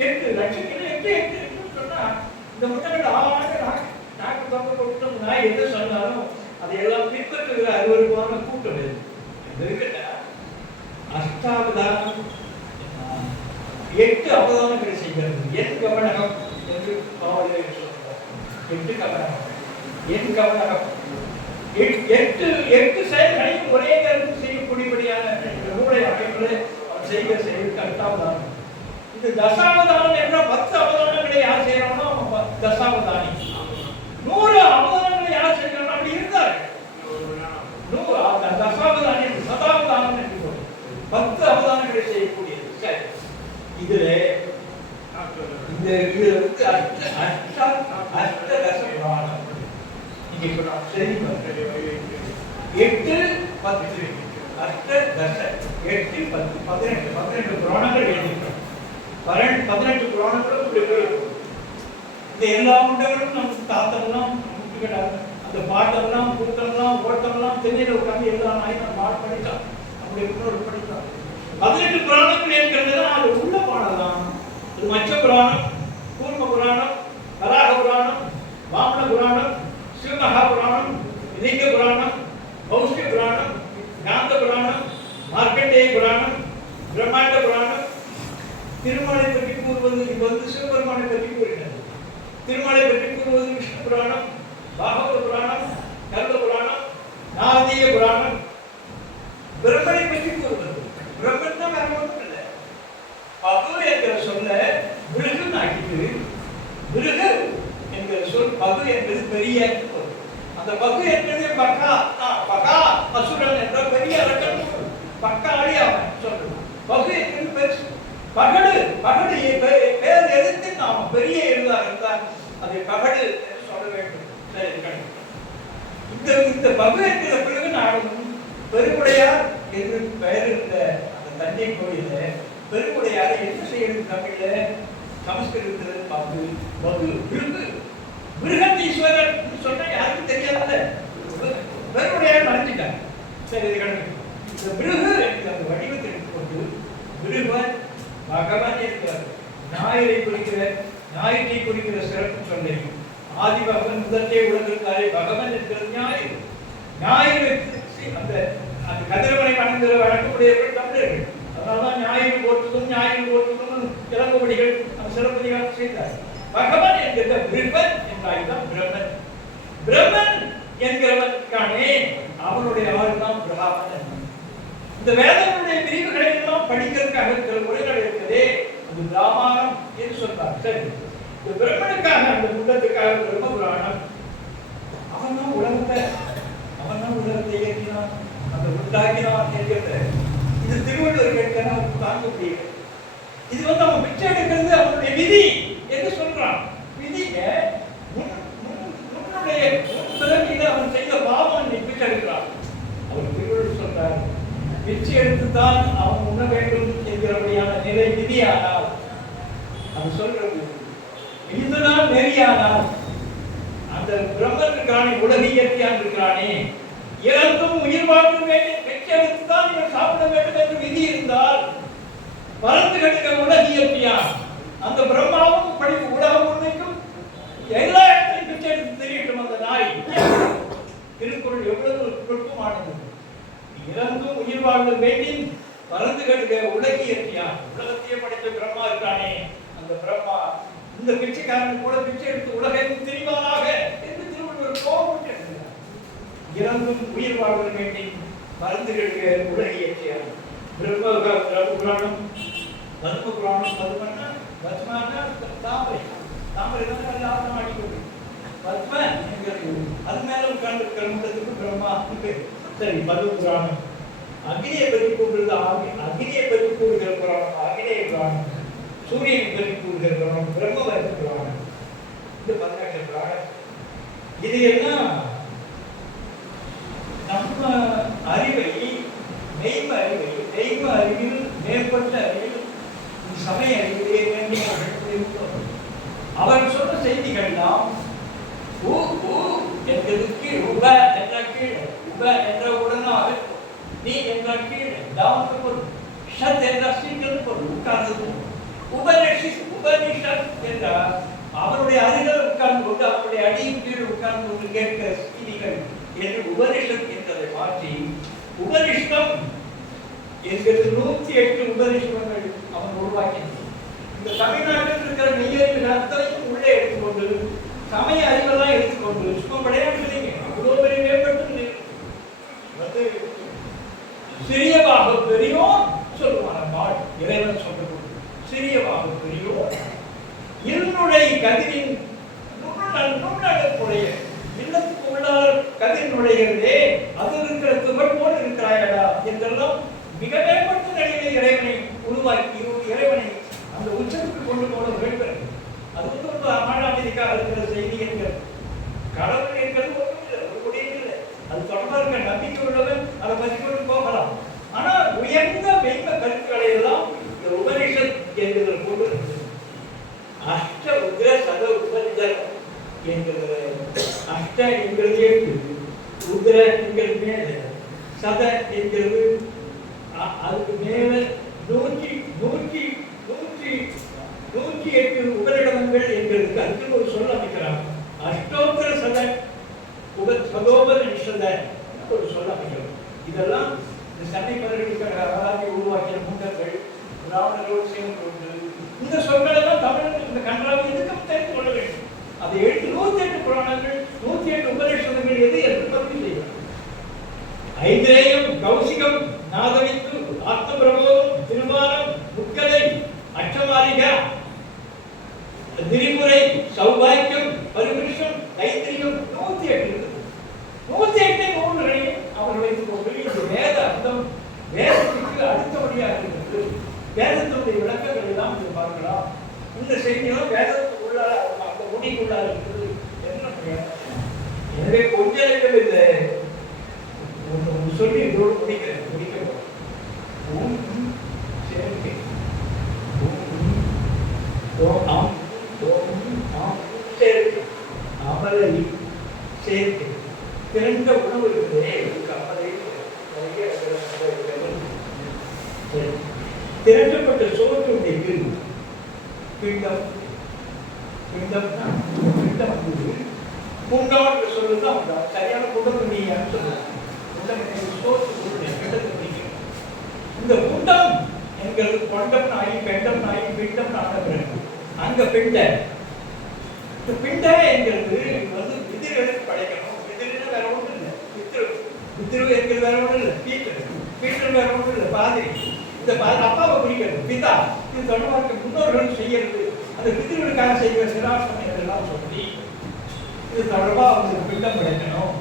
8 லட்சுமி 8 சொன்னா இந்த முட்டங்கள் நாக்கு தொங்க போட்டு நான் எது சொன்னாலும் அதையெல்லாம் பின்பற்றுகிற அருவருப்பான கூட்டம் இருக்கட்ட அஷ்டாவதானம் 8 அவதானங்களை செய்கிறது என் கவனகம் என்று பாவலர் சொல்றார் 8 கவனகம் என் கவனகம் 8 செயல்களையும் ஒரே நேரத்தில் செய்யக்கூடியபடியான மூளை அமைப்புகளை அவர் செய்கிறது அஷ்டாவதானம் இது தசாவதானம் என்ற 10 அவதானங்களை யார் செய்யறானோ அவன் தசாவதானி 100 அவதானங்களை யார் செய்யறானோ அப்படி இருந்தார் 100 தசாவதானி சதாவதானம் என்று 10 அவதானங்களை செய்யக்கூடியது சரி இதுல இந்த அஷ்ட தச புராணம் நீங்க இப்ப சரி 10 அர்த்த தச 8 10 18 புராணங்கள் எழுதியிருக்காங்க. 18 புராணங்களும் இப்படி போயிருக்கும். இந்த எல்லா முண்டங்களும் நமக்கு தாத்தம்லாம் முட்டுக்கிட்டாங்க. அந்த பாட்டெல்லாம் கூட்டம்லாம் ஓட்டம்லாம் தென்னையில் உட்காந்து எல்லா நாயும் பாட்டு படித்தான். அப்படி இன்னொரு படித்தான். 18 புராணங்கள் இருக்கிறது அது உள்ள பாடலாம். இது மச்ச புராணம், கூர்ம புராணம், வராக புராணம், வாமன புராணம், சிவமகா புராணம், லிங்க புராணம், பௌஷ்ய புராணம், காந்த புராணம், மார்க்கண்டேய புராணம், பிரம்மாண்ட புராணம். திருமாலை பற்றி கூறுவது இப்போ சிவபெருமானை பற்றி கூறுகிறது. திருமாலை பற்றி கூறுவது விஷ்ணு புராணம், பாகவத புராணம், கருட புராணம், நாரதீய புராணம். பிரம்மனை பற்றி கூறுவது பிரம்மன் தான் வேற ஒன்றும் இல்லை. பகு என்கிற சொல்ல மிருகம் ஆகிட்டு மிருகு என்கிற சொல் பகு என்பது பெரிய. அந்த பகு என்பது பக்கா பகா அசுரன் என்ற பெரிய அரக்கன் பக்காளி அவன் சொல்றது. பகு என்பது பெருசு. பகடு பகடு பேர் எதிர்த்து நாம் பெரிய எழுதாக இருந்தால் அதை பகடு சொல்ல வேண்டும். இந்த பகு என்கிற பிறகு நாடும் பெருமுடையார் என்று பெயர் இருந்த அந்த தஞ்சை கோயில பெருமுடையாரை என்ன செய்யறது? தமிழ்ல சமஸ்கிருதத்தில் பகு பகு மிருகு மிருகத்தீஸ்வரர் சொன்ன யாருக்கும் தெரியாதுல்ல. பெருமுடையார் மறைஞ்சிட்டாங்க. சரி, இது கணக்கு. இந்த மிருகு என்கிற அந்த வடிவத்தை எடுத்துக்கொண்டு மிருகன் பகவான் இருக்கிறார். ஞாயிறை குறிக்கிற ஞாயிற்றை குறிக்கிற சிறப்பு சொல்லை ஆதி பகவன் முதற்கே உலகிற்காரே பகவன் என்கிறது ஞாயிறு. ஞாயிறு அந்த அந்த கதிரவனை வணங்குகிற வழக்கமுடையவர்கள் தமிழர்கள். அதனால்தான் ஞாயிறு போற்றுதும் இளங்கோவடிகள் அந்த சிறப்பதிகாரம் செய்தார். பகவான் என்கிற பிரம்மன் என்றால்தான் பிரம்மன். பிரம்மன் என்கிறவனுக்கானே அவனுடைய ஆள் தான் பிரகாமன். இந்த வேதங்களுடைய பிரிவுகளை எல்லாம் படிக்கிறதுக்காக இருக்கிற முறைகள் இருக்கிறதே அது ராமாயணம் என்று சொன்னார். சரி, இந்த பிரம்மனுக்காக அந்த முண்டத்துக்காக பிரம்ம புராணம். அவன் தான் உலகத்தை இயக்கினான், அந்த உண்டாக்கினான் என்கிறது. இது திருவள்ளுவர் கேட்க தாங்க முடியல. இது அவன் பிச்சை எடுக்கிறது அவனுடைய விதி என்று சொல்றான். விதிங்க முன்னுடைய பிறவியில அவன் செய்த பாவம் நீ பிச்சை எடுக்கிறான். அவர் திருவள்ளுவர் சொல்றார், பிச்சை எடுத்துத்தான் அவன் உண்ண வேண்டும் என்கிறபடியான நிலை விதியானால் அது சொல்றது. இதுதான் நெறியானால் அந்த பிரம்மனுக்கான உலக இயற்கையாக இருக்கிறானே இறந்தும் உயிர் வாழ்வு வேண்டும், பிச்சை எடுத்துத்தான் இவன் சாப்பிட வேண்டும் என்று விதி இருந்தால் பறந்து கிடக்க உலக இயற்கையா அந்த பிரம்மாவும் படிப்பு உலகம் உண்மைக்கும் எல்லா இடத்தையும் பிச்சை எடுத்து தெரியட்டும். அந்த நாய் திருக்குறள் எவ்வளவு நுட்பமானது. இறந்தும் உயிர் வாழ்வு வேண்டும் பறந்து கிடக்க உலக இயற்கையா உலகத்தையே படைத்த பிரம்மா இருக்கானே அந்த பிரம்மா இந்த பிச்சைக்காரன் கூட பிச்சை எடுத்து உலகம் திரிவானாக என்று திருவள்ளுவர் கோபம் எழுதுகிறார். இறந்தும் உயிர் வாழ்வு வேண்டும் பறந்து கிடக்க உலக இயற்கையா பிரம்ம புராணம் பத்ம புராணம் பத்மன்னா பத்மன்னா தாமரை தாமரை தான் ஆத்மா அடிக்கிறது பத்ம என்கிறது. அது மேல உட்கார்ந்து கிரமத்துக்கு பிரம்மா பேர். சரி, பத்ம புராணம். அக்னியை பற்றி கூறுகிறது அக்னியை பற்றி கூறுகிற புராணம் அக்னிய புராணம். சூரியனை பற்றி கூறுகிற புராணம் பிரம்மவர்க்க புராணம். இந்த 18 புராணம் இது எல்லாம் நம்ம அறிவை தெய்வ அறிவில் மேற்பட்ட அறிவில் சமய அறிவிலே மேம்பட்டவர்கள் அவர் சொன்ன செய்திகள்லாம் என்பதற்கு உப என்ற கீழ் உப என்ற உடனாக நீ என்ற கீழ் தாவத்து பொருள் ஷத் என்ற சீக்கிரம் பொருள் உட்கார்ந்து உபனிஷத் என்றால் அவருடைய அருகில் உட்கார்ந்து கொண்டு அவருடைய அடியின் கீழ் உட்கார்ந்து கொண்டு கேட்க செய்திகள் என்று உபனிஷத் என்பதை மாற்றி உபனிஷ்டம் என்கிறது 108 உபனிஷதங்கள் அவன் உருவாக்கினான். இந்த தமிழ்நாட்டில் இருக்கிற மெய்யறிவு அத்தனையும் உள்ளே எடுத்துக்கொண்டு சமய அறிவெல்லாம் எடுத்துக்கொண்டு சுகம் விளையாடுறீங்க. அவ்வளோ பெரிய மேம்பட்டு சிறியவாக பெரியோர் சொல்லுவான். இறைவன் சொல்றது சிறியவாக பெரியோர் இருநுழை கதிரின் நுண்ணடைய இல்லத்துக்கு உள்ளார் கதிர் நுழைகிறதே அது இருக்கிற துகள் போல் இருக்கிறாயடா என்றெல்லாம் மிக மேம்பட்ட நிலையில இறைவனை உருவாக்கி இறைவனை அந்த உச்சத்துக்கு கொண்டு போட வேண்டும். அது ஒரு ஆழாமதிக்காக இருக்கிற செய்தி என்கிறது. கடவுள் என்கிறது ஒன்றும் இல்லை, ஒரு கொடியும் இல்லை. அது தொடர்பாக இருக்க நம்பிக்கை உள்ளவன் அதை பற்றி சத என்கிறது அதுக்கு மேல 108 உபரிடங்கள் என்கிறதுக்கு அதுக்கு ஒரு சொல்ல அமைக்கிறாங்க. அஷ்டோத்தர சத சதோபர நிஷத ஒரு சொல்ல அமைக்கிறோம். இதெல்லாம் இந்த சென்னை பல்கலைக்கழக உருவாக்கிய முண்டர்கள் பிராமணர்களோடு சேர்ந்து கொண்டு இந்த சொற்கள் எல்லாம் தமிழர்கள் இந்த கன்றாவை எதுக்கும் தெரிந்து கொள்ள வேண்டும். அதை 108 புராணங்கள் 108 உபநிஷதங்கள் எது என்று பதிவு செய்வார். ஐந்திரேயம் கௌசிகம் நாதவித்து ஆத்மபிரபோதம் திருமானம் முக்கலை அச்சமாலிகா திரிமுறை சௌபாக்கியம் பரிமிருஷம் தைத்திரியம் 108 108 நூல்களையும் அவர் வைத்துக் கொண்டு இந்த வேத அர்த்தம் வேதத்துக்கு அடுத்தபடியாக இருக்கிறது. வேதத்தினுடைய விளக்கங்கள் எல்லாம் இங்கே பார்க்கலாம். இந்த செய்தியெல்லாம் வேதத்துக்கு உள்ளார அந்த முடிக்குள்ளார இருக்கிறது என்ன முடியாது. எனவே கொஞ்ச நேரம் இல்லை சொல்லி இதோடு முடிக்க சேர்க்கை அமலை சேர்க்கை திரண்ட உணவு இருக்குதே அமலை திரட்டப்பட்ட சோற்றுடைய பிண்டம் பிண்டம்னா பிண்டம் புண்டம் சொல்லுதான் சரியான புண்டம் நீ இந்த புண்டம் என்கிறது கொண்டம் நாயி பெண்டம் நாயி பிண்டம் நாட அங்க பிண்ட இந்த பிண்ட என்கிறது வந்து விதிர்களுக்கு படைக்கணும். விதிரின்னு வேற ஒன்றும் இல்லை. பித்ரு என்கிறது வேற ஒன்றும் இல்லை. பீட்டர் வேற ஒன்றும் இல்லை. பாதிரி இந்த அப்பாவை குறிக்கிறது பிதா. இது தொடர்பாக முன்னோர்கள் செய்யறது அந்த விதிகளுக்காக செய்கிற சிராசனம் இதெல்லாம் சொல்லி இது தொடர்பாக அவங்களுக்கு பிண்டம் படைக்கணும்.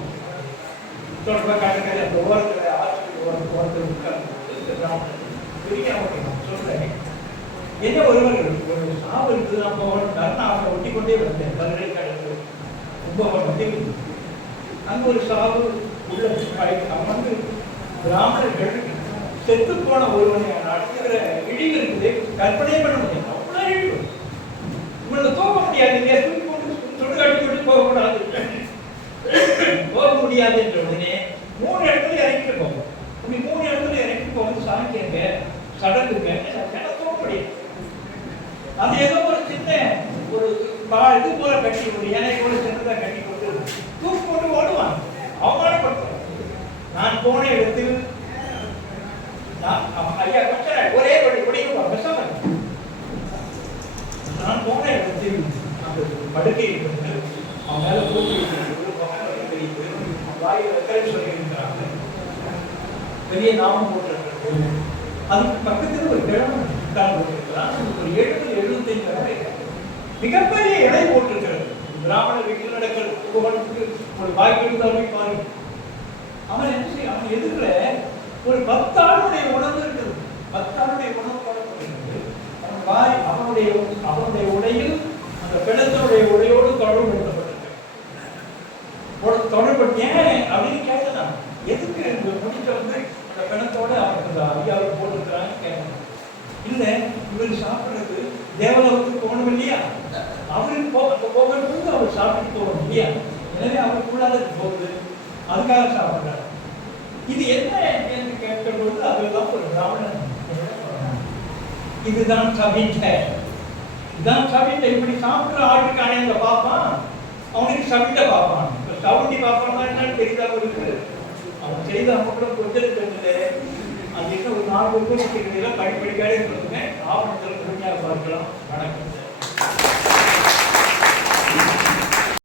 தொடர்பாக கடற்கரை அந்த ஓரத்தில் ஆசிரியர் ஓரத்தில் உட்கார்ந்து பிராமணன் சொல்றேன். என்ன ஒருவர் ஒரு சாவு இருக்குது நம்ம நான் அவனை ஒட்டி கொண்டே வந்தேன். பல்கலைக்கழகத்தில் கும்பகோணத்தில் அங்கு ஒரு சாவு உள்ள அவன் வந்து பிராமணர்கள் செத்து போன ஒருவனை நடத்துகிற இழிவு இருக்குது. கற்பனை பண்ண முடியும். அவ்வளோ இழிவு உங்களை தூக்க முடியாது. இல்லையா தூக்கி கொண்டு சுடுகாட்டி விட்டு போகக்கூடாது போக முடியாது என்ற உடனே 3 இடத்துல இறங்கிட்டு போகும். இப்படி 3 இடத்துல இறங்கிட்டு போகுது. சாங்கியங்க சடங்குங்க தூக்க முடியாது. அது ஏதோ ஒரு சின்ன ஒரு இது போல கட்டி ஒரு ஏனை போல சின்னதாக கட்டி கொண்டு தூக்கு போட்டு ஓடுவான். அவமானப்படுத்துவான். நான் போன இடத்தில் ஐயா கொஞ்சம் ஒரே ஒடிக்குவான் பேசாம. நான் போன இடத்தில் அந்த படுக்கை இருந்து அவன் மேல பூச்சி வாயில் வெக்கரை சொல்லியிருக்கிறாங்க. பெரிய நாமம் போட்டிருக்கிறது. அதுக்கு பக்கத்தில் ஒரு கிழமை போட்டிருக்கிறான். ஒரு 70-75 வரை மிகப்பெரிய இலை போட்டிருக்கிறது. பிராமண வீட்டில் நடக்கிறது. ஒரு வாய்ப்பு இருந்தாலும் பாருங்க. அவன் என்ன செய்ய அவன் எதிர்ல ஒரு 10 ஆளுடைய உணவு இருக்குது. 10 ஆளுடைய உணவு போடப்படுகிறது. அவன் வாய் அவனுடைய உடையில் அந்த பிணத்தினுடைய உடையோடு தொடர்படுத்தப்பட்டிருக்கு. ஏன் அப்படின்னு கேட்டேன். எதுக்கு முடிச்ச வந்து அந்த பிணத்தோட அவனுக்கு ஐயாவுக்கு போட்டுருக்கிறான்னு கேட்டேன். இல்லை இவர் சாப்பிட்றது தேவலோகத்துக்கு போகணும் இல்லையா, அவருக்கு போகிறது அவர் சாப்பிட்டு போகணும் இல்லையா, எனவே அவருக்குள்ளாத போகுது, அதுக்காக சாப்பிட்றாரு. இது என்ன என்று கேட்கும்போது அதெல்லாம் ஒரு பிராமணன் இதுதான் சபிட்ட, இதுதான் சபிட்ட. இப்படி சாப்பிட்ற ஆட்டுக்கானே அங்கே பார்ப்பான், அவனுக்கு சபிட்ட பார்ப்பான். இப்போ சவுண்டி பார்ப்பான் என்னன்னு தெரியாம இருக்கு. அவன் செய்த அவங்களும் கொஞ்சம் தெரிஞ்சது. அது இன்னும் ஒரு 4 படிப்படிக்காக சொல்லுங்க. ஆவணத்தில் பொறுமையாக பார்க்கலாம். வணக்கம்.